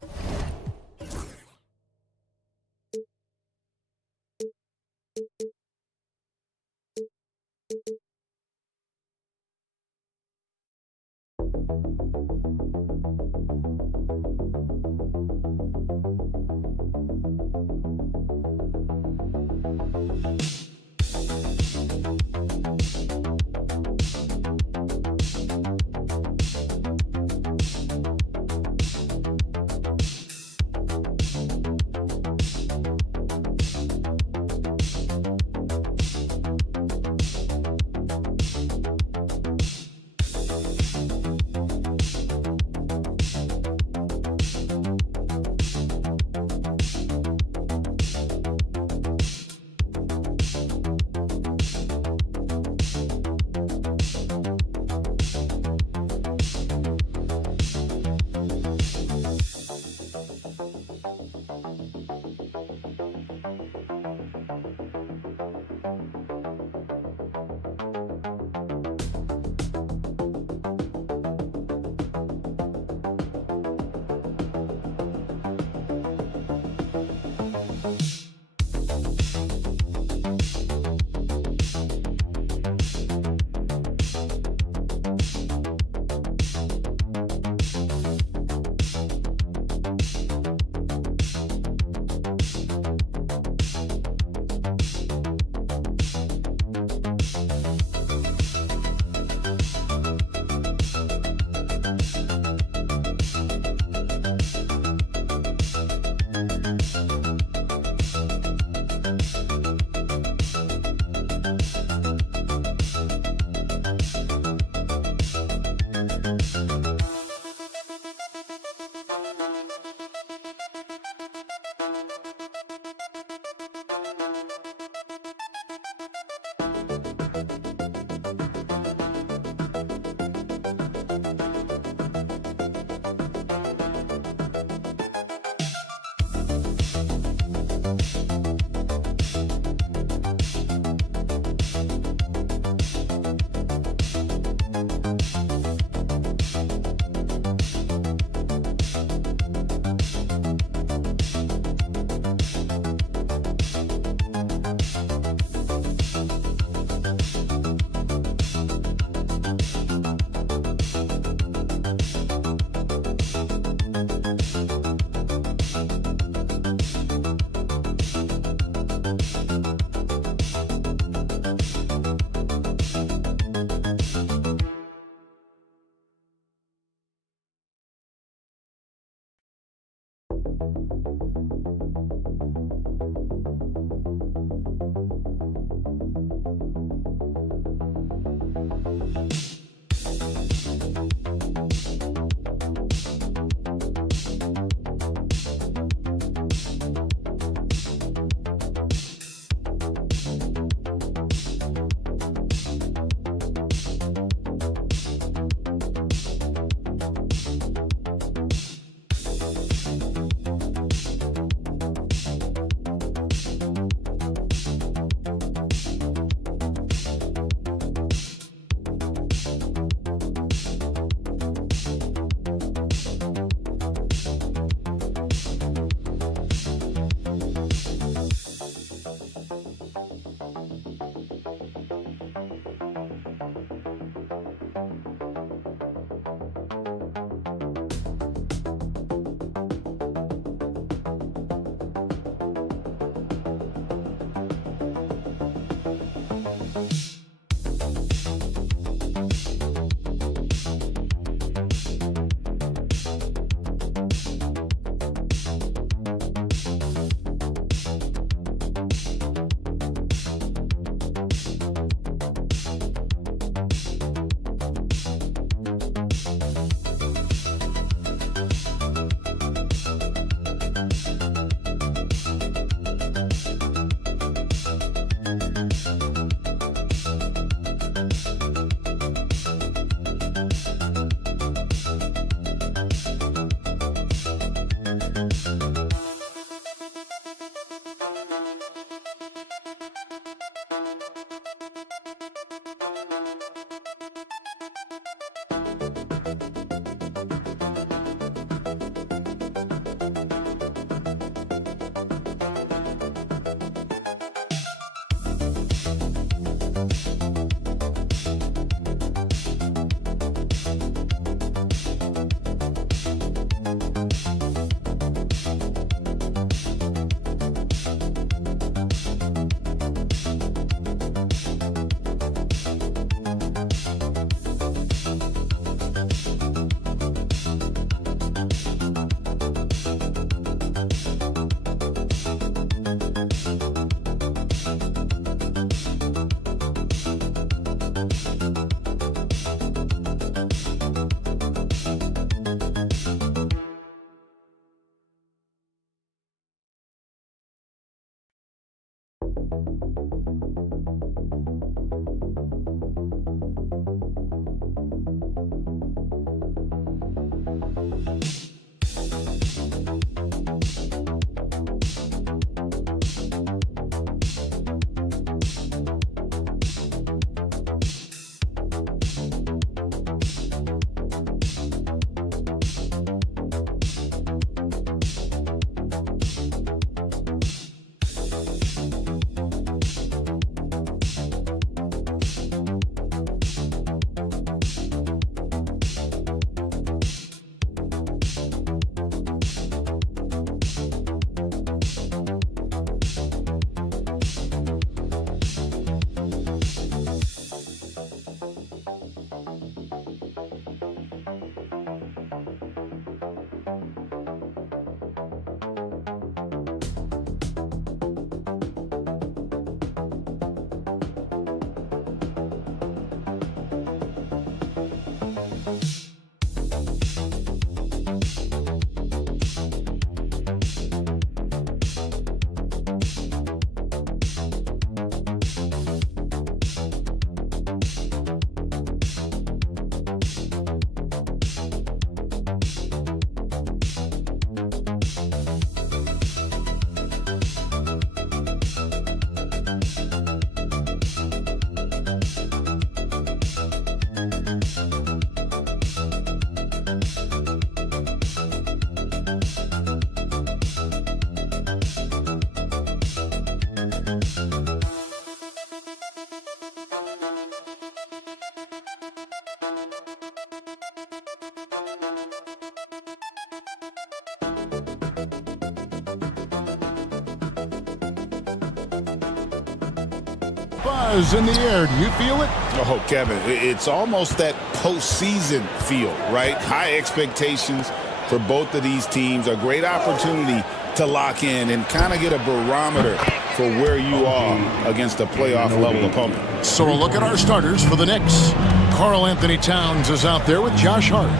Buzz in the air. Do you feel it? Oh, Kevin, it's almost that postseason feel, right? High expectations for both of these teams. A great opportunity to lock in and kind of get a barometer for where you are against a playoff-level opponent. So a look at our starters for the Knicks. Karl Anthony Towns is out there with Josh Hart.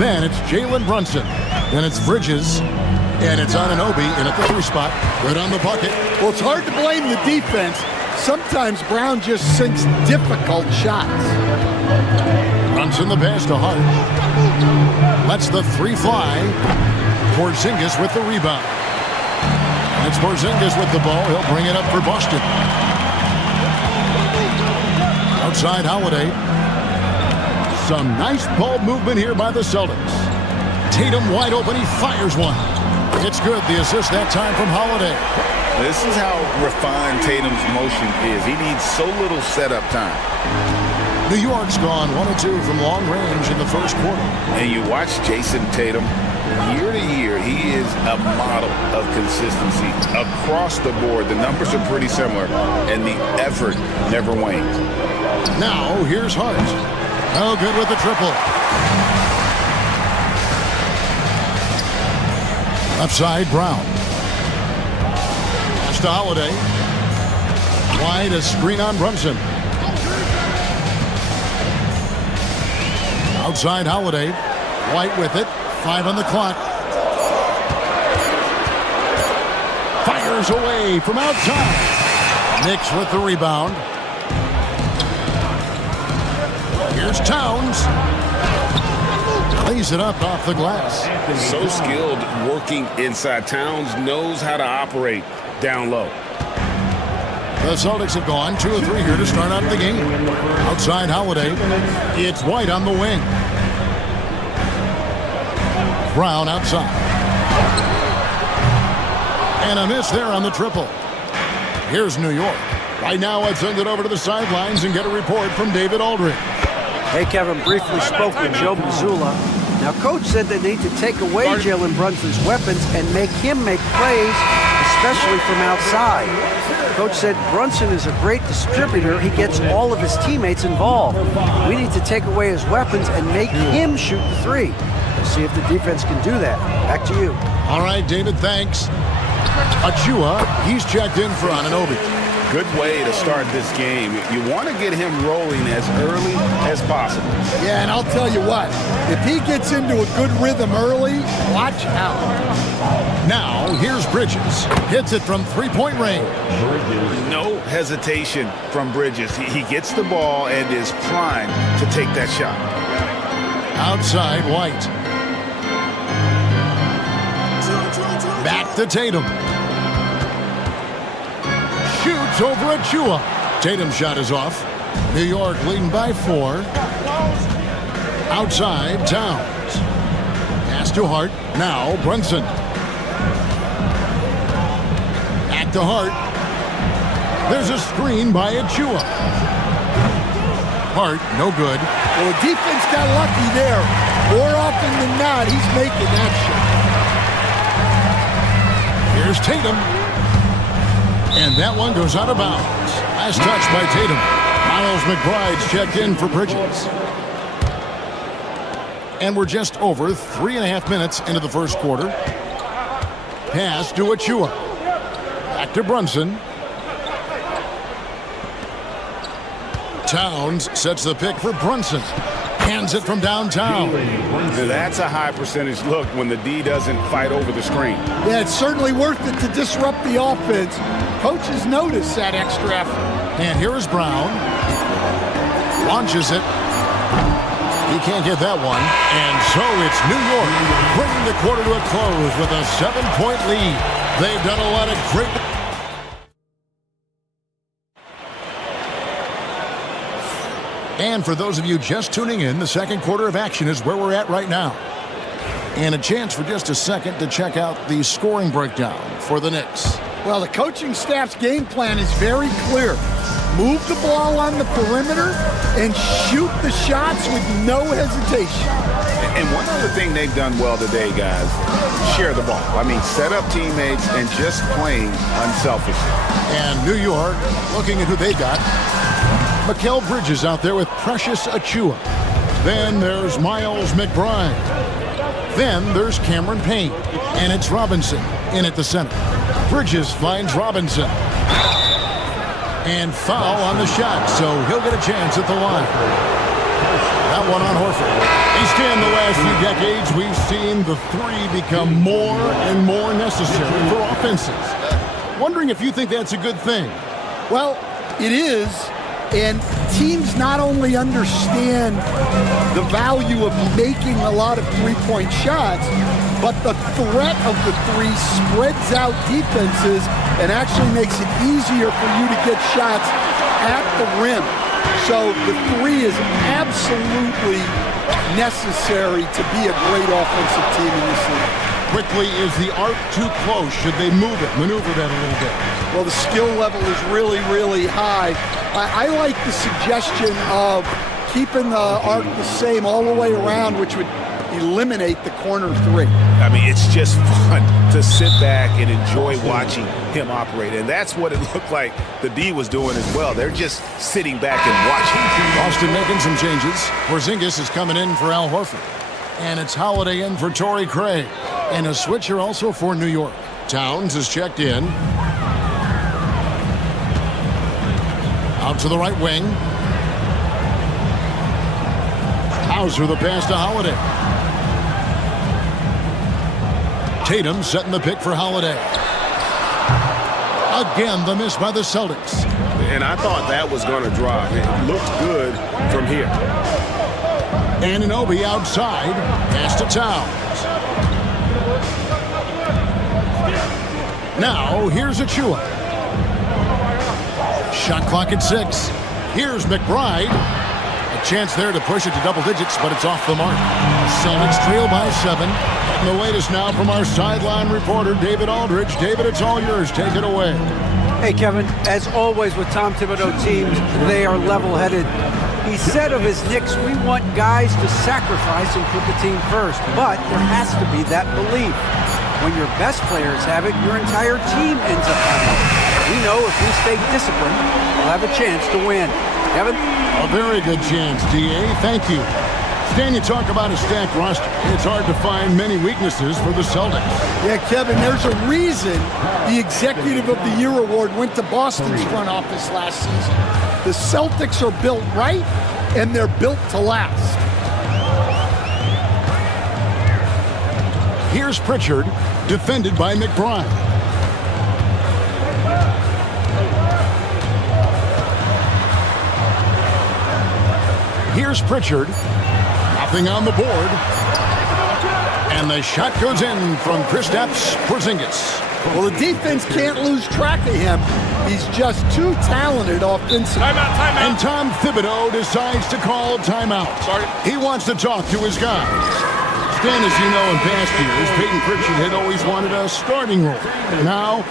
Then it's Jalen Brunson. Then it's Bridges. And it's Anunoby in at the 3 spot. Right on the bucket. Well, it's hard to blame the defense. Sometimes Brown just sinks difficult shots. Brunson the pass to Hart. Lets the 3 fly. Porzingis with the rebound. It's Porzingis with the ball. He'll bring it up for Boston. Outside Holiday. Some nice ball movement here by the Celtics. Tatum wide open. He fires one. It's good. The assist that time from Holiday. This is how refined Tatum's motion is. He needs so little setup time. New York's gone 1 of 2 from long range in the first quarter. And you watch Jason Tatum. Year to year, he is a model of consistency. Across the board, the numbers are pretty similar, and the effort never wanes. Now, here's Hart. Oh, good with the triple. Left side, Brown. Pass to Holiday. Wide, a screen on Brunson. Outside Holiday. White with it. 5 on the clock. Fires away from outside. Knicks with the rebound. Here's Towns. Lays it up off the glass. So skilled working inside. Towns knows how to operate down low. The Celtics have gone 2 of 3 here to start out the game. Outside Holiday. It's White on the wing. Brown outside. And a miss there on the triple. Here's New York. Right now, let's send it over to the sidelines and get a report from David Aldridge. Hey, Kevin, briefly spoke with Joe Mazzulla. Now, Coach said they need to take away Jalen Brunson's weapons and make him make plays, especially from outside. Coach said Brunson is a great distributor. He gets all of his teammates involved. We need to take away his weapons and make him shoot the 3. We'll see if the defense can do that. Back to you. All right, David, thanks. Achua, he's checked in for Anunoby. Good way to start this game. You want to get him rolling as early as possible. Yeah, and I'll tell you what, if he gets into a good rhythm early, watch out. Now, here's Bridges. Hits it from three-point range. No hesitation from Bridges. He gets the ball and is primed to take that shot. Outside White. Back to Tatum. Shoots over Achua. Tatum's shot is off. New York leading by 4. Outside Towns. Pass to Hart. Now Brunson. Back to Hart. There's a screen by Achua. Hart, no good. Well, the defense got lucky there. More often than not, he's making that shot. Here's Tatum. And that one goes out of bounds. Last touch by Tatum. Miles McBride's checked in for Bridges. And we're just over 3.5 minutes into the first quarter. Pass to Achua. Back to Brunson. Towns sets the pick for Brunson. Hands it from downtown. That's a high percentage look when the D doesn't fight over the screen. Yeah, it's certainly worth it to disrupt the offense. Coaches notice that extra effort. And here is Brown. Launches it. He can't get that one. And so it's New York bringing the quarter to a close with a 7-point lead. They've done a lot of great... And for those of you just tuning in, the second quarter of action is where we're at right now. And a chance for just a second to check out the scoring breakdown for the Knicks. Well, the coaching staff's game plan is very clear. Move the ball on the perimeter and shoot the shots with no hesitation. And one other thing they've done well today, guys, share the ball. I mean, set up teammates and just playing unselfishly. And New York, looking at who they got. Mikal Bridges out there with Precious Achua. Then there's Miles McBride. Then there's Cameron Payne. And it's Robinson in at the center. Bridges finds Robinson. And foul on the shot, so he'll get a chance at the line. That one on Horford. In the last few decades, we've seen the three become more and more necessary for offenses. Wondering if you think that's a good thing. Well, it is. And teams not only understand the value of making a lot of three-point shots, but the threat of the three spreads out defenses and actually makes it easier for you to get shots at the rim. So the three is absolutely necessary to be a great offensive team in this league. Quickly, is the arc too close? Should they maneuver that a little bit? Well, the skill level is really, really high. I like the suggestion of keeping the arc the same all the way around, which would eliminate the corner three. I mean, it's just fun to sit back and enjoy watching him operate. And that's what it looked like the D was doing as well. They're just sitting back and watching. Boston making some changes. Porzingis is coming in for Al Horford. And it's Holiday in for Torrey Craig. And a switcher also for New York. Towns is checked in. Out to the right wing. Hauser the pass to Holiday. Tatum setting the pick for Holiday. Again, the miss by the Celtics. And I thought that was going to drop. It looked good from here. Anunoby outside. Pass to Towns. Now, here's Achua. Shot clock at 6. Here's McBride. A chance there to push it to double digits, but it's off the mark. Celtics trail by 7. And the latest now from our sideline reporter, David Aldridge. David, it's all yours. Take it away. Hey, Kevin, as always with Tom Thibodeau teams, they are level-headed. He said of his Knicks, we want guys to sacrifice and put the team first, but there has to be that belief. When your best players have it, your entire team ends up having it. We know if we stay disciplined, we'll have a chance to win. Kevin? A very good chance, D.A. Thank you. Stan, you talk about a stacked roster. It's hard to find many weaknesses for the Celtics. Yeah, Kevin, there's a reason the Executive of the Year award went to Boston's front office last season. The Celtics are built right, and they're built to last. Here's Pritchard, defended by McBride. Here's Pritchard. Nothing on the board. And the shot goes in from Kristaps Porzingis. Well, the defense can't lose track of him. He's just too talented offensively. Timeout. And Tom Thibodeau decides to call timeout. He wants to talk to his guys. Stan, as you know, in past years, Peyton Pritchard had always wanted a starting role. Now,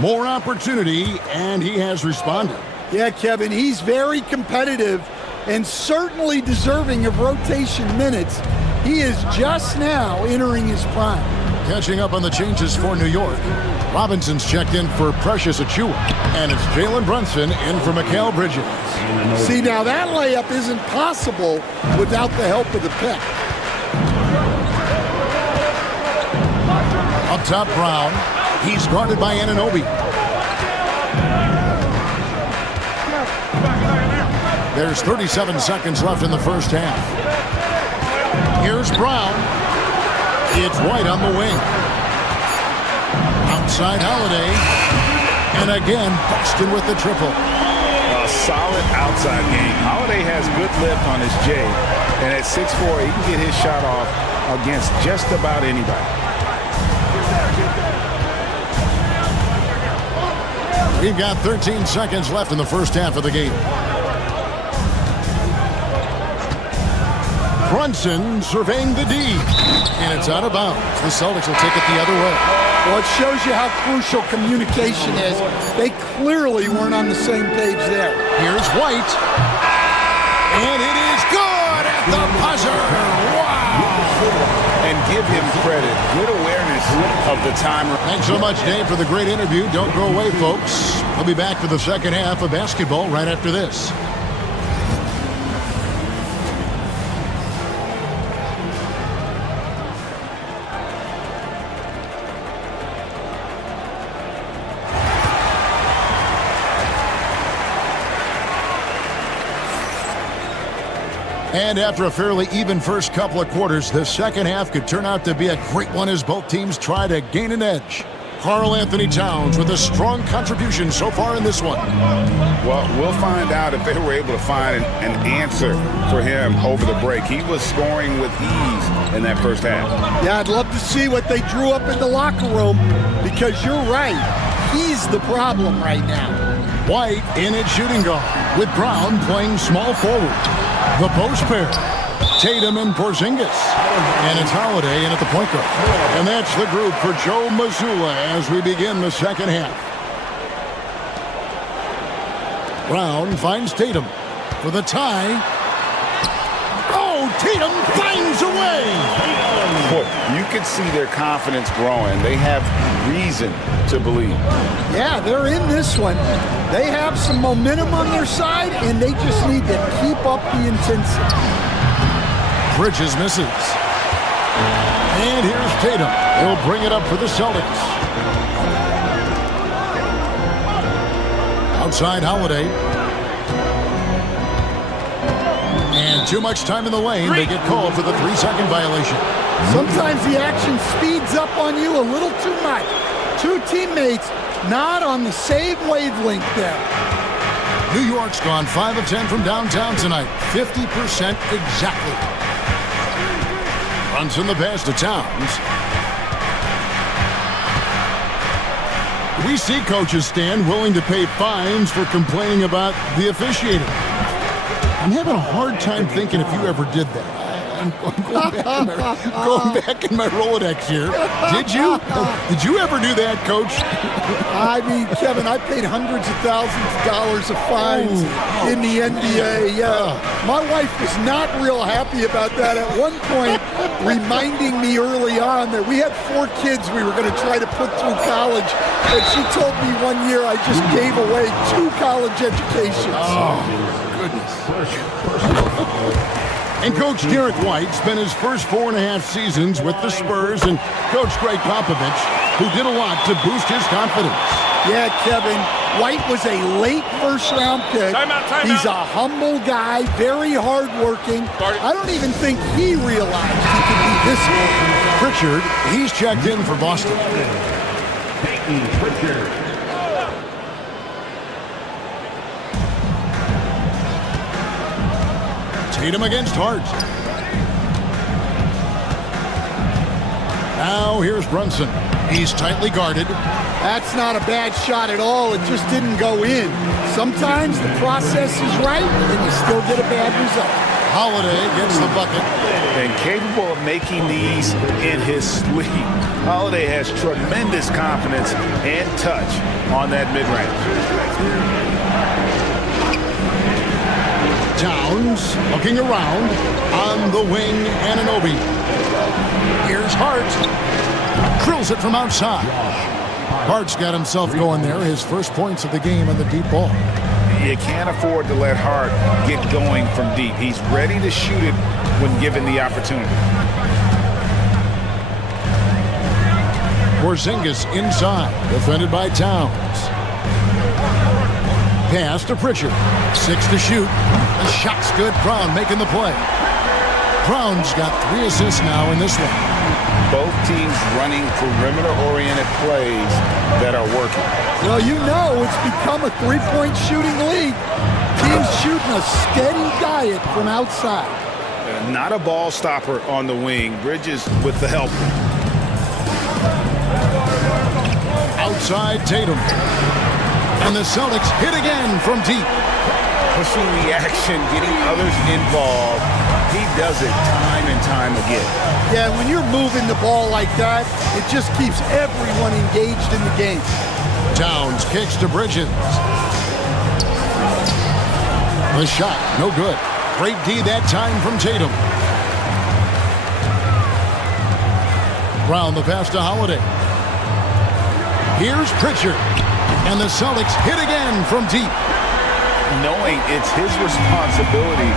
more opportunity, and he has responded. Yeah, Kevin, he's very competitive and certainly deserving of rotation minutes. He is just now entering his prime. Catching up on the changes for New York. Robinson's checked in for Precious Achiuwa. And it's Jalen Brunson in for Mikal Bridges. See, now that layup isn't possible without the help of the pick. Up top, Brown. He's guarded by Anunoby. There's 37 seconds left in the first half. Here's Brown. It's White on the wing. Outside Holiday. And again, Boston with the triple. A solid outside game. Holiday has good lift on his J. And at 6'4", he can get his shot off against just about anybody. We've got 13 seconds left in the first half of the game. Brunson surveying the D. And it's out of bounds. The Celtics will take it the other way. Well, it shows you how crucial communication is. They clearly weren't on the same page there. Here's White. And it is good at the buzzer. Wow. And give him credit. Good awareness of the timer. Thanks so much, Dave, for the great interview. Don't go away, folks. We'll be back for the second half of basketball right after this. And after a fairly even first couple of quarters, the second half could turn out to be a great one as both teams try to gain an edge. Karl Anthony Towns with a strong contribution so far in this one. Well, we'll find out if they were able to find an answer for him over the break. He was scoring with ease in that first half. Yeah, I'd love to see what they drew up in the locker room because you're right. He's the problem right now. White in at shooting guard with Brown playing small forward. The post pair, Tatum and Porzingis. And it's Holiday in at the point guard. And that's the group for Joe Mazzulla as we begin the second half. Brown finds Tatum for the tie. Oh, Tatum finds a way. Boy, you can see their confidence growing. They have reason to believe. Yeah, they're in this one. They have some momentum on their side, and they just need to keep up the intensity. Bridges misses. And here's Tatum. He'll bring it up for the Celtics. Outside Holiday. And too much time in the lane. They get called for the 3-second violation. Sometimes the action speeds up on you a little too much. Two teammates not on the same wavelength there. New York's gone 5 of 10 from downtown tonight. 50% exactly. Brunson the pass to Towns. We see coaches stand willing to pay fines for complaining about the officiating. I'm having a hard time thinking if you ever did that. I'm going back in my Rolodex here. Did you? Did you ever do that, Coach? I mean, Kevin, I paid hundreds of thousands of dollars of fines in the NBA. My wife was not real happy about that at one point, reminding me early on that we had 4 kids we were going to try to put through college. And she told me one year I just gave away 2 college educations. Oh, goodness. And Coach Derek White spent his first 4.5 seasons with the Spurs and Coach Greg Popovich, who did a lot to boost his confidence. Yeah, Kevin, White was a late first-round pick. He's a humble guy, very hardworking. I don't even think he realized he could be this good. Pritchard, he's checked in for Boston. Peyton Pritchard. Tatum against Hart. Now here's Brunson. He's tightly guarded. That's not a bad shot at all. It just didn't go in. Sometimes the process is right, and you still get a bad result. Holiday gets the bucket. And capable of making these in his sleep. Holiday has tremendous confidence and touch on that mid-range. Towns looking around on the wing. Anunoby. Here's Hart. Drills it from outside. Hart's got himself going there. His first points of the game on the deep ball. You can't afford to let Hart get going from deep. He's ready to shoot it when given the opportunity. Porzingis inside, defended by Towns. Pass to Pritchard. 6 to shoot. The shot's good. Brown making the play. Brown's got 3 assists now in this one. Both teams running perimeter-oriented plays that are working. Well, you know it's become a three-point shooting league. Teams shooting a steady diet from outside. Not a ball stopper on the wing. Bridges with the help. Outside Tatum. And the Celtics hit again from deep. Pushing the action, getting others involved. He does it time and time again. Yeah, when you're moving the ball like that, it just keeps everyone engaged in the game. Towns kicks to Bridges. The shot, no good. Great D that time from Tatum. Brown the pass to Holiday. Here's Pritchard. And the Celtics hit again from deep. Knowing it's his responsibility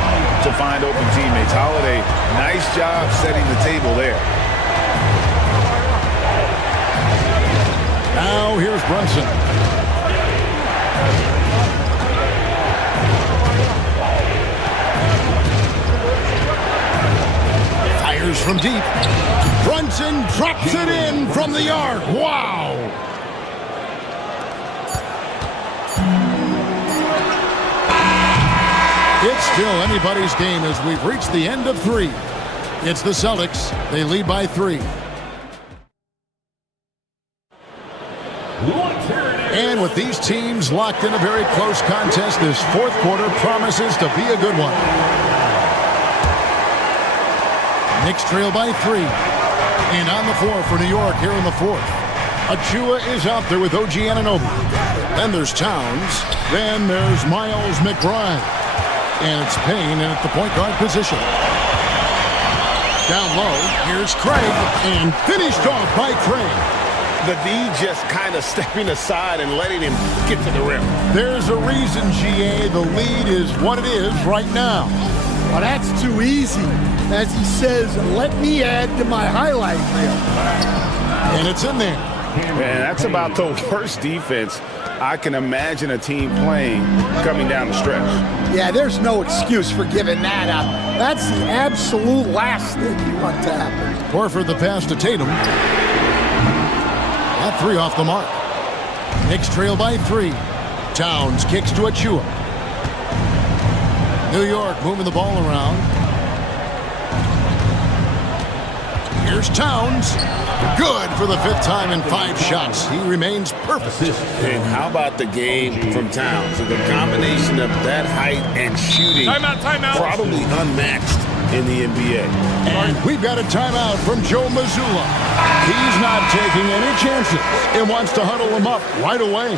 to find open teammates. Holiday, nice job setting the table there. Now here's Brunson. Fires from deep. Brunson drops it in from the arc. Wow! It's still anybody's game as we've reached the end of 3. It's the Celtics. They lead by 3. And with these teams locked in a very close contest, this fourth quarter promises to be a good one. Knicks trail by 3. And on the floor for New York here in the fourth. Achua is out there with OG Anunoby. Then there's Towns. Then there's Miles McBride. And it's Payne at the point guard position. Down low, here's Craig, and finished off by Craig. The D just kind of stepping aside and letting him get to the rim. There's a reason, GA, the lead is what it is right now. Well, that's too easy. As he says, let me add to my highlight reel. And it's in there. Man, that's about the worst defense I can imagine a team playing coming down the stretch. Yeah, there's no excuse for giving that up. That's the absolute last thing you want to happen. Horford the pass to Tatum. That 3 off the mark. Knicks trail by 3. Towns kicks to Achua. New York moving the ball around. Here's Towns. Good for the 5th time in 5 shots. He remains perfect. And how about the game from Towns? The combination of that height and shooting, Timeout. probably unmatched in the NBA. And we've got a timeout from Joe Mazzulla. He's not taking any chances and wants to huddle him up right away.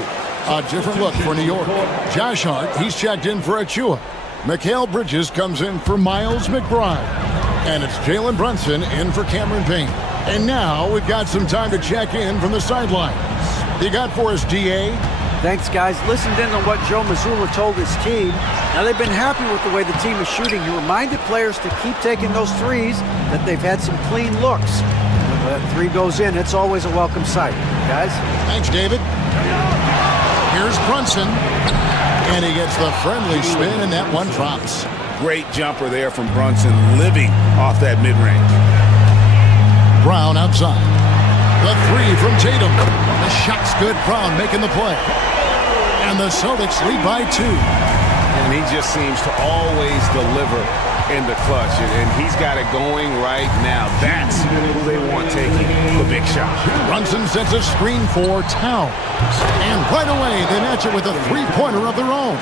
A different look for New York. Josh Hart, he's checked in for Achua. Mikal Bridges comes in for Miles McBride. And it's Jalen Brunson in for Cameron Payne. And now we've got some time to check in from the sidelines. You got for us, DA? Thanks, guys. Listened in on what Joe Mazzulla told his team. Now, they've been happy with the way the team is shooting. He reminded players to keep taking those threes, that they've had some clean looks. When that 3 goes in, it's always a welcome sight. Guys? Thanks, David. Here's Brunson. And he gets the friendly spin, and that one drops. Great jumper there from Brunson, living off that mid-range. Brown left side. The three from Tatum. The shot's good. Brown making the play. And the Celtics lead by 2. And he just seems to always deliver in the clutch, and he's got it going right now. That's who they want taking the big shot. Brunson sets a screen for Towns. And right away, they match it with a three-pointer of their own.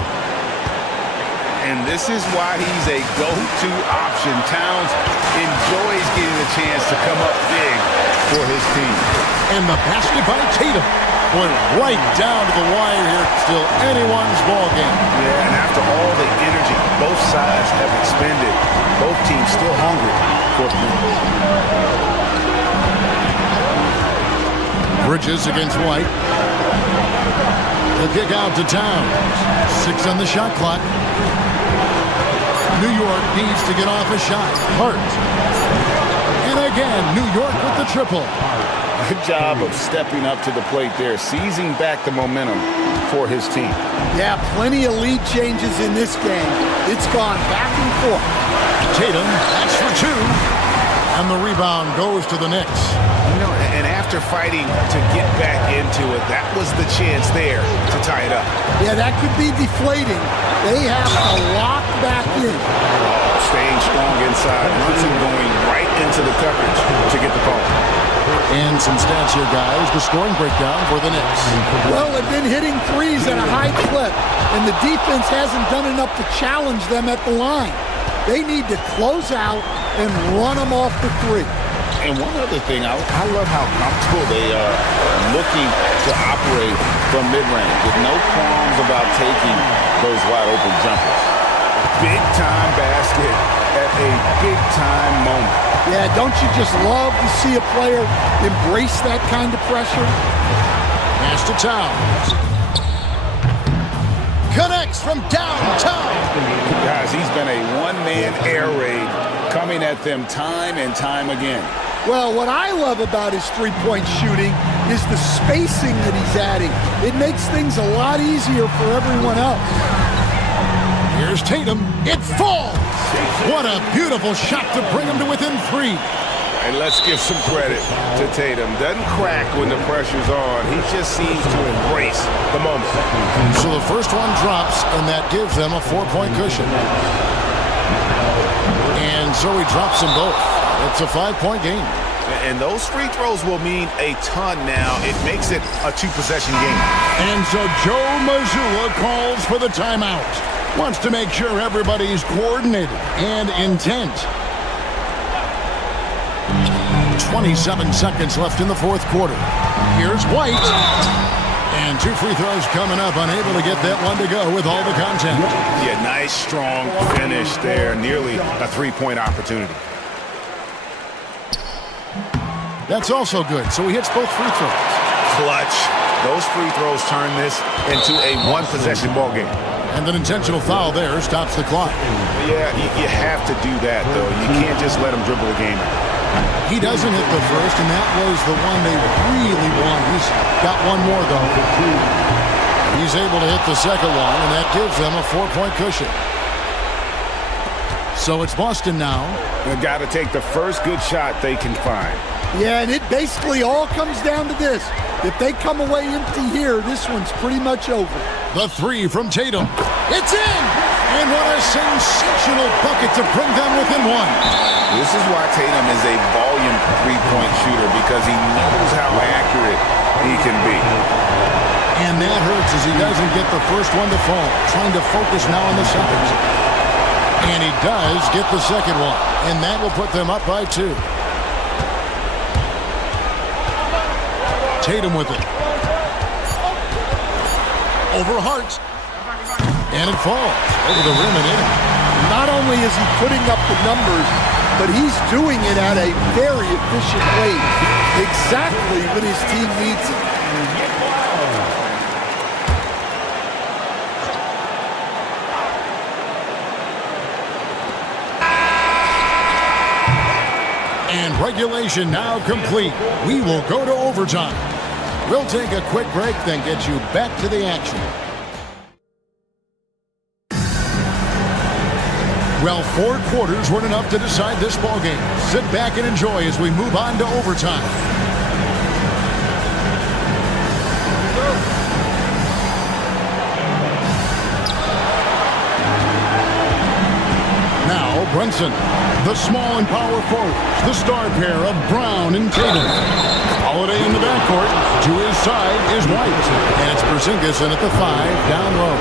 And this is why he's a go-to option. Towns enjoys getting a chance to come up big for his team. And the basket by Tatum. Boy, right down to the wire here. Still anyone's ball game. Yeah, and after all the energy both sides have expended, both teams still hungry for the Bridges against White. The kick out to Towns. 6 on the shot clock. New York needs to get off a shot. Hart. And again, New York with the triple. Good job of stepping up to the plate there, seizing back the momentum for his team. Yeah, plenty of lead changes in this game. It's gone back and forth. Tatum, that's for 2. And the rebound goes to the Knicks. You know, and after fighting to get back into it, that was the chance there to tie it up. Yeah, that could be deflating. They have to lock back in. Staying strong inside. Brunson going right into the coverage to get the ball. And some stats here, guys. The scoring breakdown for the Knicks. Well, they've been hitting threes at a high clip, and the defense hasn't done enough to challenge them at the line. They need to close out and run them off the 3. And one other thing, I love how comfortable they are looking to operate from mid-range with no qualms about taking those wide-open jumpers. Big-time basket at a big-time moment. Yeah, don't you just love to see a player embrace that kind of pressure? Pass to Towns. Connects from downtown. Guys, he's been a one-man air raid coming at them time and time again. Well, what I love about his three-point shooting is the spacing that he's adding. It makes things a lot easier for everyone else. Here's Tatum. It falls. What a beautiful shot to bring him to within 3. And let's give some credit to Tatum. Doesn't crack when the pressure's on. He just seems to embrace the moment. So the first one drops, and that gives them a 4-point cushion. And so he drops them both. It's a 5-point game. And those free throws will mean a ton now. It makes it a 2-possession game. And so Joe Mazzulla calls for the timeout. Wants to make sure everybody's coordinated and intent. 27 seconds left in the fourth quarter. Here's White. And 2 free throws coming up. Unable to get that one to go with all the content. Yeah, nice, strong finish there. Nearly a 3-point opportunity. That's also good. So he hits both free throws. Clutch. Those free throws turn this into a 1-possession ball game. And an intentional foul there stops the clock. Yeah, you have to do that, though. You can't just let him dribble the game out. He doesn't hit the first, and that was the one they really won. He's got one more, though. He's able to hit the second one, and that gives them a 4-point cushion. So it's Boston now. They've got to take the first good shot they can find. Yeah, and it basically all comes down to this. If they come away empty here, this one's pretty much over. The 3 from Tatum. It's in! And what a sensational bucket to bring them within 1. This is why Tatum is a volume 3-point shooter, because he knows how accurate he can be. And that hurts as he doesn't get the first one to fall. Trying to focus now on the second. And he does get the second one. And that will put them up by 2. Tatum with it. Over Hart. And it falls over the rim and in. Not only is he putting up the numbers, but he's doing it at a very efficient rate. Exactly when his team needs it. And regulation now complete. We will go to overtime. We'll take a quick break, then get you back to the action. Well, 4 quarters weren't enough to decide this ballgame. Sit back and enjoy as we move on to overtime. Now, Brunson, the small and power forwards, the star pair of Brown and Tatum. Holiday in the backcourt. To his side is White. And it's Porzingis in at the 5, down low.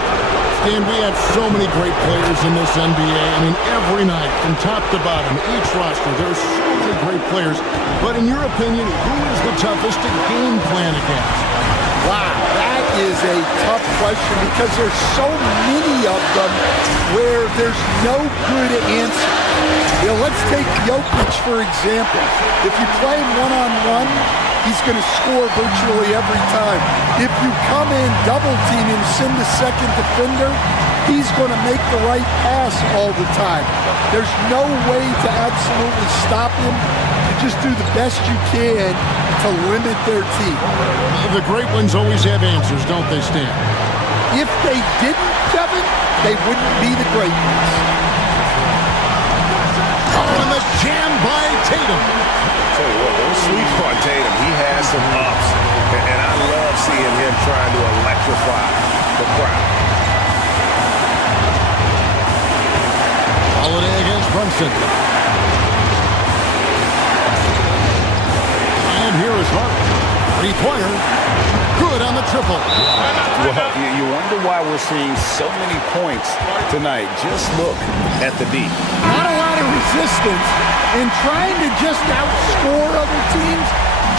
And we have so many great players in this NBA. I mean, every night, from top to bottom, each roster, there's so many great players. But in your opinion, who is the toughest to game plan against? Wow, that is a tough question because there's so many of them where there's no good answer. You know, let's take Jokic, for example. If you play him one-on-one, he's going to score virtually every time. If you come in, double team him, send a second defender, he's going to make the right pass all the time. There's no way to absolutely stop him. You just do the best you can to limit their team. The great ones always have answers, don't they, Stan? If they didn't, Kevin, they wouldn't be the great ones. On the jam by Tatum. Tell you what, don't sleep on Tatum. He has some ups, and I love seeing him trying to electrify the crowd. Holiday against Brunson. And here is Hart. 3-pointer. Good on the triple. Well, you wonder why we're seeing so many points tonight. Just look at the D. Not a lot of resistance, and trying to just outscore other teams,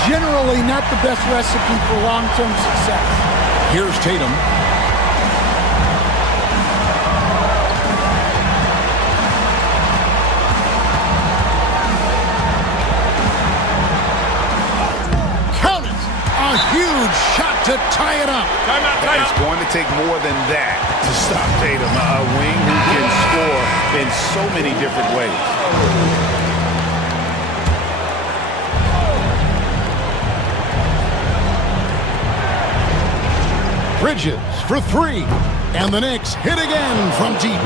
generally not the best recipe for long-term success. Here's Tatum. Count it! A huge shot to tie it up. It's going to take more than that to stop Tatum. A wing who can score in so many different ways. Bridges for 3. And the Knicks hit again from deep.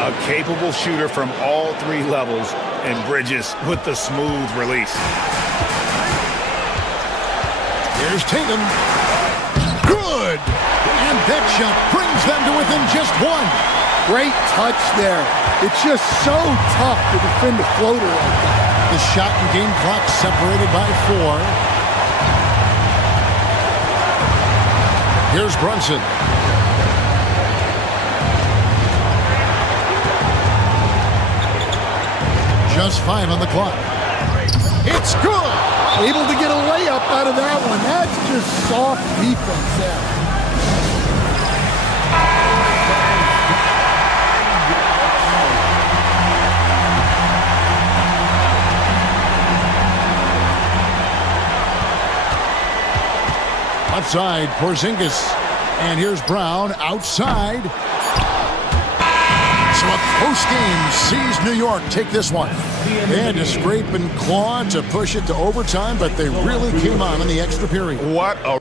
A capable shooter from all 3 levels, and Bridges with the smooth release. Here's Tatum. Good! And that shot brings them to within just 1. Great touch there. It's just so tough to defend a floater like that. The shot and game clock separated by 4. Here's Brunson. Just 5 on the clock. It's good! Able to get a layup out of that one. That's just soft defense there. Outside, Porzingis. And here's Brown outside. So a close game sees New York take this one. They had to scrape and claw to push it to overtime, but they really came on in the extra period. What a...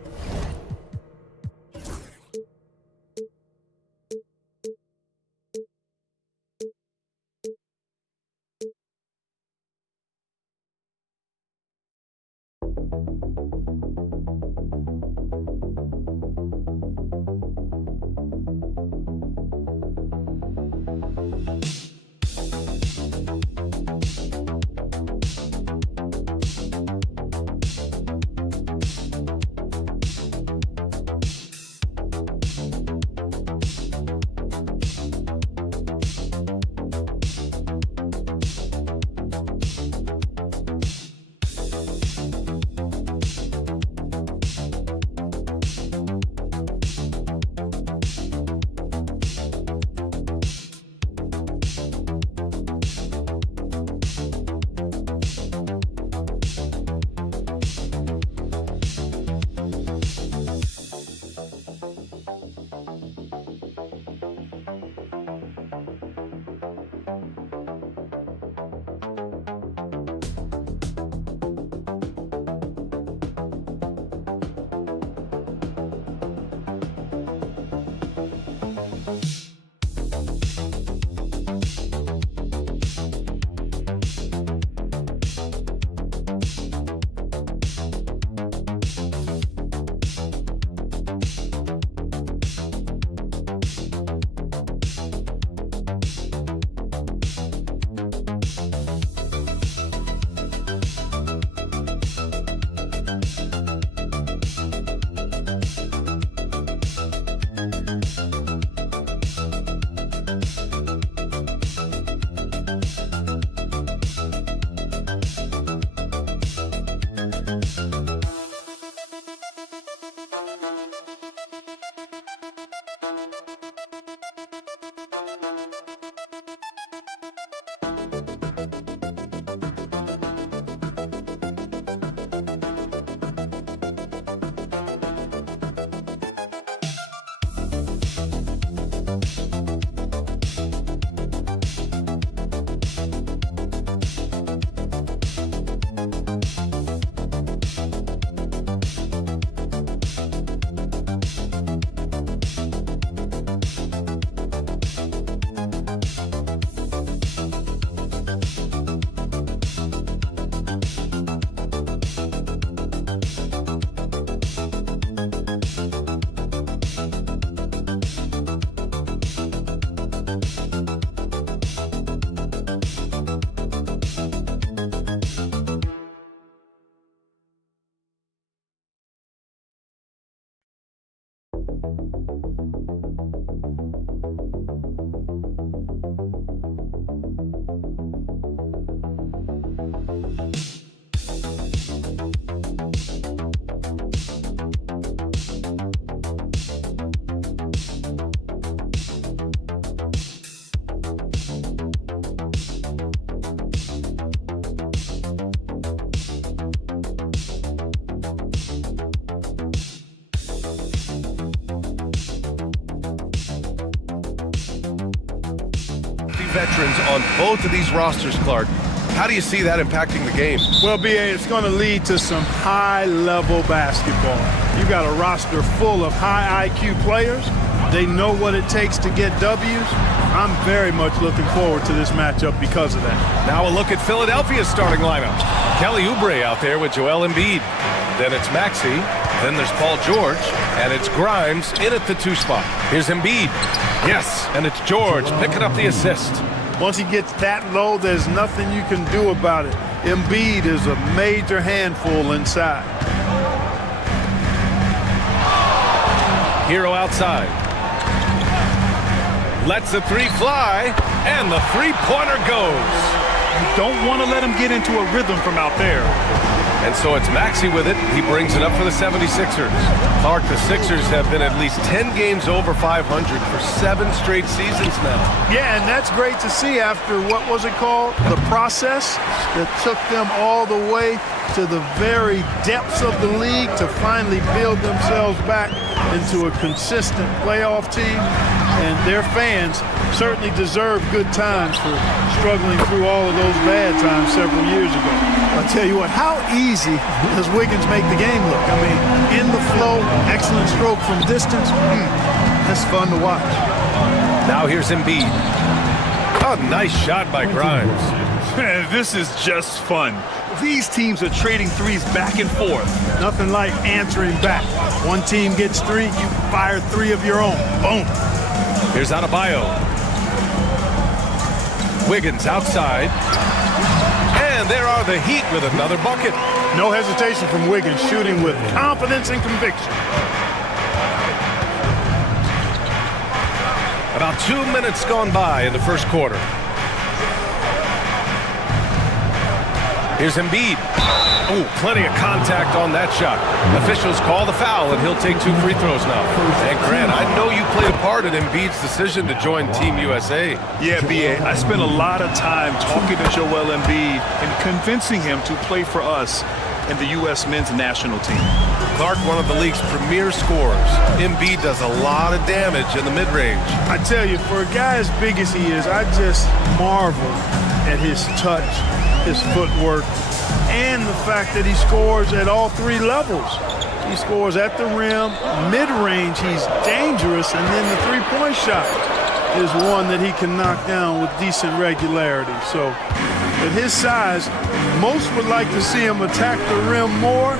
Veterans on both of these rosters, Clark. How do you see that impacting the game? Well, B.A., it's going to lead to some high-level basketball. You got a roster full of high IQ players. They know what it takes to get W's. I'm very much looking forward to this matchup because of that. Now a look at Philadelphia's starting lineup. Kelly Oubre out there with Joel Embiid. Then it's Maxey. Then there's Paul George. And it's Grimes in at the 2 spot. Here's Embiid. Yes, and it's George picking up the assist. Once he gets that low, there's nothing you can do about it. Embiid is a major handful inside. Hero outside. Lets the 3 fly, and the 3-pointer goes. You don't want to let him get into a rhythm from out there. And so it's Maxey with it. He brings it up for the 76ers. Clark, the Sixers have been at least 10 games over 500 for 7 straight seasons now. Yeah, and that's great to see after, what was it called? The process that took them all the way to the very depths of the league to finally build themselves back into a consistent playoff team. And their fans certainly deserve good times for struggling through all of those bad times several years ago. I'll tell you what, how easy does Wiggins make the game look? I mean, in the flow, excellent stroke from distance. That's fun to watch. Now here's Embiid. Oh, nice shot by Grimes. Man, this is just fun. These teams are trading threes back and forth. Nothing like answering back. One team gets 3, you fire 3 of your own. Boom. Here's Adebayo. Wiggins outside. And there are the Heat with another bucket. No hesitation from Wiggins, shooting with confidence and conviction. About 2 minutes gone by in the first quarter. Here's Embiid. Oh, plenty of contact on that shot. Officials call the foul, and he'll take 2 free throws now. And Grant, I know you played a part in Embiid's decision to join Team USA. Yeah, B.A., I spent a lot of time talking to Joel Embiid and convincing him to play for us and the U.S. men's national team. Clark, one of the league's premier scorers. Embiid does a lot of damage in the mid-range. I tell you, for a guy as big as he is, I just marvel at his touch, his footwork, and the fact that he scores at all 3 levels. He scores at the rim, mid-range, he's dangerous, and then the 3-point shot is one that he can knock down with decent regularity. So, at his size, most would like to see him attack the rim more,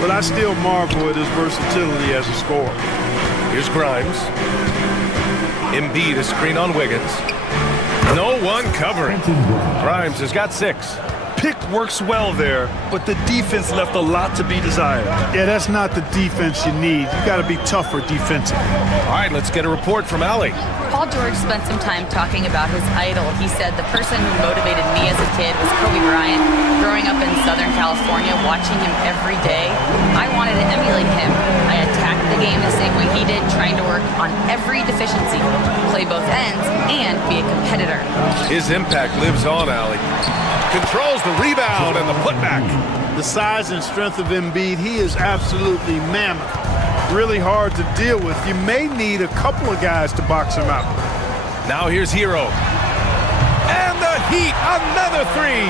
but I still marvel at his versatility as a scorer. Here's Grimes. Embiid, a screen on Wiggins. No one covering. Grimes has got 6. Pick works well there, but the defense left a lot to be desired. Yeah, that's not the defense you need. You got to be tougher defensively. All right, let's get a report from Allie. Paul George spent some time talking about his idol. He said, the person who motivated me as a kid was Kobe Bryant. Growing up in Southern California, watching him every day, I wanted to emulate him. I attacked the game the same way he did, trying to work on every deficiency, play both ends, and be a competitor. His impact lives on, Allie. Controls the rebound and the putback. The size and strength of Embiid, he is absolutely mammoth. Really hard to deal with. You may need a couple of guys to box him out. Now here's Hero. And the Heat, another 3.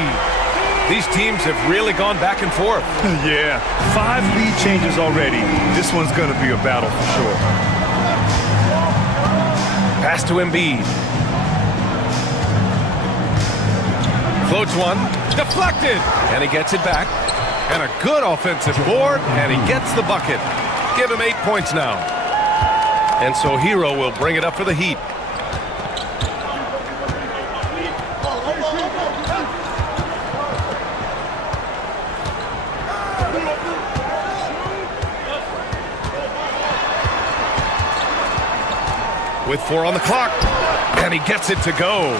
These teams have really gone back and forth. Yeah, 5 lead changes already. This one's going to be a battle for sure. Pass to Embiid. Floats one, deflected, and he gets it back. And a good offensive board, and he gets the bucket. Give him 8 points now. And so Hero will bring it up for the Heat. with 4 on the clock. And he gets it to go.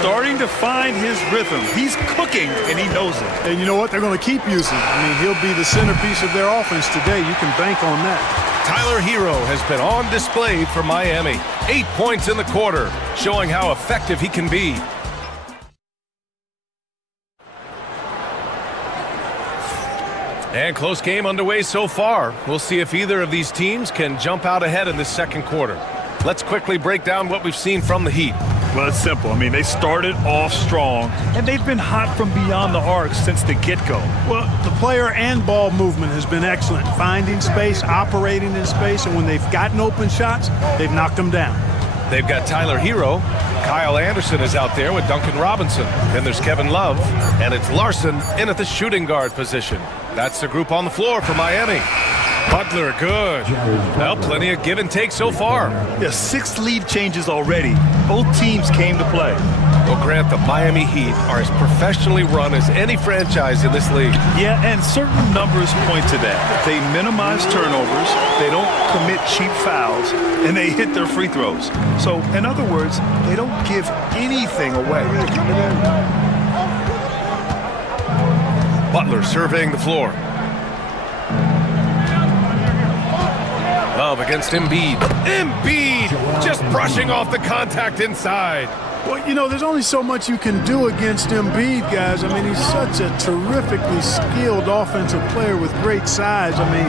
Starting to find his rhythm. He's cooking, and he knows it. And you know what? They're going to keep using him. I mean, he'll be the centerpiece of their offense today. You can bank on that. Tyler Hero has been on display for Miami. 8 points in the quarter, showing how effective he can be. And close game underway so far. We'll see if either of these teams can jump out ahead in this second quarter. Let's quickly break down what we've seen from the Heat. Well, it's simple. I mean, they started off strong, and they've been hot from beyond the arc since the get-go. Well, the player and ball movement has been excellent. Finding space, operating in space, and when they've gotten open shots, they've knocked them down. They've got Tyler Hero. Kyle Anderson is out there with Duncan Robinson. Then there's Kevin Love, and it's Larson in at the shooting guard position. That's the group on the floor for Miami. Butler, good. Well, plenty of give and take so far. Yeah, 6 lead changes already. Both teams came to play. Well, Grant, the Miami Heat are as professionally run as any franchise in this league. Yeah, and certain numbers point to that. They minimize turnovers, they don't commit cheap fouls, and they hit their free throws. So, in other words, they don't give anything away. Butler surveying the floor. Love against Embiid. Embiid just brushing off the contact inside. Well, you know, there's only so much you can do against Embiid, guys. I mean, he's such a terrifically skilled offensive player with great size. I mean,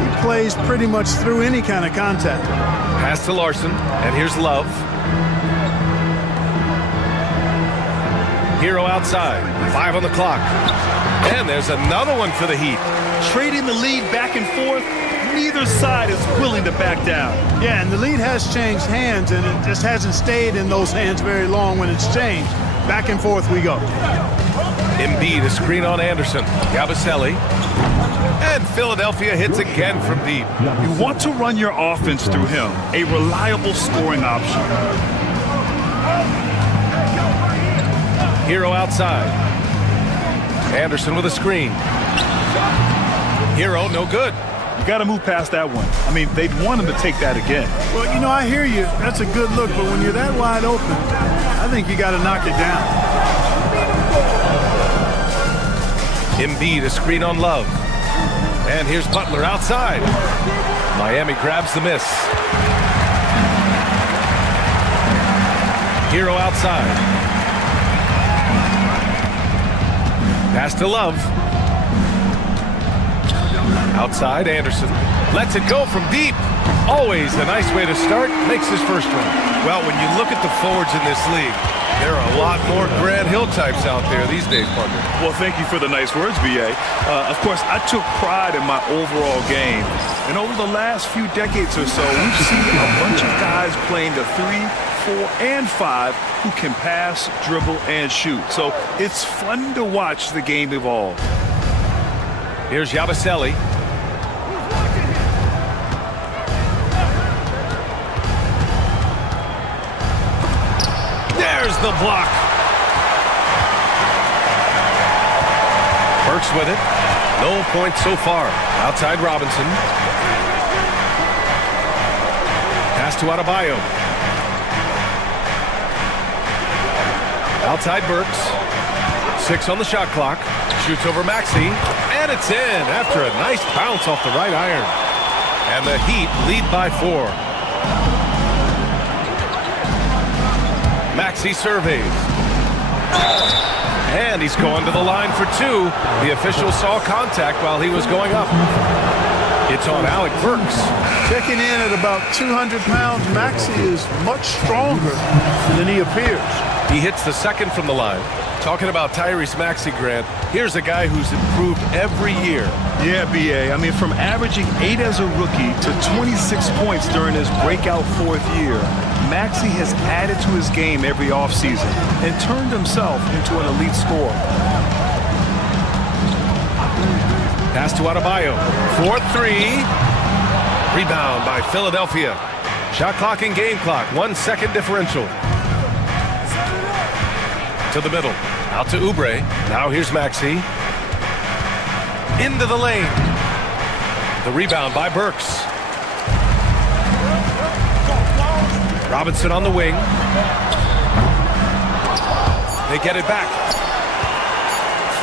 he plays pretty much through any kind of contact. Pass to Larson, and here's Love. Hero outside, 5 on the clock. And there's another one for the Heat. Trading the lead back and forth, neither side is willing to back down. Yeah, and the lead has changed hands, and it just hasn't stayed in those hands very long when it's changed. Back and forth we go. Embiid, a screen on Anderson. Yabusele. And Philadelphia hits again from deep. You want to run your offense through him, a reliable scoring option. Hero outside. Anderson with a screen. Hero, no good. You got to move past that one. I mean, they'd want him to take that again. Well, you know, I hear you. That's a good look, but when you're that wide open, I think you got to knock it down. Embiid, a screen on Love. And here's Butler outside. Miami grabs the miss. Hero outside. Pass to Love. Outside, Anderson. Lets it go from deep. Always a nice way to start. Makes his first one. Well, when you look at the forwards in this league, there are a lot more Grant Hill types out there these days, partner. Well, thank you for the nice words, B.A. Of course, I took pride in my overall game. And over the last few decades or so, we've seen a bunch of guys playing the 3, 4, and 5 who can pass, dribble, and shoot. So it's fun to watch the game evolve. Here's Yabusele. There's the block. Burks with it. No points so far. Outside Robinson. Pass to Adebayo. Outside Burks. 6 on the shot clock. Shoots over Maxey. And it's in after a nice bounce off the right iron. And the Heat lead by 4. Maxey surveys. And he's going to the line for 2. The official saw contact while he was going up. It's on Alec Burks. Checking in at about 200 pounds, Maxey is much stronger than he appears. He hits the second from the line. Talking about Tyrese Maxey, Grant, here's a guy who's improved every year. Yeah, B.A. I mean, from averaging 8 as a rookie to 26 points during his breakout 4th year, Maxey has added to his game every offseason and turned himself into an elite scorer. Pass to Adebayo. 4-3. Rebound by Philadelphia. Shot clock and game clock. 1 second differential. To the middle. Out to Oubre. Now here's Maxey. Into the lane. The rebound by Burks. Robinson on the wing. They get it back.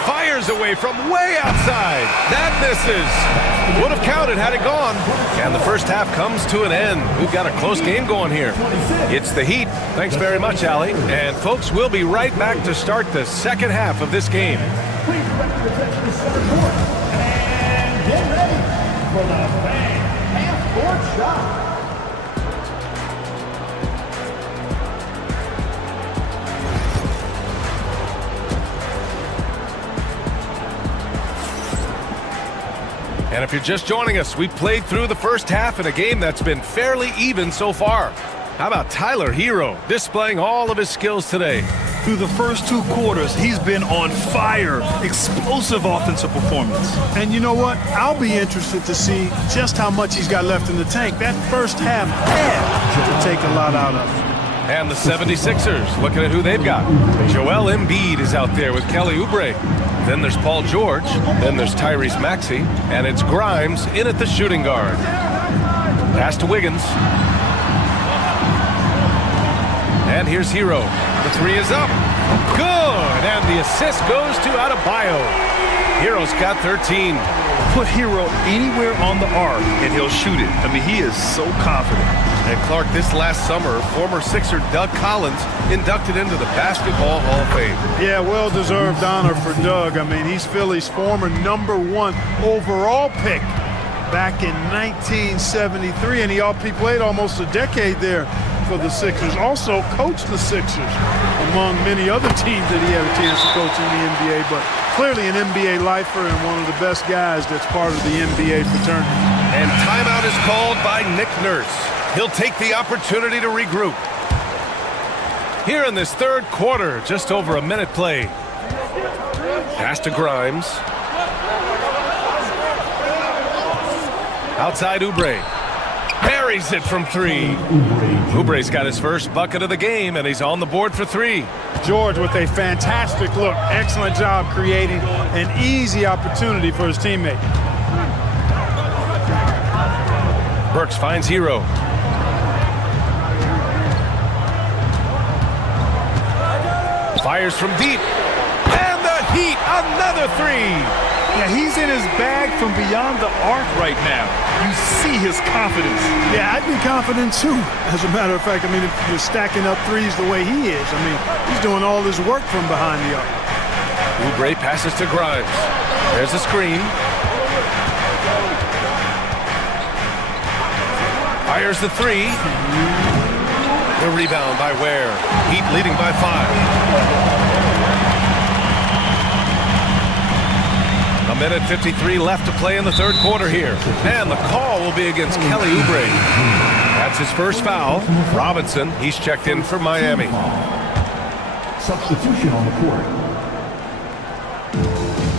Fires away from way outside. That misses. Would have counted had it gone. And the first half comes to an end. We've got a close game going here. It's the Heat. Thanks very much, Allie. And folks, we'll be right back to start the second half of this game. Please direct your attention to center court. And get ready for the fan half-court shot. And if you're just joining us, we've played through the first half in a game that's been fairly even so far. How about Tyler Hero displaying all of his skills today? Through the first 2 quarters, he's been on fire. Explosive offensive performance. And you know what? I'll be interested to see just how much he's got left in the tank. That first half had to take a lot out of him. And the 76ers, looking at who they've got. Joel Embiid is out there with Kelly Oubre. Then there's Paul George. Then there's Tyrese Maxey. And it's Grimes in at the shooting guard. Pass to Wiggins. And here's Hero. The 3 is up. Good! And the assist goes to Adebayo. Hero's got 13. Put Hero anywhere on the arc, and he'll shoot it. I mean, he is so confident. And Clark, this last summer, former Sixer Doug Collins inducted into the Basketball Hall of Fame. Yeah, well-deserved honor for Doug. I mean, he's Philly's former #1 overall pick back in 1973, and he played almost a decade there for the Sixers. Also coached the Sixers, among many other teams that he had a chance to coach in the NBA, but clearly an NBA lifer and one of the best guys that's part of the NBA fraternity. And timeout is called by Nick Nurse. He'll take the opportunity to regroup. Here in this third quarter, just over a minute play. Pass to Grimes. Outside Oubre. Buries it from 3. Oubre's got his first bucket of the game, and he's on the board for 3. George with a fantastic look. Excellent job creating an easy opportunity for his teammate. Burks finds Hero. Fires from deep. And the Heat, another 3. Yeah, he's in his bag from beyond the arc right now. You see his confidence. Yeah, I'd be confident too. As a matter of fact, I mean, if you're stacking up threes the way he is, I mean, he's doing all his work from behind the arc. Oubre passes to Grimes. There's a screen. Fires the 3. The rebound by Ware. Heat leading by 5. A minute 53 left to play in the third quarter here. And the call will be against Kelly Oubre. That's his first foul. Robinson, he's checked in for Miami. Substitution on the court.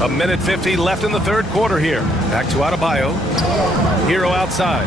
A minute 50 left in the third quarter here. Back to Adebayo. Hero outside.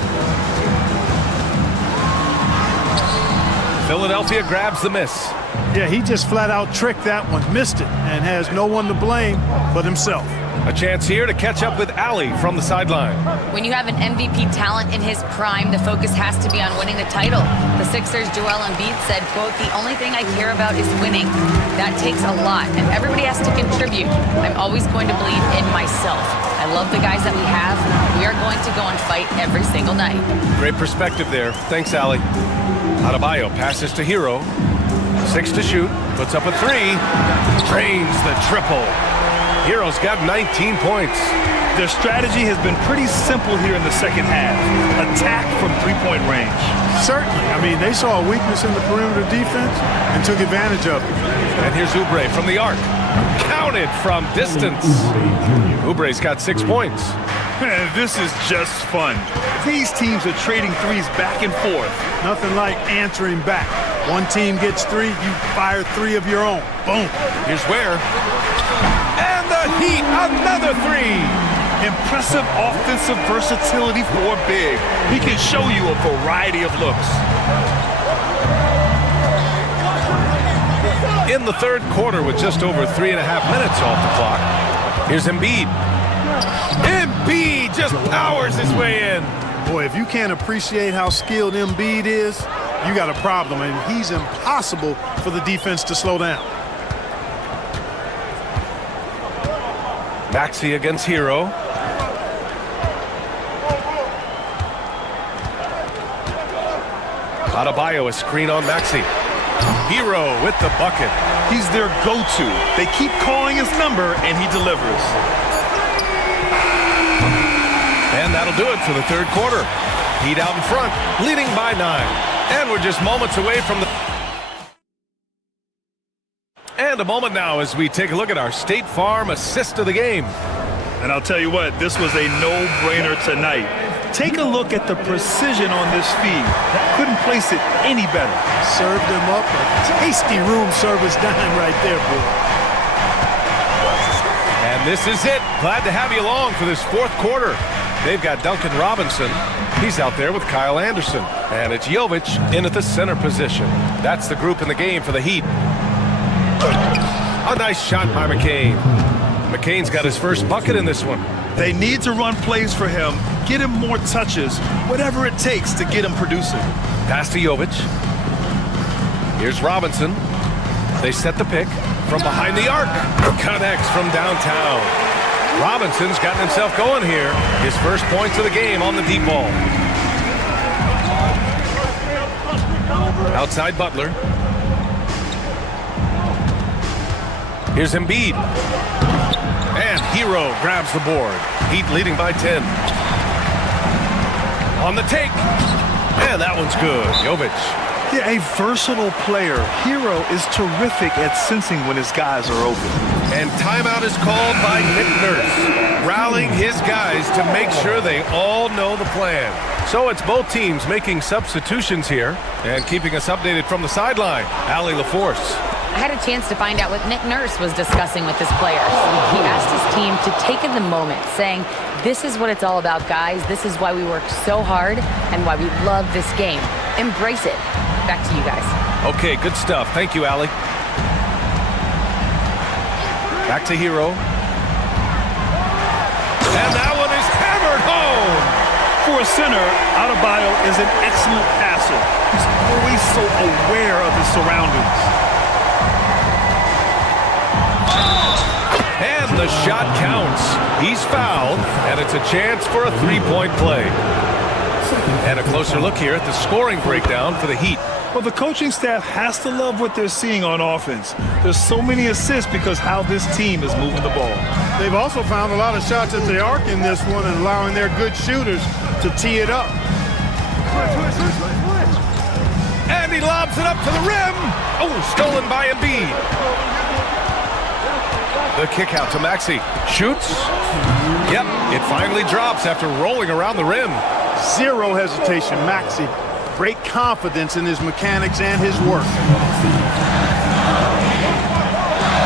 Philadelphia grabs the miss. Yeah, he just flat out tricked that one, missed it, and has no one to blame but himself. A chance here to catch up with Allie from the sideline. When you have an MVP talent in his prime, the focus has to be on winning the title. The Sixers' Joel Embiid said, quote, "The only thing I care about is winning." That takes a lot, and everybody has to contribute. I'm always going to believe in myself. I love the guys that we have. We are going to go and fight every single night. Great perspective there. Thanks, Allie. Adebayo passes to Hero. 6 to shoot. Puts up a 3. Drains the triple. Hero's got 19 points. Their strategy has been pretty simple here in the second half. Attack from 3-point range. Certainly. I mean, they saw a weakness in the perimeter defense and took advantage of it. And here's Oubre from the arc. Counted from distance. Oubre's got 6 points. This is just fun. These teams are trading threes back and forth. Nothing like answering back. One team gets 3, you fire 3 of your own. Boom. Here's Ware. And the Heat, another 3. Impressive offensive versatility for big. He can show you a variety of looks. In the third quarter with just over 3.5 minutes off the clock. Here's Embiid. Embiid just powers his way in. Boy, if you can't appreciate how skilled Embiid is, you got a problem, and he's impossible for the defense to slow down. Maxey against Hero. Adebayo, a screen on Maxey. Hero with the bucket. He's their go-to. They keep calling his number, and he delivers. And that'll do it for the third quarter. Heat out in front, leading by 9. And we're just moments away from the... And a moment now as we take a look at our State Farm assist of the game. And I'll tell you what, this was a no-brainer tonight. Take a look at the precision on this feed. Couldn't place it any better. Served him up a tasty room service dime right there, boy. And this is it. Glad to have you along for this fourth quarter. They've got Duncan Robinson. He's out there with Kyle Anderson. And it's Jovic in at the center position. That's the group in the game for the Heat. A nice shot by McCain. McCain's got his first bucket in this one. They need to run plays for him, get him more touches, whatever it takes to get him producing. Pass to Jovic. Here's Robinson. They set the pick from behind the arc. Connects from downtown. Robinson's gotten himself going here. His first points of the game on the deep ball. Outside Butler. Here's Embiid. And Hero grabs the board. Heat leading by 10. On the take. And that one's good. Jovic. Yeah, a versatile player. Hero is terrific at sensing when his guys are open. And timeout is called by Nick Nurse, rallying his guys to make sure they all know the plan. So it's both teams making substitutions here and keeping us updated from the sideline. Allie LaForce. I had a chance to find out what Nick Nurse was discussing with his players. He asked his team to take in the moment, saying, this is what it's all about, guys. This is why we work so hard and why we love this game. Embrace it. Back to you guys. Okay, good stuff. Thank you, Allie. Back to Hero. And that one is hammered home. For a center, Adebayo is an excellent passer. He's always so aware of his surroundings. And the shot counts. He's fouled, and it's a chance for a three-point play. And a closer look here at the scoring breakdown for the Heat. Well, the coaching staff has to love what they're seeing on offense. There's so many assists because how this team is moving the ball. They've also found a lot of shots at the arc in this one and allowing their good shooters to tee it up. And he lobs it up to the rim. Oh, stolen by Embiid. The kick out to Maxey. Shoots. Yep, it finally drops after rolling around the rim. Zero hesitation, Maxey. Great confidence in his mechanics and his work.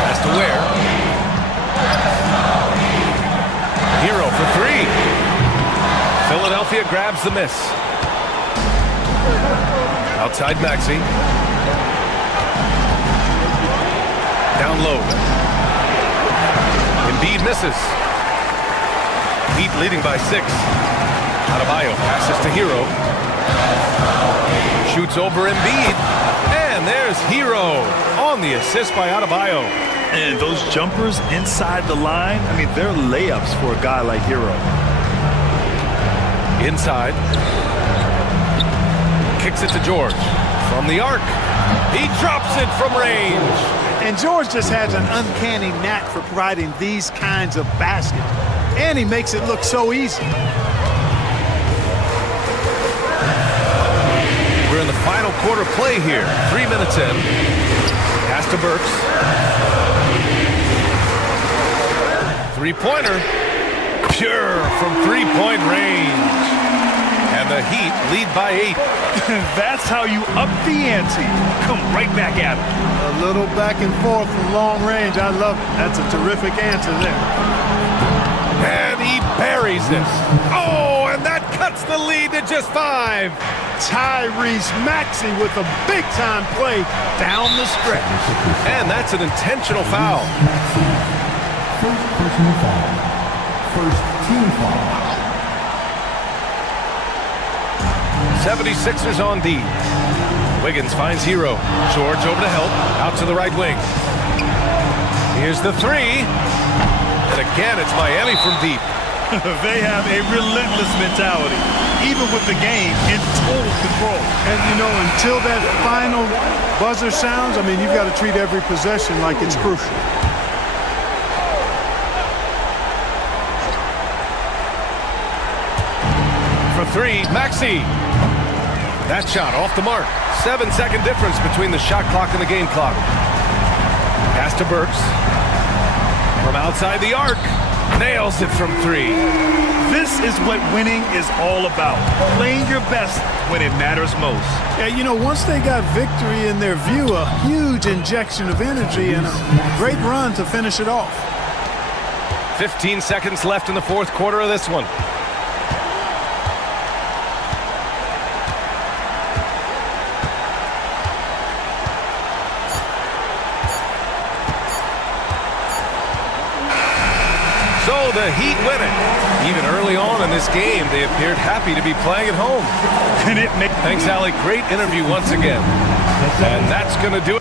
Pass to Ware. Hero for three. Philadelphia grabs the miss. Outside Maxey. Down low. Embiid misses. Heat leading by 6. Adebayo passes to Hero. Shoots over Embiid. And there's Hero on the assist by Adebayo. And those jumpers inside the line, I mean, they're layups for a guy like Hero. Inside. Kicks it to George. From the arc. He drops it from range. And George just has an uncanny knack for providing these kinds of baskets. And he makes it look so easy. We're in the final quarter play here. 3 minutes in. Pass to Burks. Three-pointer. Pure from three-point range. And the Heat lead by 8. That's how you up the ante. Come right back at it. A little back and forth from long range. I love it. That's a terrific answer there. And he buries it. Oh, and that cuts the lead to just 5. Tyrese Maxey with a big-time play down the stretch. And that's an intentional foul. First personal foul. First team foul. 76ers on D. Wiggins finds Hero. George over to help. Out to the right wing. Here's the three. And again, it's Miami from deep. They have a relentless mentality, even with the game in total control. And, until that final buzzer sounds, you've got to treat every possession like it's crucial. For three, Maxey. That shot off the mark. 7-second difference between the shot clock and the game clock. Pass to Burks. From outside the arc. Nails it from three. This is what winning is all about. Playing your best when it matters most. Yeah, once they got victory in their view, a huge injection of energy and a great run to finish it off. 15 seconds left in the fourth quarter of this one. So the Heat win it. Even early on in this game, they appeared happy to be playing at home. Thanks, Allie. Great interview once again. And that's going to do it.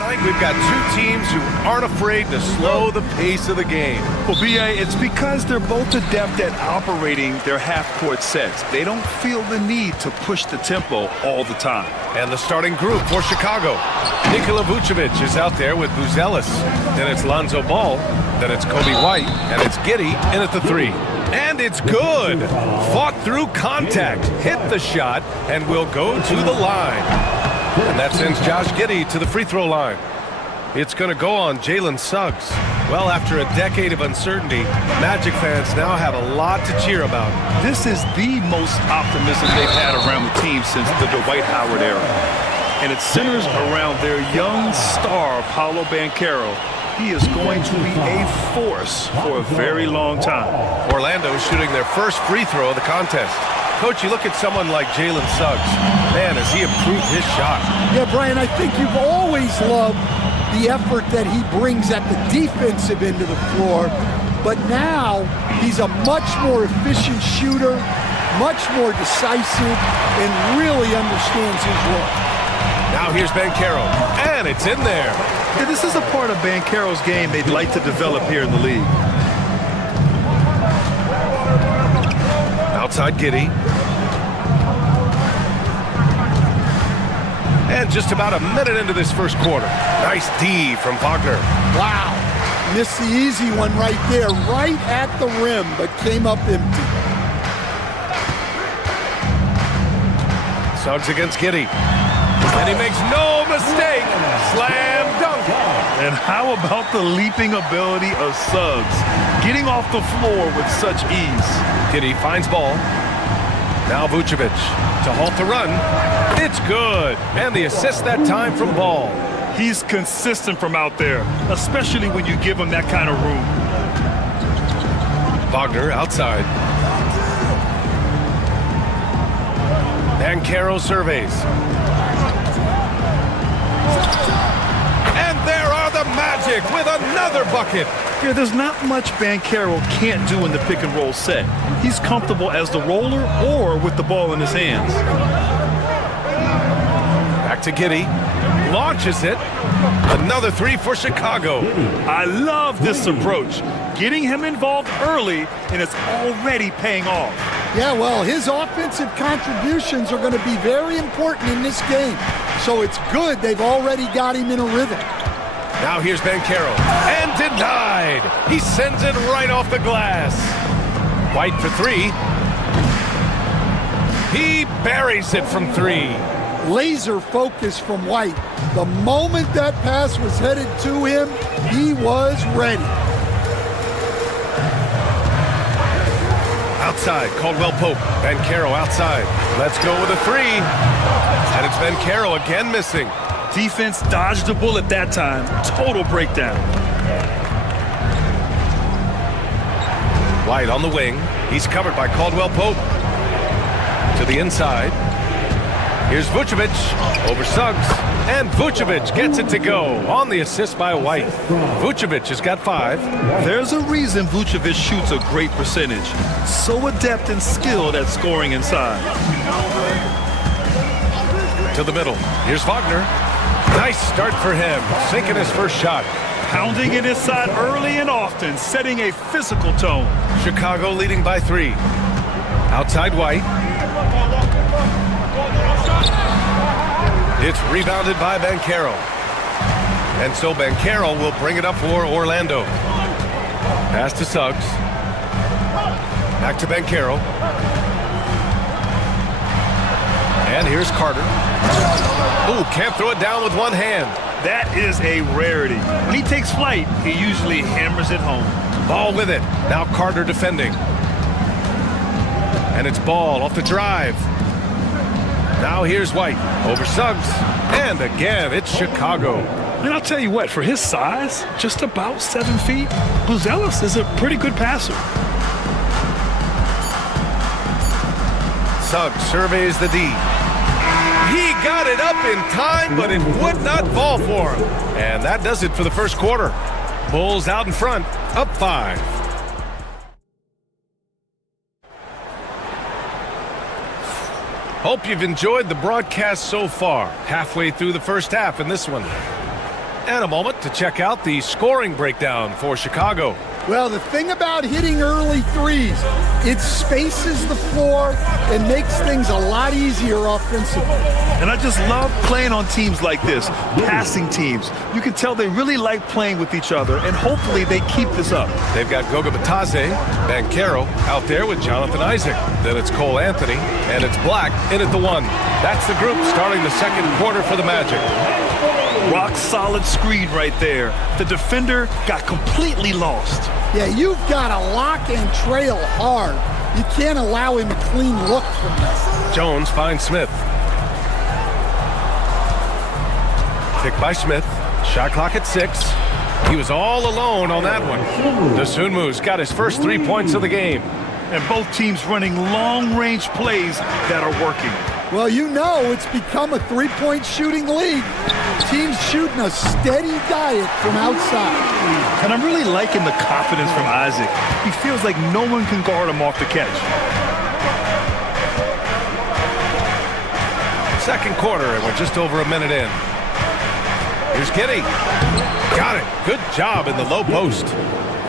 Tonight we've got two teams who aren't afraid to slow the pace of the game. Well, B.A., it's because they're both adept at operating their half-court sets. They don't feel the need to push the tempo all the time. And the starting group for Chicago. Nikola Vucevic is out there with Buzelis. Then it's Lonzo Ball. Then it's Kobe White. And it's Giddey in at the three. And it's good. Fought through contact. Hit the shot and will go to the line. And that sends Josh Giddey to the free throw line. It's going to go on Jalen Suggs. Well, after a decade of uncertainty, Magic fans now have a lot to cheer about. This is the most optimism they've had around the team since the Dwight Howard era. And it centers around their young star, Paolo Banchero. He is going to be a force for a very long time. Orlando shooting their first free throw of the contest. Coach, you look at someone like Jalen Suggs. Man, has he improved his shot. Yeah, Brian, I think you've always loved the effort that he brings at the defensive end of the floor. But now he's a much more efficient shooter, much more decisive, and really understands his role. Now here's Banchero, and it's in there. Yeah, this is a part of Banchero's game they'd like to develop here in the league. Outside Giddey. And just about a minute into this first quarter. Nice D from Wagner. Wow. Missed the easy one right there, right at the rim, but came up empty. Suggs against Giddey. And he makes no mistake. Slam dunk. And how about the leaping ability of Suggs? Getting off the floor with such ease. Giddey finds ball. Now Vucevic to halt the run. It's good. And the assist that time from Ball. He's consistent from out there, especially when you give him that kind of room. Wagner outside. Banchero surveys. And there are the Magic with another bucket. Yeah, there's not much Banchero can't do in the pick and roll set. He's comfortable as the roller or with the ball in his hands. Back to Giddey. Launches it. Another three for Chicago. I love this approach. Getting him involved early, and it's already paying off. Yeah, well, his offensive contributions are going to be very important in this game. So it's good they've already got him in a rhythm. Now here's Banchero. And denied. He sends it right off the glass. White for three. He buries it from three. Laser focus from White. The moment that pass was headed to him, he was ready. Outside, Caldwell Pope. Banchero outside. Let's go with a three. And it's Banchero again missing. Defense dodged the bullet that time. Total breakdown. White on the wing. He's covered by Caldwell Pope. To the inside. Here's Vucevic over Suggs. And Vucevic gets it to go on the assist by White. Vucevic has got 5. There's a reason Vucevic shoots a great percentage. So adept and skilled at scoring inside. To the middle. Here's Wagner. Nice start for him. Sinking his first shot. Pounding it inside early and often, setting a physical tone. Chicago leading by 3. Outside White. It's rebounded by Banchero. And so Banchero will bring it up for Orlando. Pass to Suggs. Back to Banchero. And here's Carter. Ooh, can't throw it down with one hand. That is a rarity. When he takes flight, he usually hammers it home. Ball with it. Now Carter defending. And it's Ball off the drive. Now here's White over Suggs. And again, it's Chicago. And I'll tell you what, for his size, just about 7 feet, Buzelis is a pretty good passer. Suggs surveys the D. He got it up in time, but it would not fall for him. And that does it for the first quarter. Bulls out in front, up 5. Hope you've enjoyed the broadcast so far. Halfway through the first half in this one. And a moment to check out the scoring breakdown for Chicago. Well, the thing about hitting early threes, it spaces the floor and makes things a lot easier offensively. And I just love playing on teams like this, passing teams. You can tell they really like playing with each other, and hopefully they keep this up. They've got Goga Batase, Banchero out there with Jonathan Isaac. Then it's Cole Anthony, and it's Black in at the 1. That's the group starting the second quarter for the Magic. Rock solid screen right there. The defender got completely lost. Yeah, you've got to lock and trail hard. You can't allow him a clean look from this. Jones finds Smith. Pick by Smith. Shot clock at 6. He was all alone on that one. Dosunmu's got his first 3 points of the game. And both teams running long-range plays that are working. Well, you know it's become a three-point shooting league. Teams shooting a steady diet from outside. And I'm really liking the confidence from Isaac. He feels like no one can guard him off the catch. Second quarter, and we're just over a minute in. Here's Giddey. Got it. Good job in the low post.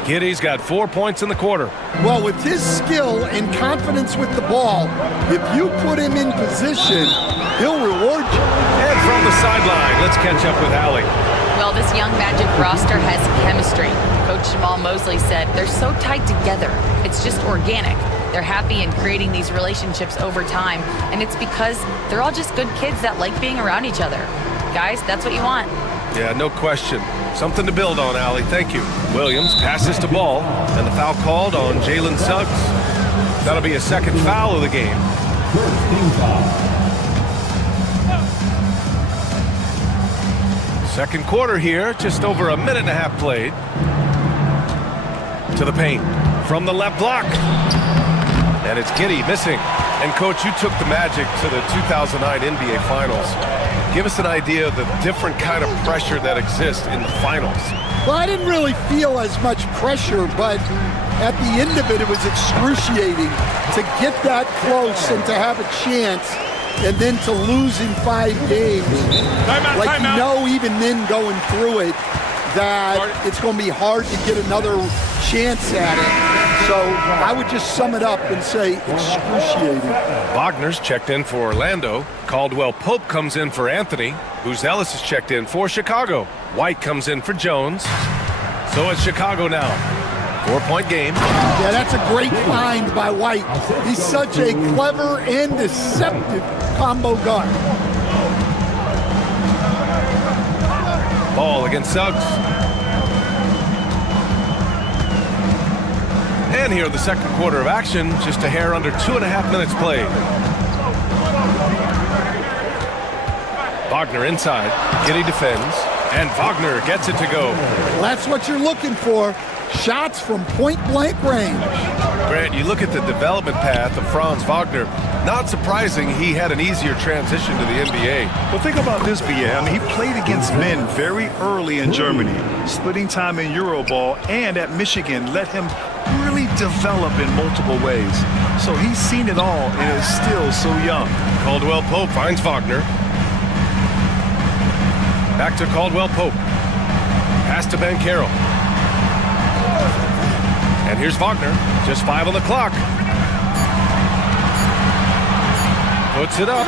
Giddey's got 4 points in the quarter. Well, with his skill and confidence with the ball, if you put him in position, he'll reward you. And from the sideline, let's catch up with Allie. Well, this young Magic roster has chemistry. Coach Jamal Mosley said they're so tight together. It's just organic. They're happy and creating these relationships over time, and it's because they're all just good kids that like being around each other. Guys, that's what you want. Yeah, no question. Something to build on, Allie. Thank you. Williams passes to Ball, and the foul called on Jalen Suggs. That'll be a second foul of the game. First team foul. Second quarter here, just over a minute and a half played. To the paint, from the left block. And it's Giddey missing. And Coach, you took the Magic to the 2009 NBA Finals. Give us an idea of the different kind of pressure that exists in the finals. Well, I didn't really feel as much pressure, but at the end of it, it was excruciating to get that close and to have a chance and then to lose in 5 games. You know, even then going through it, that it's going to be hard to get another chance at it. So I would just sum it up and say excruciating. Wagner's checked in for Orlando. Caldwell Pope comes in for Anthony. Ellis is checked in for Chicago. White comes in for Jones. So it's Chicago now. 4-point game. Yeah, that's a great find by White. He's such a clever and deceptive combo guard. Ball against Suggs. And here the second quarter of action, just a hair under 2.5 minutes played. Wagner inside. Giddey defends. And Wagner gets it to go. Well, that's what you're looking for. Shots from point-blank range. Grant, you look at the development path of Franz Wagner. Not surprising he had an easier transition to the NBA. Well, think about this, B.A. I mean, he played against men very early in Germany, splitting time in Euroball, and at Michigan let him really develop in multiple ways. So he's seen it all and is still so young. Caldwell Pope finds Wagner. Back to Caldwell Pope. Pass to Banchero. And here's Wagner. Just 5 on the clock. Puts it up.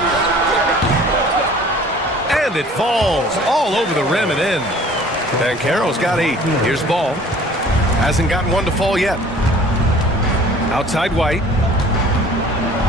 And it falls all over the rim and in. Banchero's got 8. Here's Ball. Hasn't gotten one to fall yet. Outside White.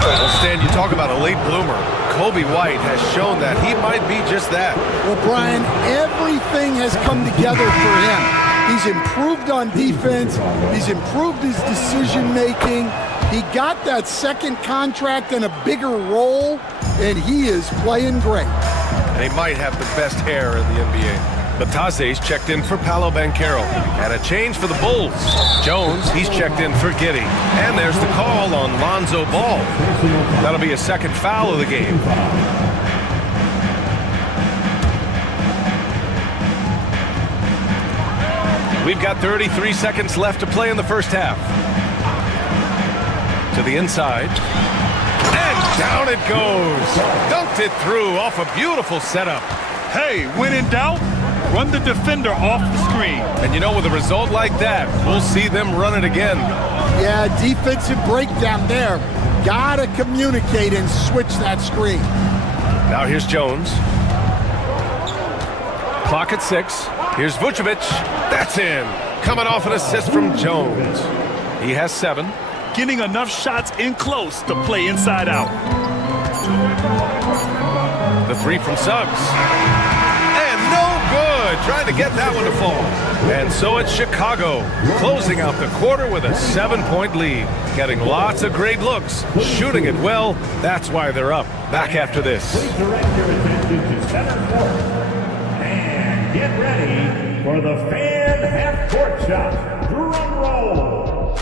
Well, Stan, you talk about a late bloomer. Kobe White has shown that he might be just that. Well, Brian, everything has come together for him. He's improved on defense. He's improved his decision-making. He got that second contract and a bigger role, and he is playing great. And he might have the best hair in the NBA. Batase's checked in for Paolo Banchero. And a change for the Bulls. Jones, he's checked in for Giddey. And there's the call on Lonzo Ball. That'll be a second foul of the game. We've got 33 seconds left to play in the first half. To the inside. And down it goes. Dunked it through off a beautiful setup. Hey, when in doubt, run the defender off the screen. And you know, with a result like that, we'll see them run it again. Yeah, defensive breakdown there. Gotta communicate and switch that screen. Now here's Jones. Clock at 6. Here's Vucevic. That's in. Coming off an assist from Jones. He has 7. Getting enough shots in close to play inside out. The 3 from Suggs. And no good. Trying to get that one to fall. And so it's Chicago closing out the quarter with a 7-point lead. Getting lots of great looks. Shooting it well. That's why they're up. Back after this. Please direct your attention to center court. And get ready for the fan half-court shot. Drum roll.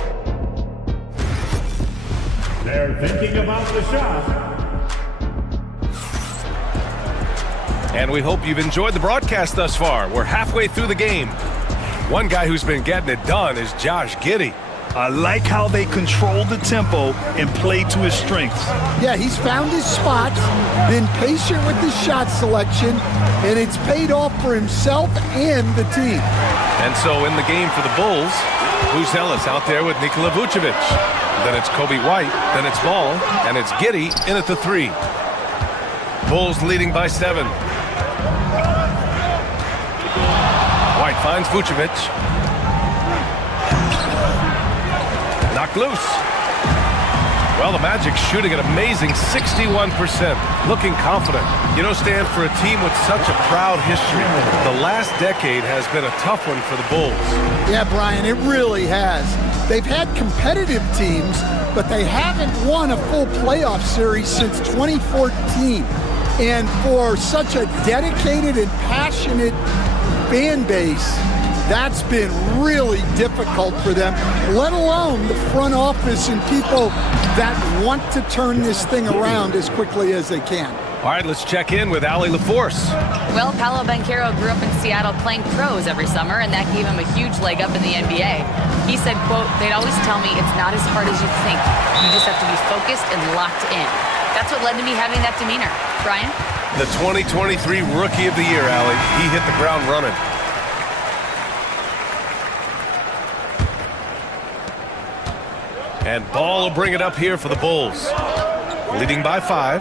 They're thinking about the shot. And we hope you've enjoyed the broadcast thus far. We're halfway through the game. One guy who's been getting it done is Josh Giddey. I like how they control the tempo and play to his strengths. Yeah, he's found his spots, been patient with his shot selection, and it's paid off for himself and the team. And so in the game for the Bulls, Ellis out there with Nikola Vucevic. Then it's Kobe White, then it's Ball, and it's Giddey in at the 3. Bulls leading by 7. White finds Vucevic. Knocked loose. Well, the Magic shooting an amazing 61%, looking confident. You know, Stan, for a team with such a proud history, the last decade has been a tough one for the Bulls. Yeah, Brian, it really has. They've had competitive teams, but they haven't won a full playoff series since 2014. And for such a dedicated and passionate fan base, that's been really difficult for them, let alone the front office and people that want to turn this thing around as quickly as they can. All right, let's check in with Allie LaForce. Well, Paolo Banchero grew up in Seattle playing pros every summer, and that gave him a huge leg up in the NBA. He said, quote, "They'd always tell me it's not as hard as you think. You just have to be focused and locked in." That's what led to me having that demeanor. Brian? The 2023 Rookie of the Year, Allie. He hit the ground running. And Ball will bring it up here for the Bulls. Leading by 5.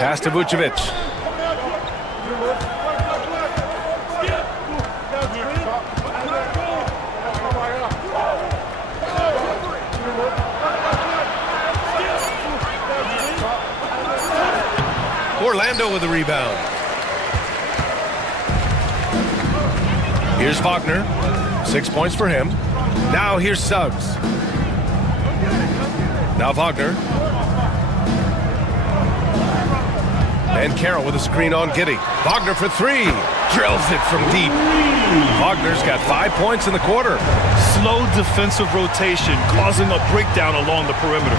Pass to Vucevic. Orlando with the rebound. Here's Wagner. 6 points for him. Now here's Suggs. Now Wagner. And Carroll with a screen on Giddey. Wagner for 3. Drills it from deep. Wagner's got 5 points in the quarter. Slow defensive rotation causing a breakdown along the perimeter.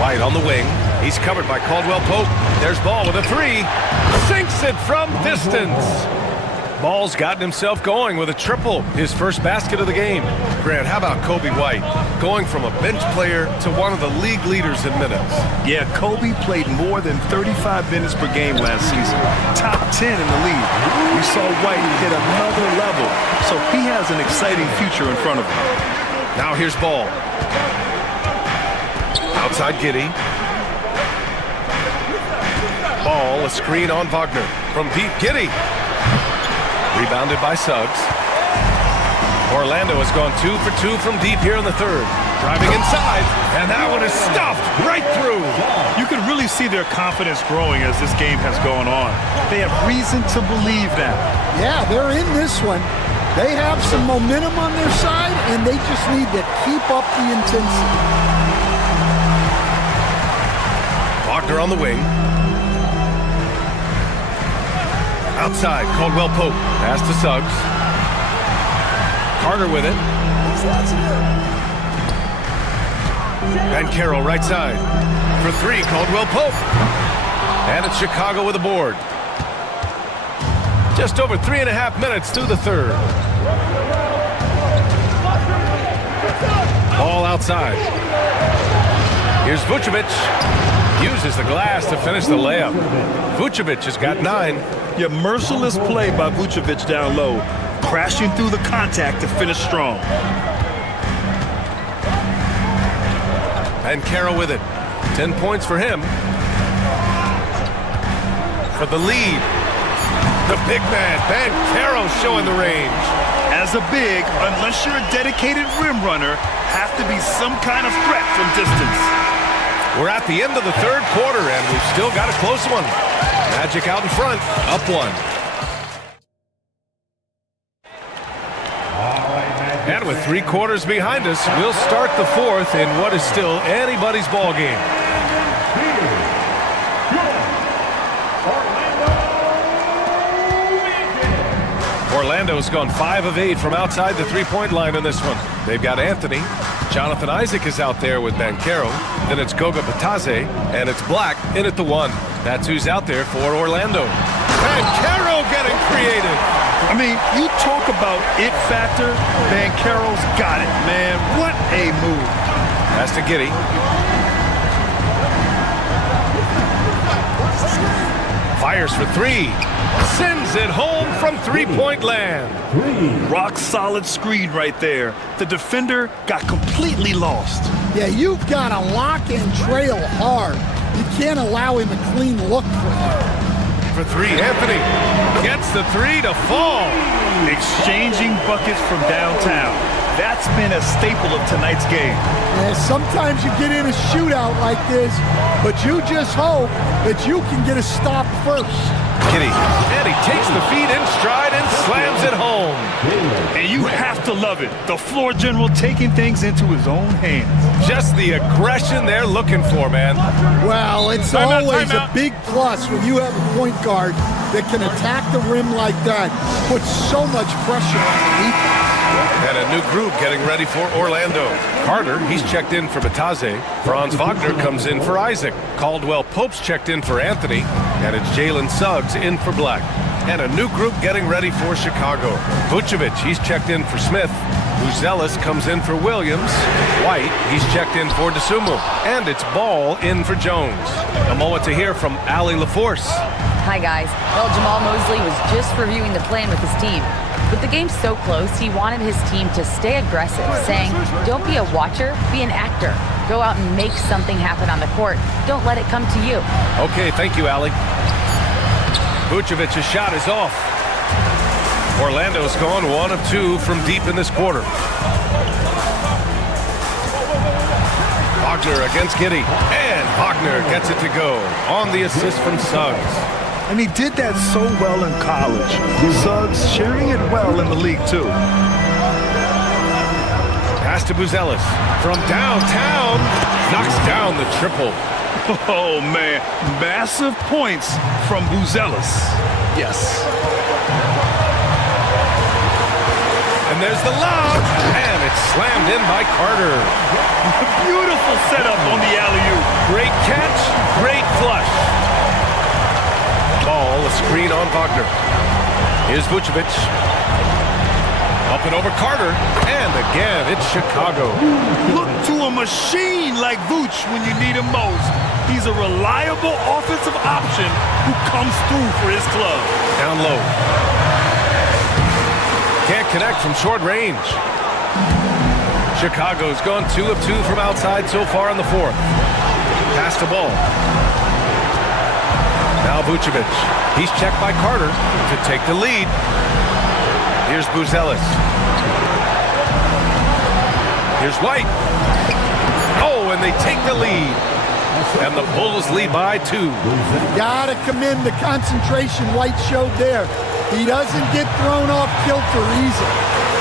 White on the wing. He's covered by Caldwell Pope. There's Ball with a 3. Sinks it from distance. Ball's gotten himself going with a triple, his first basket of the game. Grant, how about Kobe White? Going from a bench player to one of the league leaders in minutes. Yeah, Kobe played more than 35 minutes per game last season. Top 10 in the league. We saw White hit another level, so he has an exciting future in front of him. Now here's Ball. Outside Giddey. Ball, a screen on Wagner. From deep, Giddey. Rebounded by Suggs. Orlando has gone 2 for 2 from deep here in the third. Driving inside, and that one is stuffed right through. You can really see their confidence growing as this game has gone on. They have reason to believe that. Yeah, they're in this one. They have some momentum on their side, and they just need to keep up the intensity. Wagner on the wing. Outside, Caldwell Pope. Pass to Suggs. Carter with it. And Carroll right side. For 3, Caldwell Pope. And it's Chicago with a board. Just over 3.5 minutes through the third. Ball outside. Here's Vucevic. Uses the glass to finish the layup. Vucevic has got 9. Yeah, merciless play by Vucevic down low. Crashing through the contact to finish strong. And Carroll with it. 10 points for him. For the lead. The big man, Ben Carroll, showing the range. As a big, unless you're a dedicated rim runner, have to be some kind of threat from distance. We're at the end of the third quarter, and we've still got a close one. Magic out in front, up 1. And with 3 quarters behind us, we'll start the fourth in what is still anybody's ball game. Orlando's gone 5 of 8 from outside the three-point line in this one. They've got Anthony. Jonathan Isaac is out there with Banchero. Then it's Goga Batadze, and it's Black in at the 1. That's who's out there for Orlando. Banchero getting creative. I mean, you talk about it factor. Banchero's got it, man. What a move. Pass to Giddey. Fires for 3. Sends it home from three-point land. Rock solid screen right there. The defender got completely lost. Yeah, you've got to lock and trail hard. You can't allow him a clean look for him. for three. Anthony gets the three to fall. Exchanging buckets from downtown. That's been a staple of tonight's game. Yeah, sometimes you get in a shootout like this, but you just hope that you can get a stop first. Kitty, and he takes the feed in stride and slams it home. And you have to love it. The floor general taking things into his own hands. Just the aggression they're looking for, man. Well, it's always a big plus when you have a point guard that can attack the rim like that, put so much pressure on the defense. And a new group getting ready for Orlando. Carter, he's checked in for Bataze. Franz Wagner comes in for Isaac. Caldwell Pope's checked in for Anthony. And it's Jalen Suggs in for Black. And a new group getting ready for Chicago. Vucevic, he's checked in for Smith. Buzelis comes in for Williams. White, he's checked in for DeSumo. And it's Ball in for Jones. A moment to hear from Allie LaForce. Hi, guys. Well, Jamal Mosley was just reviewing the plan with his team. With the game so close, he wanted his team to stay aggressive, saying, don't be a watcher, be an actor. Go out and make something happen on the court. Don't let it come to you. Okay, thank you, Allie. Vucevic's shot is off. Orlando's gone 1 of 2 from deep in this quarter. Wagner against Giddey, and Wagner gets it to go on the assist from Suggs. And he did that so well in college. Suggs sharing it well in the league, too. Pass to Buzelis from downtown. Knocks down the triple. Oh, man. Massive points from Buzelis. Yes. And there's the lob. And it's slammed in by Carter. Beautiful setup on the alley-oop. Great catch. Great flush. Ball, a screen on Wagner. Here's Vucevic. Up and over Carter. And again, it's Chicago. Look to a machine like Vooch when you need him most. He's a reliable offensive option who comes through for his club. Down low. Can't connect from short range. Chicago's gone 2 of 2 from outside so far in the fourth. Pass the ball. Now Vucevic. He's checked by Carter to take the lead. Here's Buzelis. Here's White. Oh, and they take the lead. And the Bulls lead by 2. Gotta commend the concentration White showed there. He doesn't get thrown off kilter easy.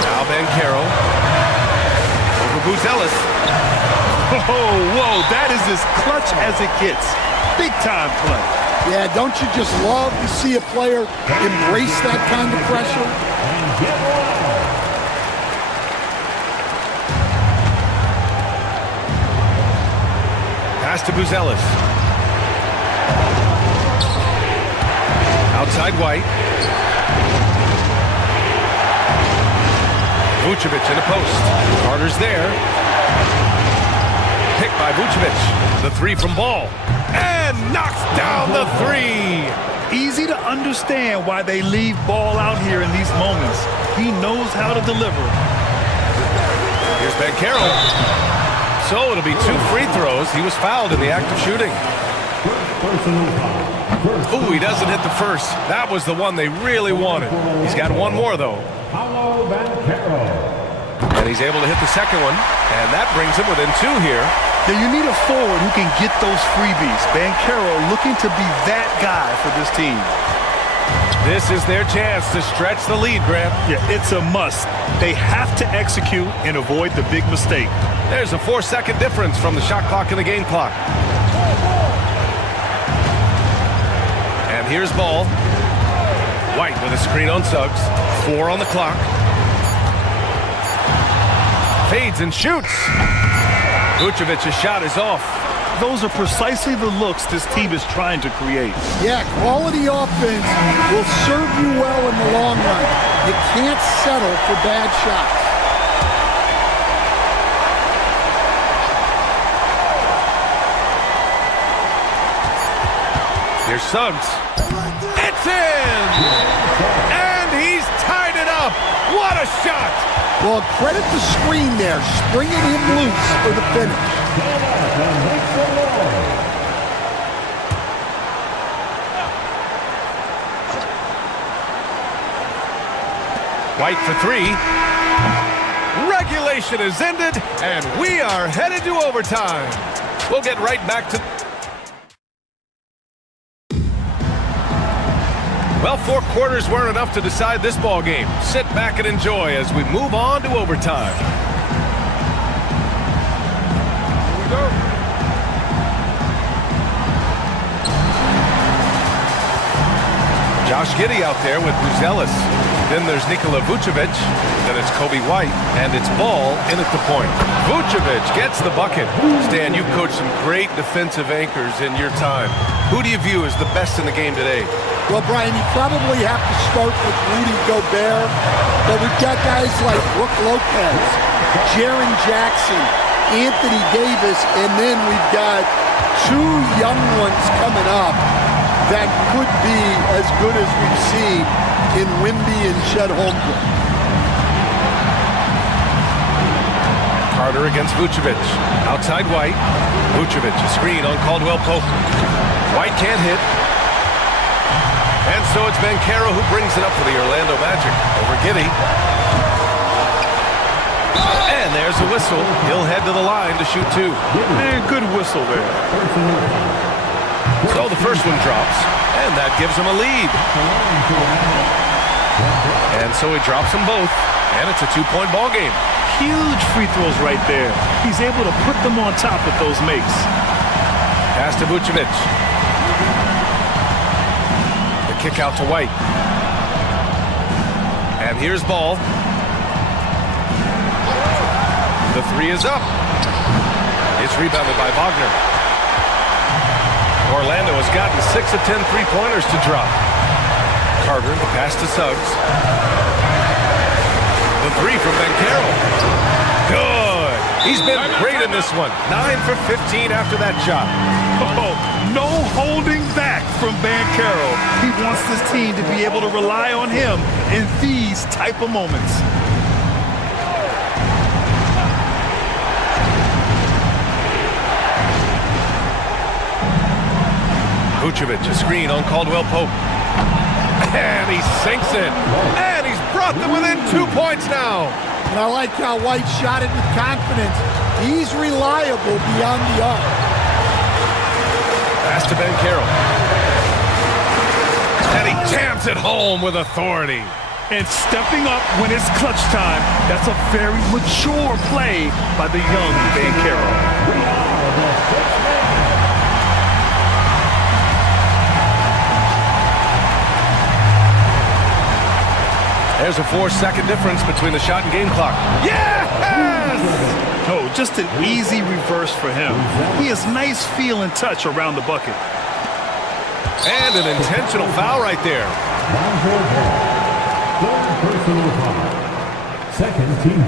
Now Banchero. Over Buzelis. Oh, whoa, that is as clutch as it gets. Big time play. Yeah, don't you just love to see a player embrace that kind of pressure? Pass to Buzelis. Outside White. Vucevic in the post. Carter's there. Picked by Vucevic. The 3 from Ball. And knocks down the 3. Easy to understand why they leave Ball out here in these moments. He knows how to deliver. Here's Banchero. So it'll be 2 free throws. He was fouled in the act of shooting. Ooh, he doesn't hit the first. That was the one they really wanted. He's got 1 more, though. And he's able to hit the second one. And that brings him within 2 here. Now you need a forward who can get those freebies. Banchero looking to be that guy for this team. This is their chance to stretch the lead, Grant. Yeah, it's a must. They have to execute and avoid the big mistake. There's a 4-second difference from the shot clock and the game clock. And here's Ball. White with a screen on Suggs. 4 on the clock. Fades and shoots. Vucevic's shot is off. Those are precisely the looks this team is trying to create. Yeah, quality offense will serve you well in the long run. You can't settle for bad shots. Here's Suggs. It's in! And he's tied it up. What a shot! Well, credit the screen there, springing him loose for the finish. White for three. Regulation is ended, and we are headed to overtime. We'll get right back to... Well, 4 quarters weren't enough to decide this ball game. Sit back and enjoy as we move on to overtime. Here we go. Josh Giddey out there with Buzelis. Then there's Nikola Vucevic. Then it's Kobe White. And it's ball in at the point. Vucevic gets the bucket. Stan, you've coached some great defensive anchors in your time. Who do you view as the best in the game today? Well, Brian, you probably have to start with Rudy Gobert, but we've got guys like Brook Lopez, Jaren Jackson, Anthony Davis, and then we've got 2 young ones coming up that could be as good as we've seen in Wemby and Chet Holmgren. Carter against Vucevic. Outside White. Vucevic, a screen on Caldwell-Pope. White can't hit. And so it's Banchero who brings it up for the Orlando Magic. Over Giddey. And there's a whistle. He'll head to the line to shoot 2. Man, good whistle there. So the first one drops, and that gives him a lead. And so he drops them both, and it's a 2-point ball game. Huge free throws right there. He's able to put them on top with those makes. Pass to Vucevic. The kick out to White. And here's ball. The 3 is up. It's rebounded by Wagner. Orlando has gotten 6 of 10 3-pointers to drop. Carter, the pass to Suggs. The 3 from Banchero. Good. He's been great in this one. 9 for 15 after that shot. Oh, no holding back from Banchero. He wants this team to be able to rely on him in these type of moments. Vucevic, a screen on Caldwell-Pope. And he sinks it. And he's brought them within 2 points now. And I like how White shot it with confidence. He's reliable beyond the arc. Pass to Banchero. And he jams it home with authority. And stepping up when it's clutch time, that's a very mature play by the young Banchero. There's a 4-second difference between the shot and game clock. Yes! Oh, just an easy reverse for him. He has nice feel and touch around the bucket. And an intentional foul right there.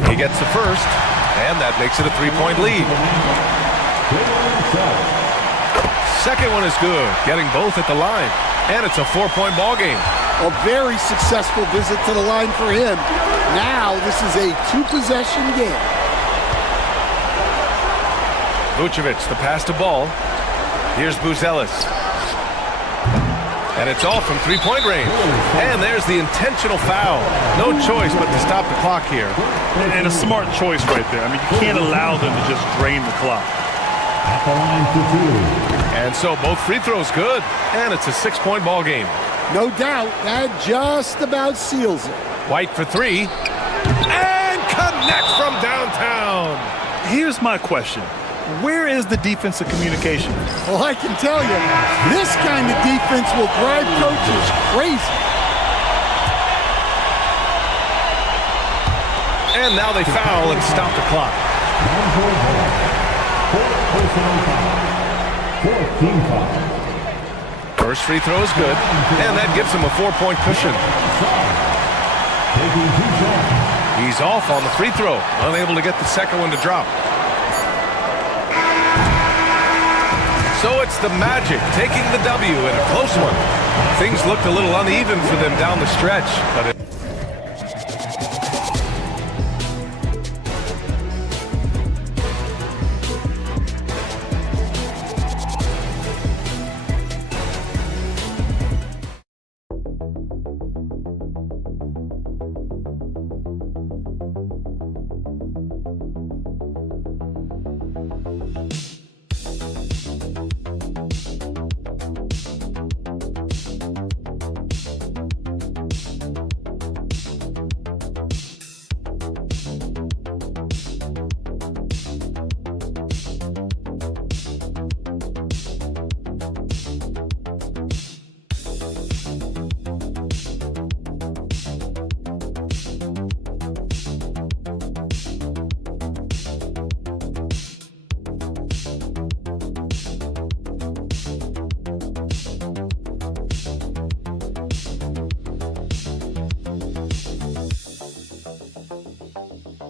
He gets the first, and that makes it a 3-point lead. Second one is good, getting both at the line. And it's a 4-point ball game. A very successful visit to the line for him. Now this is a 2-possession game. Vucevic, the pass to ball. Here's Buzelis. And it's all from 3-point range. And there's the intentional foul. No choice but to stop the clock here. And a smart choice right there. I mean, you can't allow them to just drain the clock. At the line for 2. And so both free throws good. And it's a 6-point ball game. No doubt, that just about seals it. White for 3. And connects from downtown. Here's my question. Where is the defensive communication? Well, I can tell you, this kind of defense will drive coaches crazy. And now they foul and stop the clock. 4th team foul. First free throw is good, and that gives him a 4-point cushion. He's off on the free throw, unable to get the second one to drop. So it's the Magic taking the W in a close one. Things looked a little uneven for them down the stretch, but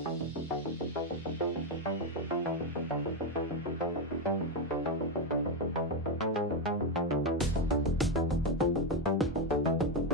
Bye.